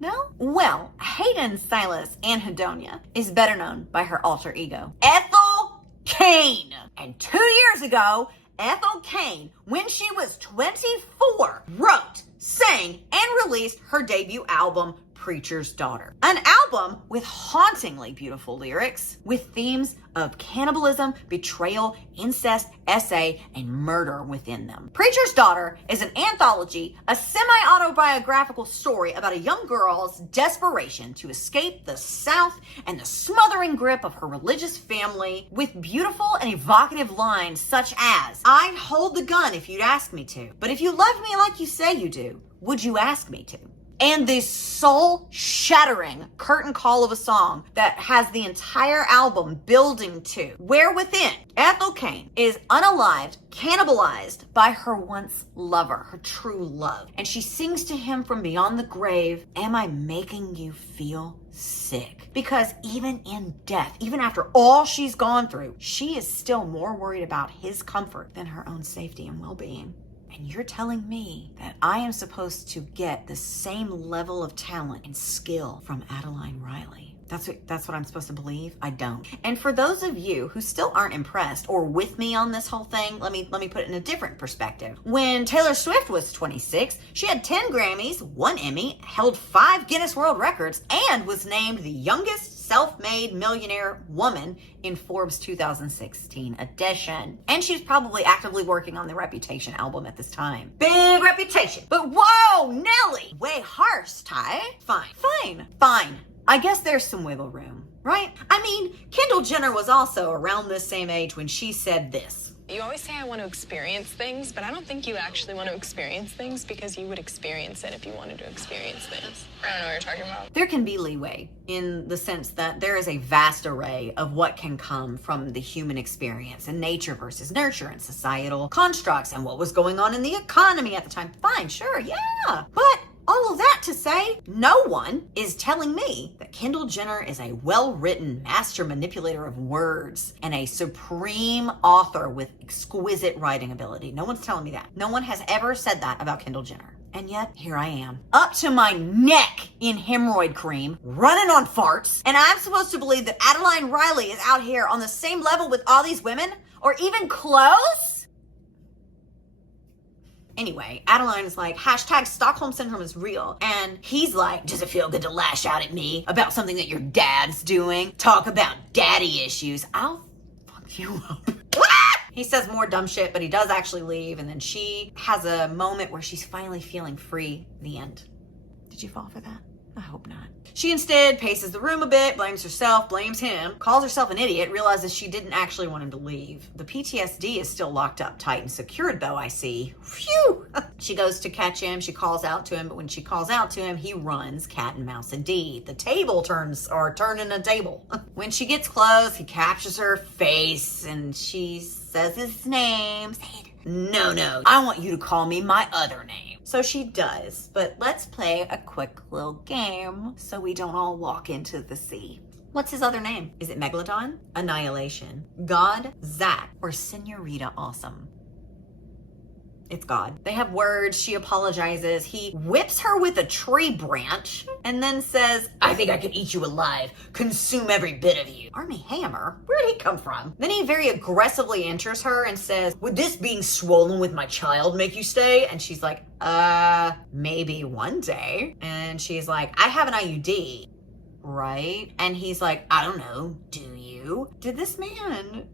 No? Well, Hayden, Silas, and Hedonia is better known by her alter ego, Ethel Kane. And 2 years ago, Ethel Kane, when she was 24, wrote, sang, and released her debut album, Preacher's Daughter. An album with hauntingly beautiful lyrics, with themes of cannibalism, betrayal, incest, essay, and murder within them. Preacher's Daughter is an anthology, a semi-autobiographical story about a young girl's desperation to escape the South and the smothering grip of her religious family, with beautiful and evocative lines such as, I'd hold the gun if you'd ask me to, but if you loved me like you say you do, would you ask me to? And the soul-shattering curtain call of a song that has the entire album building to, where within Ethel Cain is unalived, cannibalized by her once lover, her true love. And she sings to him from beyond the grave, "Am I making you feel sick?" Because even in death, even after all she's gone through, she is still more worried about his comfort than her own safety and well-being. And you're telling me that I am supposed to get the same level of talent and skill from Adeline Riley? That's what I'm supposed to believe? I don't. And for those of you who still aren't impressed or with me on this whole thing, let me put it in a different perspective. When Taylor Swift was 26, she had 10 Grammys, 1 Emmy, held 5 Guinness World Records, and was named the youngest self-made millionaire woman in Forbes 2016 edition. And she's probably actively working on the Reputation album at this time. Big Reputation. But whoa, Nelly! Way harsh, Ty. Fine. I guess there's some wiggle room, right? I mean, Kendall Jenner was also around this same age when she said this. You always say I want to experience things, but I don't think you actually want to experience things because you would experience it if you wanted to experience things. I don't know what you're talking about. There can be leeway in the sense that there is a vast array of what can come from the human experience and nature versus nurture and societal constructs and what was going on in the economy at the time. Fine, sure, yeah. But all of that to say, no one is telling me that Kendall Jenner is a well-written master manipulator of words and a supreme author with exquisite writing ability. No one's telling me that. No one has ever said that about Kendall Jenner. And yet, here I am, up to my neck in hemorrhoid cream, running on farts, and I'm supposed to believe that Adeline Riley is out here on the same level with all these women? Or even close? Anyway, Adeline is like, hashtag Stockholm Syndrome is real. And he's like, does it feel good to lash out at me about something that your dad's doing? Talk about daddy issues. I'll fuck you up. He says more dumb shit, but he does actually leave. And then she has a moment where she's finally feeling free. The end. Did you fall for that? I hope not. She instead paces the room a bit, blames herself, blames him, calls herself an idiot, realizes she didn't actually want him to leave. The PTSD is still locked up tight and secured though, I see. Phew! She goes to catch him, she calls out to him, but when she calls out to him, he runs cat and mouse indeed. The table turning a table. When she gets close, he captures her face and she says his name. Zade. No, I want you to call me my other name. So she does, but let's play a quick little game so we don't all walk into the sea. What's his other name? Is it Megalodon, Annihilation, God, Zat, or Senorita Awesome? It's God. They have words, she apologizes, he whips her with a tree branch and then says, I think I could eat you alive, consume every bit of you. Army Hammer? Where'd he come from? Then he very aggressively enters her and says, would this being swollen with my child make you stay? And she's like, maybe one day. And she's like, I have an IUD, right? And he's like, I don't know, do you? Did this man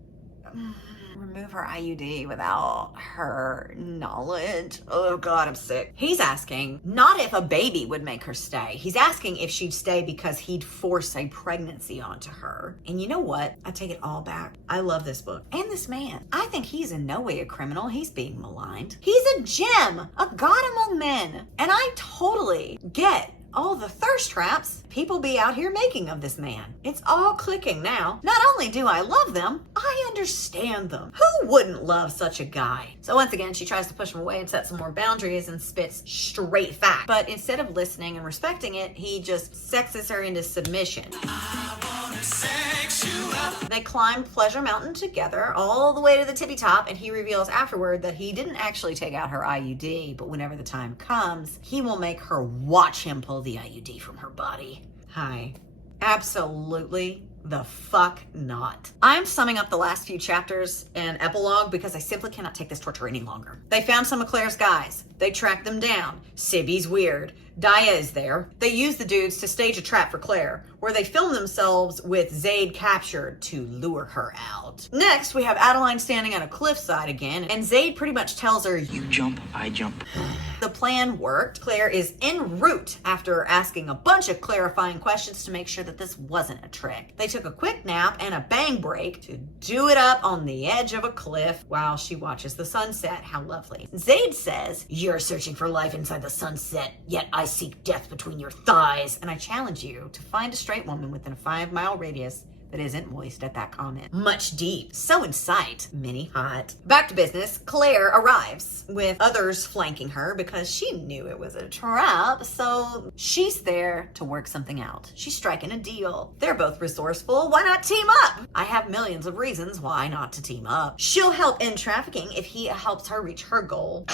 remove her IUD without her knowledge? Oh God, I'm sick. He's asking not if a baby would make her stay. He's asking if she'd stay because he'd force a pregnancy onto her. And you know what? I take it all back. I love this book. And this man. I think he's in no way a criminal. He's being maligned. He's a gem, a god among men. And I totally get all the thirst traps people be out here making of this man. It's all clicking now. Not only do I love them, I understand them. Who wouldn't love such a guy? So once again, she tries to push him away and set some more boundaries and spits straight fact. But instead of listening and respecting it, he just sexes her into submission. They climb Pleasure Mountain together all the way to the tippy top, and he reveals afterward that he didn't actually take out her IUD, but whenever the time comes, he will make her watch him pull the IUD from her body. Hi. Absolutely the fuck not. I'm summing up the last few chapters in Epilogue because I simply cannot take this torture any longer. They found some of Claire's guys. They tracked them down. Sibby's weird. Daya is there. They use the dudes to stage a trap for Claire, where they film themselves with Zade captured to lure her out. Next, we have Adeline standing on a cliffside again, and Zade pretty much tells her, you jump, I jump. The plan worked. Claire is en route after asking a bunch of clarifying questions to make sure that this wasn't a trick. They took a quick nap and a bang break to do it up on the edge of a cliff while she watches the sunset. How lovely. Zade says, You're searching for life inside the sunset, yet I seek death between your thighs. And I challenge you to find a straight woman within a 5-mile radius that isn't moist at that comment. Much deep, so in sight, mini hot. Back to business, Claire arrives with others flanking her because she knew it was a trap, so she's there to work something out. She's striking a deal. They're both resourceful, why not team up? I have millions of reasons why not to team up. She'll help end trafficking if he helps her reach her goal.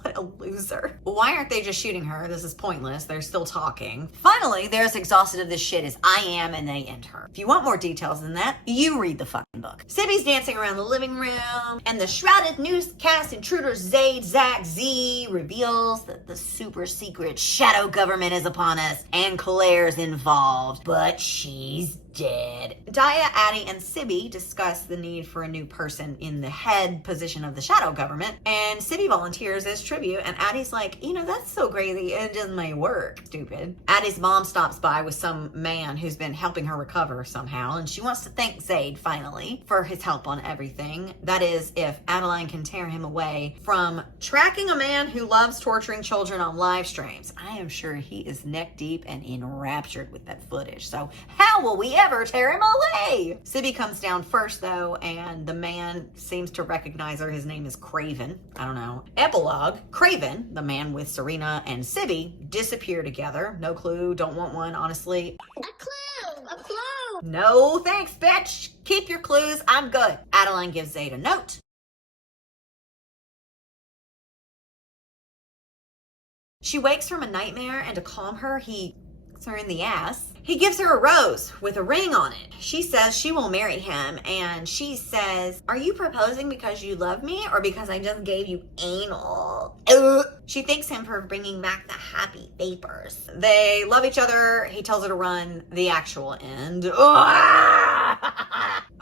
What a loser. Why aren't they just shooting her? This is pointless. They're still talking. Finally, they're as exhausted of this shit as I am, and they end her. If you want more details than that, you read the fucking book. Sibby's dancing around the living room, and the shrouded newscast intruder Z reveals that the super secret shadow government is upon us, and Claire's involved, but she's dead. Daya, Addie, and Sibby discuss the need for a new person in the head position of the shadow government, and Sibby volunteers as tribute, and Addie's like, you know, that's so crazy, it just may work. Stupid. Addie's mom stops by with some man who's been helping her recover somehow, and she wants to thank Zade, finally, for his help on everything. That is, if Adeline can tear him away from tracking a man who loves torturing children on live streams. I am sure he is neck deep and enraptured with that footage, so how will we ever tear him away? Sibby comes down first though, and the man seems to recognize her. His name is Craven. I don't know. Epilogue. Craven, the man with Serena and Sibby, disappear together. No clue. Don't want one, honestly. A clue! A clue! No thanks, bitch. Keep your clues. I'm good. Adeline gives Zade a note. She wakes from a nightmare, and to calm her, he her in the ass. He gives her a rose with a ring on it. She says she will marry him, and she says, are you proposing because you love me or because I just gave you anal? She thanks him for bringing back the happy vapors. They love each other. He tells her to run the actual end.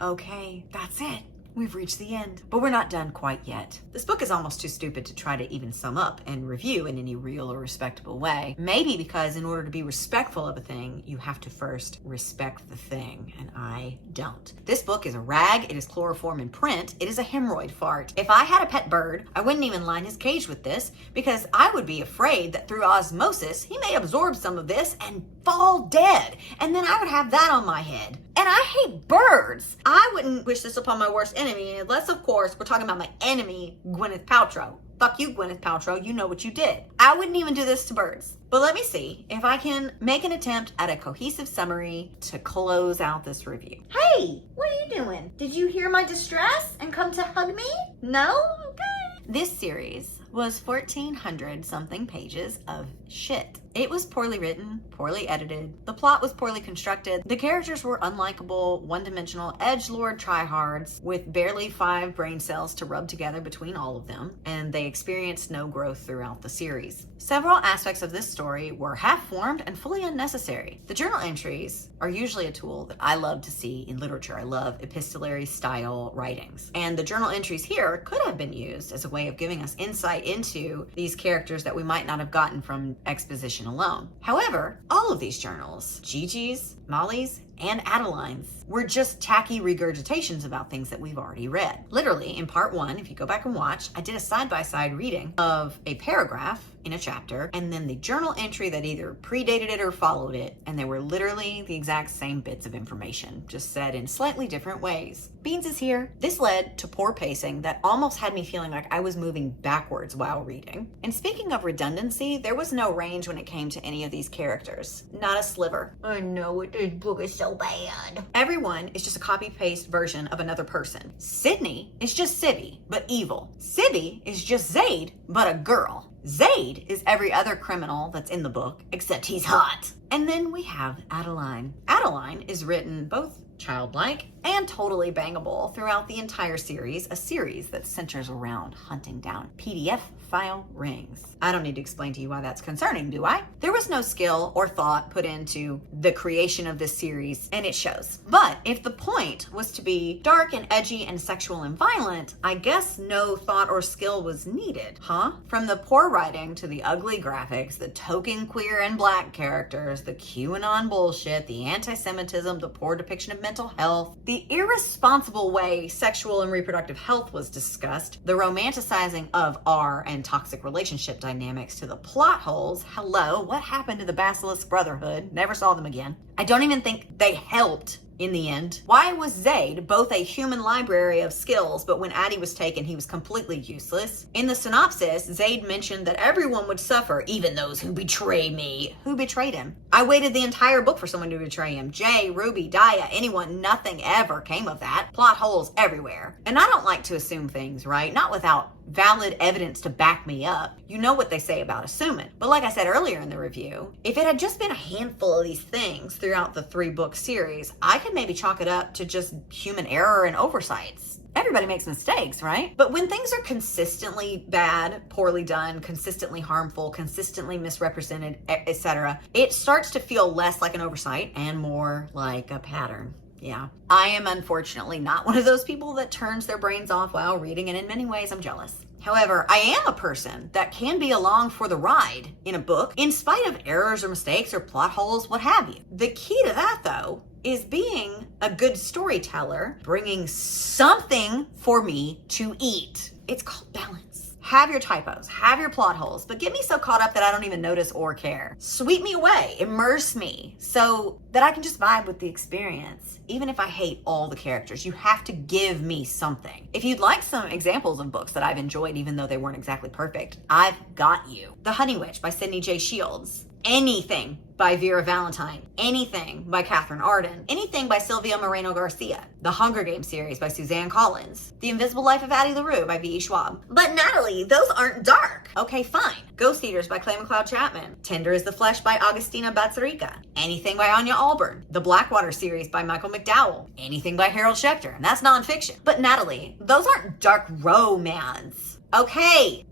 Okay, that's it. We've reached the end, but we're not done quite yet. This book is almost too stupid to try to even sum up and review in any real or respectable way. Maybe because in order to be respectful of a thing, you have to first respect the thing, and I don't. This book is a rag, it is chloroform in print, it is a hemorrhoid fart. If I had a pet bird, I wouldn't even line his cage with this, because I would be afraid that through osmosis, he may absorb some of this and fall dead, and then I would have that on my head. And I hate birds. I wouldn't wish this upon my worst enemy, unless, of course, we're talking about my enemy, Gwyneth Paltrow. Fuck you, Gwyneth Paltrow. You know what you did. I wouldn't even do this to birds. But let me see if I can make an attempt at a cohesive summary to close out this review. Hey, what are you doing? Did you hear my distress and come to hug me? No? Okay. This series was 1,400 something pages of shit. It was poorly written, poorly edited, the plot was poorly constructed, the characters were unlikable, one-dimensional edgelord tryhards with barely 5 brain cells to rub together between all of them, and they experienced no growth throughout the series. Several aspects of this story were half-formed and fully unnecessary. The journal entries are usually a tool that I love to see in literature. I love epistolary style writings, and the journal entries here could have been used as a way of giving us insight into these characters that we might not have gotten from exposition alone. However, all of these journals, Gigi's, Molly's, and Adeline's, were just tacky regurgitations about things that we've already read. Literally, in part 1, if you go back and watch, I did a side-by-side reading of a paragraph in a chapter, and then the journal entry that either predated it or followed it, and they were literally the exact same bits of information, just said in slightly different ways. Beans is here. This led to poor pacing that almost had me feeling like I was moving backwards while reading. And speaking of redundancy, there was no range when it came to any of these characters. Not a sliver. I know it, this book is so bad. Everyone is just a copy-paste version of another person. Sydney is just Sibby, but evil. Sibby is just Zade, but a girl. Zade is every other criminal that's in the book, except he's hot. And then we have Adeline. Adeline is written both childlike and totally bangable throughout the entire series, a series that centers around hunting down PDF file rings. I don't need to explain to you why that's concerning, do I? There was no skill or thought put into the creation of this series, and it shows. But if the point was to be dark and edgy and sexual and violent, I guess no thought or skill was needed, huh? From the poor writing to the ugly graphics, the token queer and black characters, the QAnon bullshit, the anti-Semitism, the poor depiction of mental health, the irresponsible way sexual and reproductive health was discussed, the romanticizing of R and and toxic relationship dynamics to the plot holes. Hello, what happened to the Basilisk Brotherhood? Never saw them again. I don't even think they helped in the end. Why was Zade both a human library of skills, but when Addie was taken, he was completely useless? In the synopsis, Zade mentioned that everyone would suffer, even those who betray me. Who betrayed him? I waited the entire book for someone to betray him. Jay, Ruby, Daya, anyone, nothing ever came of that. Plot holes everywhere. And I don't like to assume things, right? Not without valid evidence to back me up. You know what they say about assuming. But like I said earlier in the review, if it had just been a handful of these things throughout the 3-book series, I could maybe chalk it up to just human error and oversights. Everybody makes mistakes, right? But when things are consistently bad, poorly done, consistently harmful, consistently misrepresented, etc., it starts to feel less like an oversight and more like a pattern. Yeah. I am unfortunately not one of those people that turns their brains off while reading, and in many ways I'm jealous. However, I am a person that can be along for the ride in a book, in spite of errors or mistakes or plot holes, what have you. The key to that, though, is being a good storyteller, bringing something for me to eat. It's called balance. Have your typos, have your plot holes, but get me so caught up that I don't even notice or care. Sweep me away, immerse me, so that I can just vibe with the experience. Even if I hate all the characters, you have to give me something. If you'd like some examples of books that I've enjoyed, even though they weren't exactly perfect, I've got you. The Honey Witch by Sydney J. Shields. Anything by Vera Valentine, anything by Catherine Arden, anything by Sylvia Moreno Garcia, the Hunger Games series by Suzanne Collins, The Invisible Life of Addie LaRue by V.E. Schwab. But Natalie, those aren't dark. Okay, fine. Ghost Eaters by Clay McLeod Chapman, Tender as the Flesh by Agustina Batsarica, anything by Anya Alburn, the Blackwater series by Michael McDowell, anything by Harold Schechter, and that's nonfiction. But Natalie, those aren't dark romance. Okay.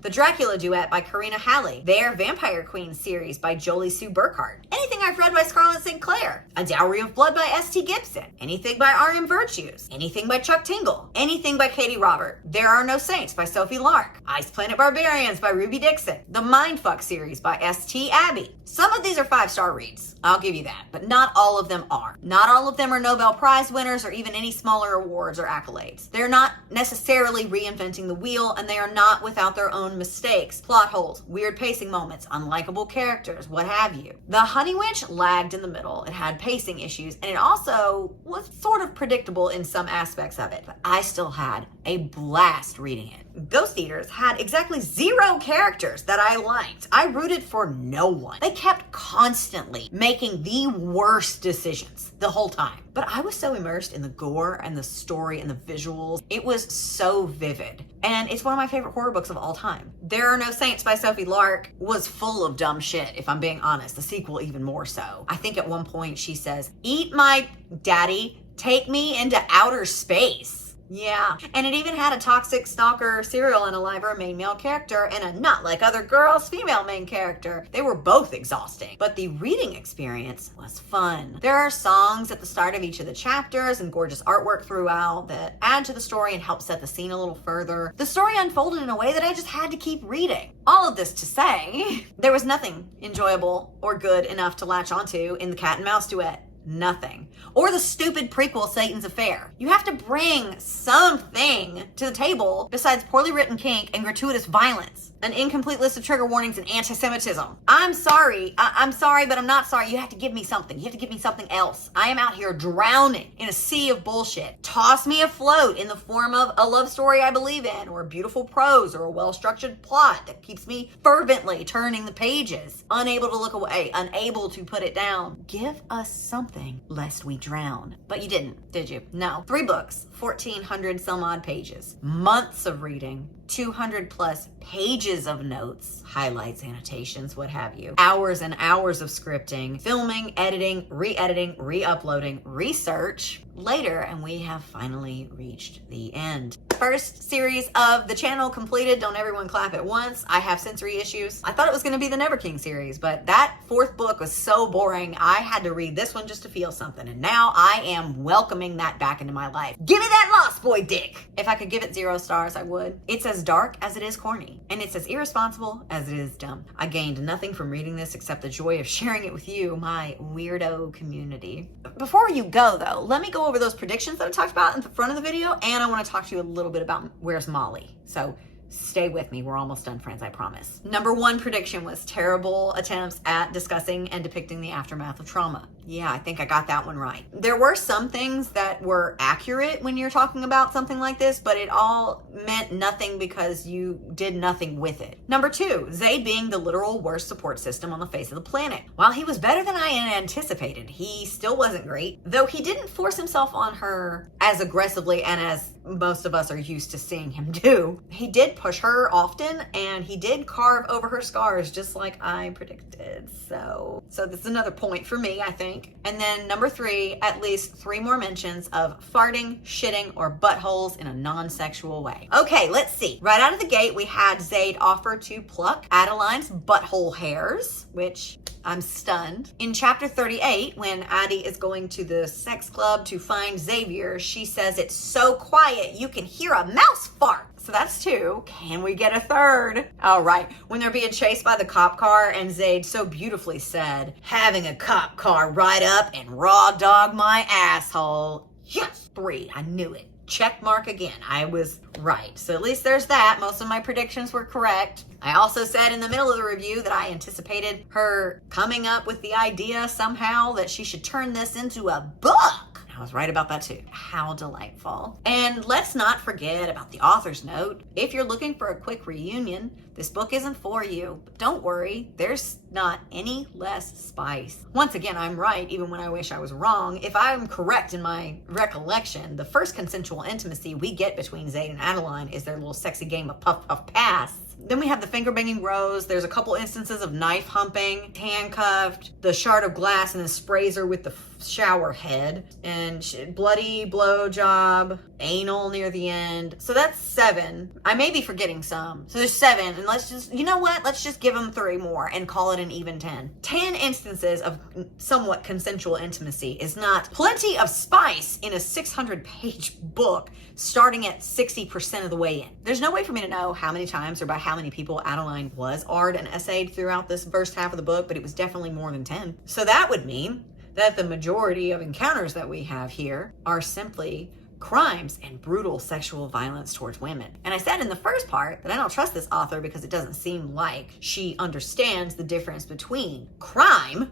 The Dracula Duet by Karina Halley. Their Vampire Queen series by Jolie Sue Burkhart. Anything I've read by Scarlett St. Clair. A Dowry of Blood by S.T. Gibson. Anything by R.M. Virtues. Anything by Chuck Tingle. Anything by Katie Robert. There Are No Saints by Sophie Lark. Ice Planet Barbarians by Ruby Dixon. The Mindfuck series by S.T. Abbey. Some of these are 5-star reads. I'll give you that. But not all of them are. Not all of them are Nobel Prize winners or even any smaller awards or accolades. They're not necessarily reinventing the wheel, and they are not without their own mistakes, plot holes, weird pacing moments, unlikable characters, what have you. The Honey Witch lagged in the middle. It had pacing issues, and it also was sort of predictable in some aspects of it, but I still had a blast reading it. Ghost Eaters had exactly 0 characters that I liked. I rooted for no one. They kept constantly making the worst decisions the whole time. But I was so immersed in the gore and the story and the visuals. It was so vivid. And it's one of my favorite horror books of all time. There Are No Saints by Sophie Lark was full of dumb shit, if I'm being honest. The sequel even more so. I think at one point she says, "Eat my daddy, take me into outer space." Yeah, and it even had a toxic stalker serial unaliver main male character and a not like other girls female main character. They were both exhausting, but the reading experience was fun. There are songs at the start of each of the chapters and gorgeous artwork throughout that add to the story and help set the scene a little further. The story unfolded in a way that I just had to keep reading. All of this to say, there was nothing enjoyable or good enough to latch onto in the cat and mouse duet. Nothing. Or the stupid prequel, Satan's Affair. You have to bring something to the table besides poorly written kink and gratuitous violence. An incomplete list of trigger warnings and anti-Semitism. I'm sorry, but I'm not sorry. You have to give me something. You have to give me something else. I am out here drowning in a sea of bullshit. Toss me a float in the form of a love story I believe in, or beautiful prose, or a well-structured plot that keeps me fervently turning the pages. Unable to look away, unable to put it down. Give us something lest we drown. But you didn't, did you? No. 3 books, 1,400 some odd pages. Months of reading. 200 plus pages of notes, highlights, annotations, what have you. Hours and hours of scripting, filming, editing, re-editing, re-uploading, research. Later, and we have finally reached the end. First series of the channel completed. Don't everyone clap at once. I have sensory issues. I thought it was going to be the Never King series, but that 4th book was so boring. I had to read this one just to feel something, and now I am welcoming that back into my life. Give me that Lost Boy dick! If I could give it 0 stars, I would. It's as dark as it is corny, and it's as irresponsible as it is dumb. I gained nothing from reading this except the joy of sharing it with you, my weirdo community. Before you go, though, let me go over those predictions that I talked about in the front of the video, and I want to talk to you a little bit about Where's Molly. So Stay with me. We're almost done, friends, I promise. Number 1 prediction was terrible attempts at discussing and depicting the aftermath of trauma. Yeah, I think I got that one right. There were some things that were accurate when you're talking about something like this, but it all meant nothing because you did nothing with it. Number 2, Zade being the literal worst support system on the face of the planet. While he was better than I had anticipated, he still wasn't great, though he didn't force himself on her as aggressively and as most of us are used to seeing him do. He did push her often, and he did carve over her scars just like I predicted. So this is another point for me, I think. And then number 3, at least 3 more mentions of farting, shitting, or buttholes in a non-sexual way. Okay, let's see. Right out of the gate, we had Zade offer to pluck Adeline's butthole hairs, which I'm stunned. In chapter 38, when Addie is going to the sex club to find Xavier, she says it's so quiet you can hear a mouse fart. So that's 2. Can we get a 3rd? All right. When they're being chased by the cop car and Zade so beautifully said, having a cop car ride up and raw dog my asshole. Yes, 3. I knew it. Check mark again. I was right. So at least there's that. Most of my predictions were correct. I also said in the middle of the review that I anticipated her coming up with the idea somehow that she should turn this into a book. I was right about that too. How delightful. And let's not forget about the author's note. If you're looking for a quick reunion, this book isn't for you. But don't worry, there's not any less spice. Once again, I'm right, even when I wish I was wrong. If I'm correct in my recollection, the first consensual intimacy we get between Zade and Adeline is their little sexy game of puff puff pass. Then we have the finger banging rose. There's a couple instances of knife humping, handcuffed, the shard of glass, and then sprays her with the shower head, and bloody blow job, anal near the end. So that's 7. I may be forgetting some. So there's 7, and let's just, you know what? Let's just give them 3 more and call it an even 10. 10 instances of somewhat consensual intimacy is not plenty of spice in a 600-page book starting at 60% of the way in. There's no way for me to know how many times or by how many people Adeline was R'd and essayed throughout this first half of the book, but it was definitely more than 10. So that would mean that the majority of encounters that we have here are simply crimes and brutal sexual violence towards women. And I said in the first part that I don't trust this author because it doesn't seem like she understands the difference between crime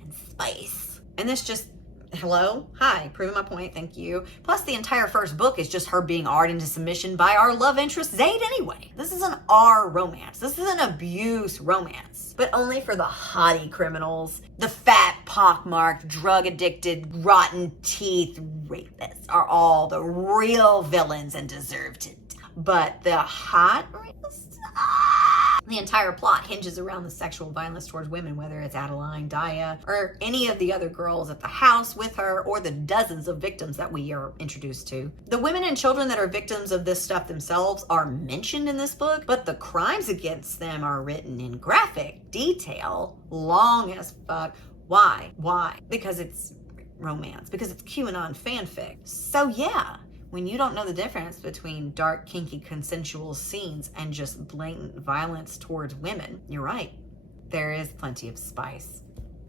and spice. And this just, hello? Hi, proving my point, thank you. Plus the entire first book is just her being R'd into submission by our love interest Zade anyway. This is an R romance. This is an abuse romance. But only for the haughty criminals. The fat, pockmarked, drug-addicted, rotten teeth rapists are all the real villains and deserve to die. But the hot rapists? The entire plot hinges around the sexual violence towards women, whether it's Adeline, Daya, or any of the other girls at the house with her, or the dozens of victims that we are introduced to. The women and children that are victims of this stuff themselves are mentioned in this book, but the crimes against them are written in graphic detail, long as fuck. Why? Why? Because it's romance. Because it's QAnon fanfic. So yeah. When you don't know the difference between dark, kinky, consensual scenes and just blatant violence towards women, you're right. There is plenty of spice.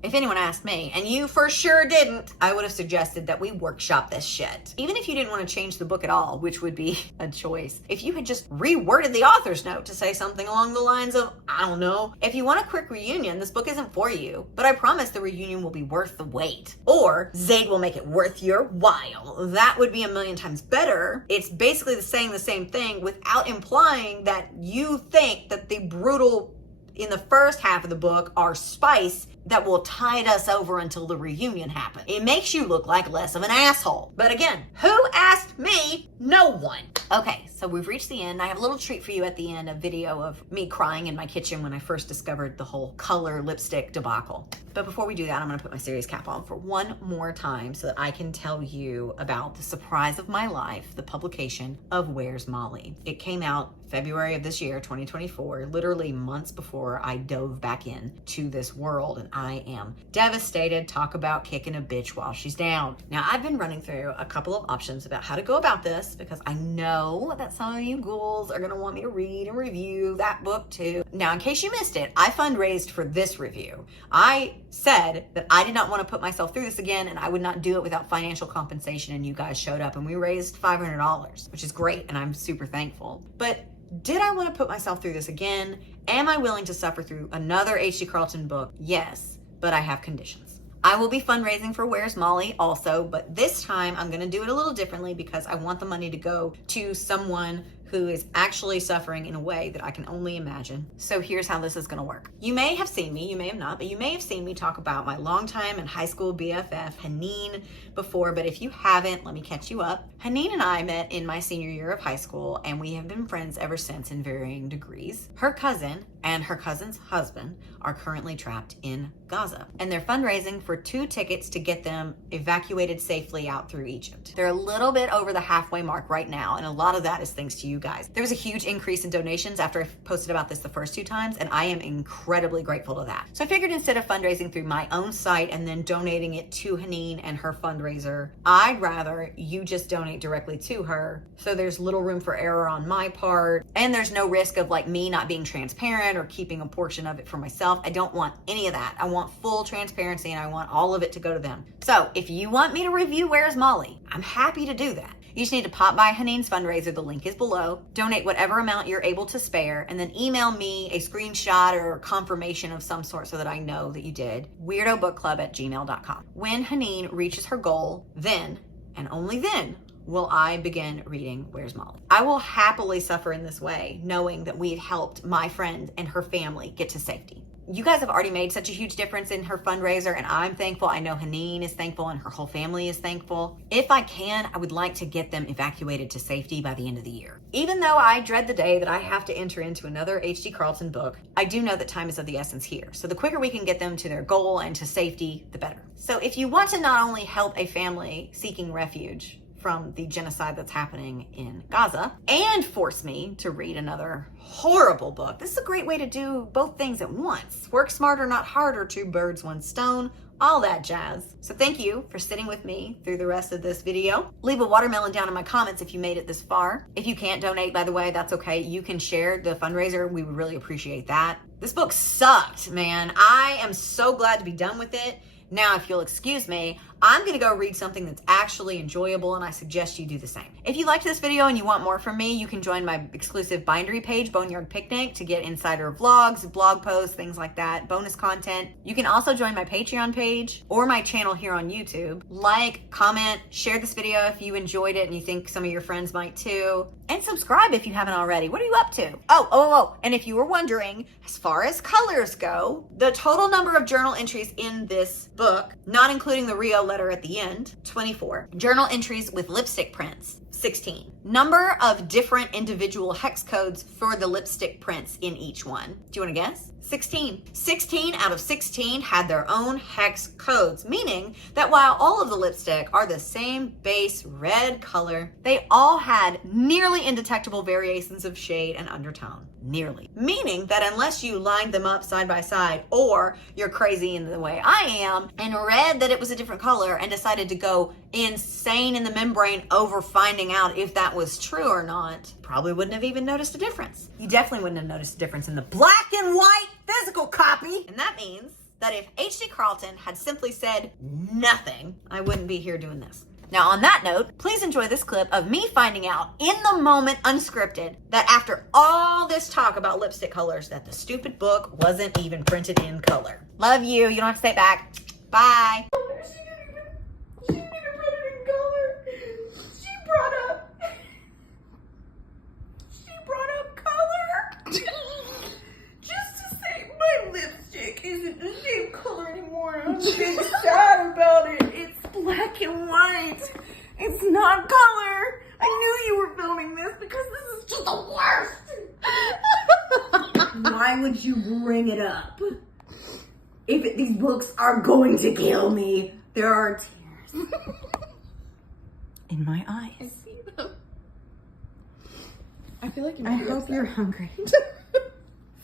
If anyone asked me, and you for sure didn't, I would have suggested that we workshop this shit. Even if you didn't want to change the book at all, which would be a choice. If you had just reworded the author's note to say something along the lines of, I don't know, if you want a quick reunion, this book isn't for you, but I promise the reunion will be worth the wait. Or Zade will make it worth your while. That would be a million times better. It's basically saying the same thing without implying that you think that the brutal in the first half of the book are spice that will tide us over until the reunion happens. It makes you look like less of an asshole. But again, who asked me? No one. Okay, so we've reached the end. I have a little treat for you at the end, a video of me crying in my kitchen when I first discovered the whole color lipstick debacle. But before we do that, I'm gonna put my series cap on for one more time so that I can tell you about the surprise of my life, the publication of Where's Molly. It came out February of this year, 2024, literally months before I dove back in to this world, and I am devastated. Talk about kicking a bitch while she's down. Now, I've been running through a couple of options about how to go about this because I know that some of you ghouls are gonna want me to read and review that book too. Now, in case you missed it, I fundraised for this review. I said that I did not want to put myself through this again and I would not do it without financial compensation, and you guys showed up and we raised $500, which is great and I'm super thankful. But Did I want to put myself through this again? Am I willing to suffer through another H.D. Carlton book? Yes, but I have conditions. I will be fundraising for Where's Molly also, but this time I'm going to do it a little differently because I want the money to go to someone who is actually suffering in a way that I can only imagine. So here's how this is gonna work. You may have seen me, you may have not, but you may have seen me talk about my longtime and high school BFF, Haneen, before, but if you haven't, let me catch you up. Haneen and I met in my senior year of high school, and we have been friends ever since in varying degrees. Her cousin and her cousin's husband are currently trapped in Gaza, and they're fundraising for 2 tickets to get them evacuated safely out through Egypt. They're a little bit over the halfway mark right now, and a lot of that is thanks to you guys. There was a huge increase in donations after I posted about this the first 2 times, and I am incredibly grateful to that. So I figured instead of fundraising through my own site and then donating it to Haneen and her fundraiser, I'd rather you just donate directly to her, so there's little room for error on my part, and there's no risk of like me not being transparent or keeping a portion of it for myself. I don't want any of that. I want full transparency, and I want all of it to go to them. So if you want me to review Where's Molly, I'm happy to do that. You just need to pop by Haneen's fundraiser, the link is below, donate whatever amount you're able to spare, and then email me a screenshot or confirmation of some sort so that I know that you did. WeirdoBookClub@gmail.com. When Haneen reaches her goal, then, and only then, will I begin reading Where's Molly. I will happily suffer in this way, knowing that we've helped my friend and her family get to safety. You guys have already made such a huge difference in her fundraiser, and I'm thankful. I know Haneen is thankful, and her whole family is thankful. If I can, I would like to get them evacuated to safety by the end of the year. Even though I dread the day that I have to enter into another H.D. Carlton book, I do know that time is of the essence here. So the quicker we can get them to their goal and to safety, the better. So if you want to not only help a family seeking refuge from the genocide that's happening in Gaza and force me to read another horrible book, this is a great way to do both things at once. Work smarter, not harder, 2 birds, 1 stone, all that jazz. So thank you for sitting with me through the rest of this video. Leave a watermelon down in my comments if you made it this far. If you can't donate, by the way, that's okay. You can share the fundraiser. We would really appreciate that. This book sucked, man. I am so glad to be done with it. Now, if you'll excuse me, I'm gonna go read something that's actually enjoyable, and I suggest you do the same. If you liked this video and you want more from me, you can join my exclusive bindery page, Boneyard Picnic, to get insider vlogs, blog posts, things like that, bonus content. You can also join my Patreon page or my channel here on YouTube. Like, comment, share this video if you enjoyed it and you think some of your friends might too. And subscribe if you haven't already. What are you up to? Oh, and if you were wondering, as far as colors go, the total number of journal entries in this book, not including the Rio letter at the end, 24. Journal entries with lipstick prints, 16. Number of different individual hex codes for the lipstick prints in each one. Do you want to guess? 16. 16 out of 16 had their own hex codes, meaning that while all of the lipstick are the same base red color, they all had nearly indetectable variations of shade and undertone. Nearly. Meaning that unless you lined them up side by side, or you're crazy in the way I am and read that it was a different color and decided to go insane in the membrane over finding out if that was true or not, probably wouldn't have even noticed a difference. You definitely wouldn't have noticed a difference in the black and white physical copy. And that means that if H.D. Carlton had simply said nothing, I wouldn't be here doing this. Now, on that note, please enjoy this clip of me finding out in the moment, unscripted, that after all this talk about lipstick colors, that the stupid book wasn't even printed in color. Love you. You don't have to say it back. Bye. She didn't even print it in color. She brought up color. Just to say my lipstick isn't the same color anymore. I'm getting sad about it. It's black and white. It's not color. I knew you were filming this because this is just the worst. Why would you bring it up? These books are going to kill me. There are tears in my eyes. I see them. I feel like I hope you're hungry.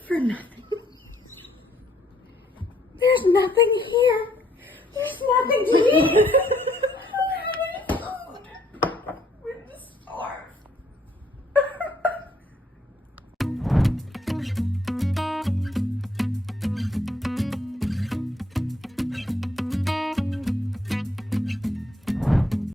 For nothing. There's nothing here. There's nothing to eat.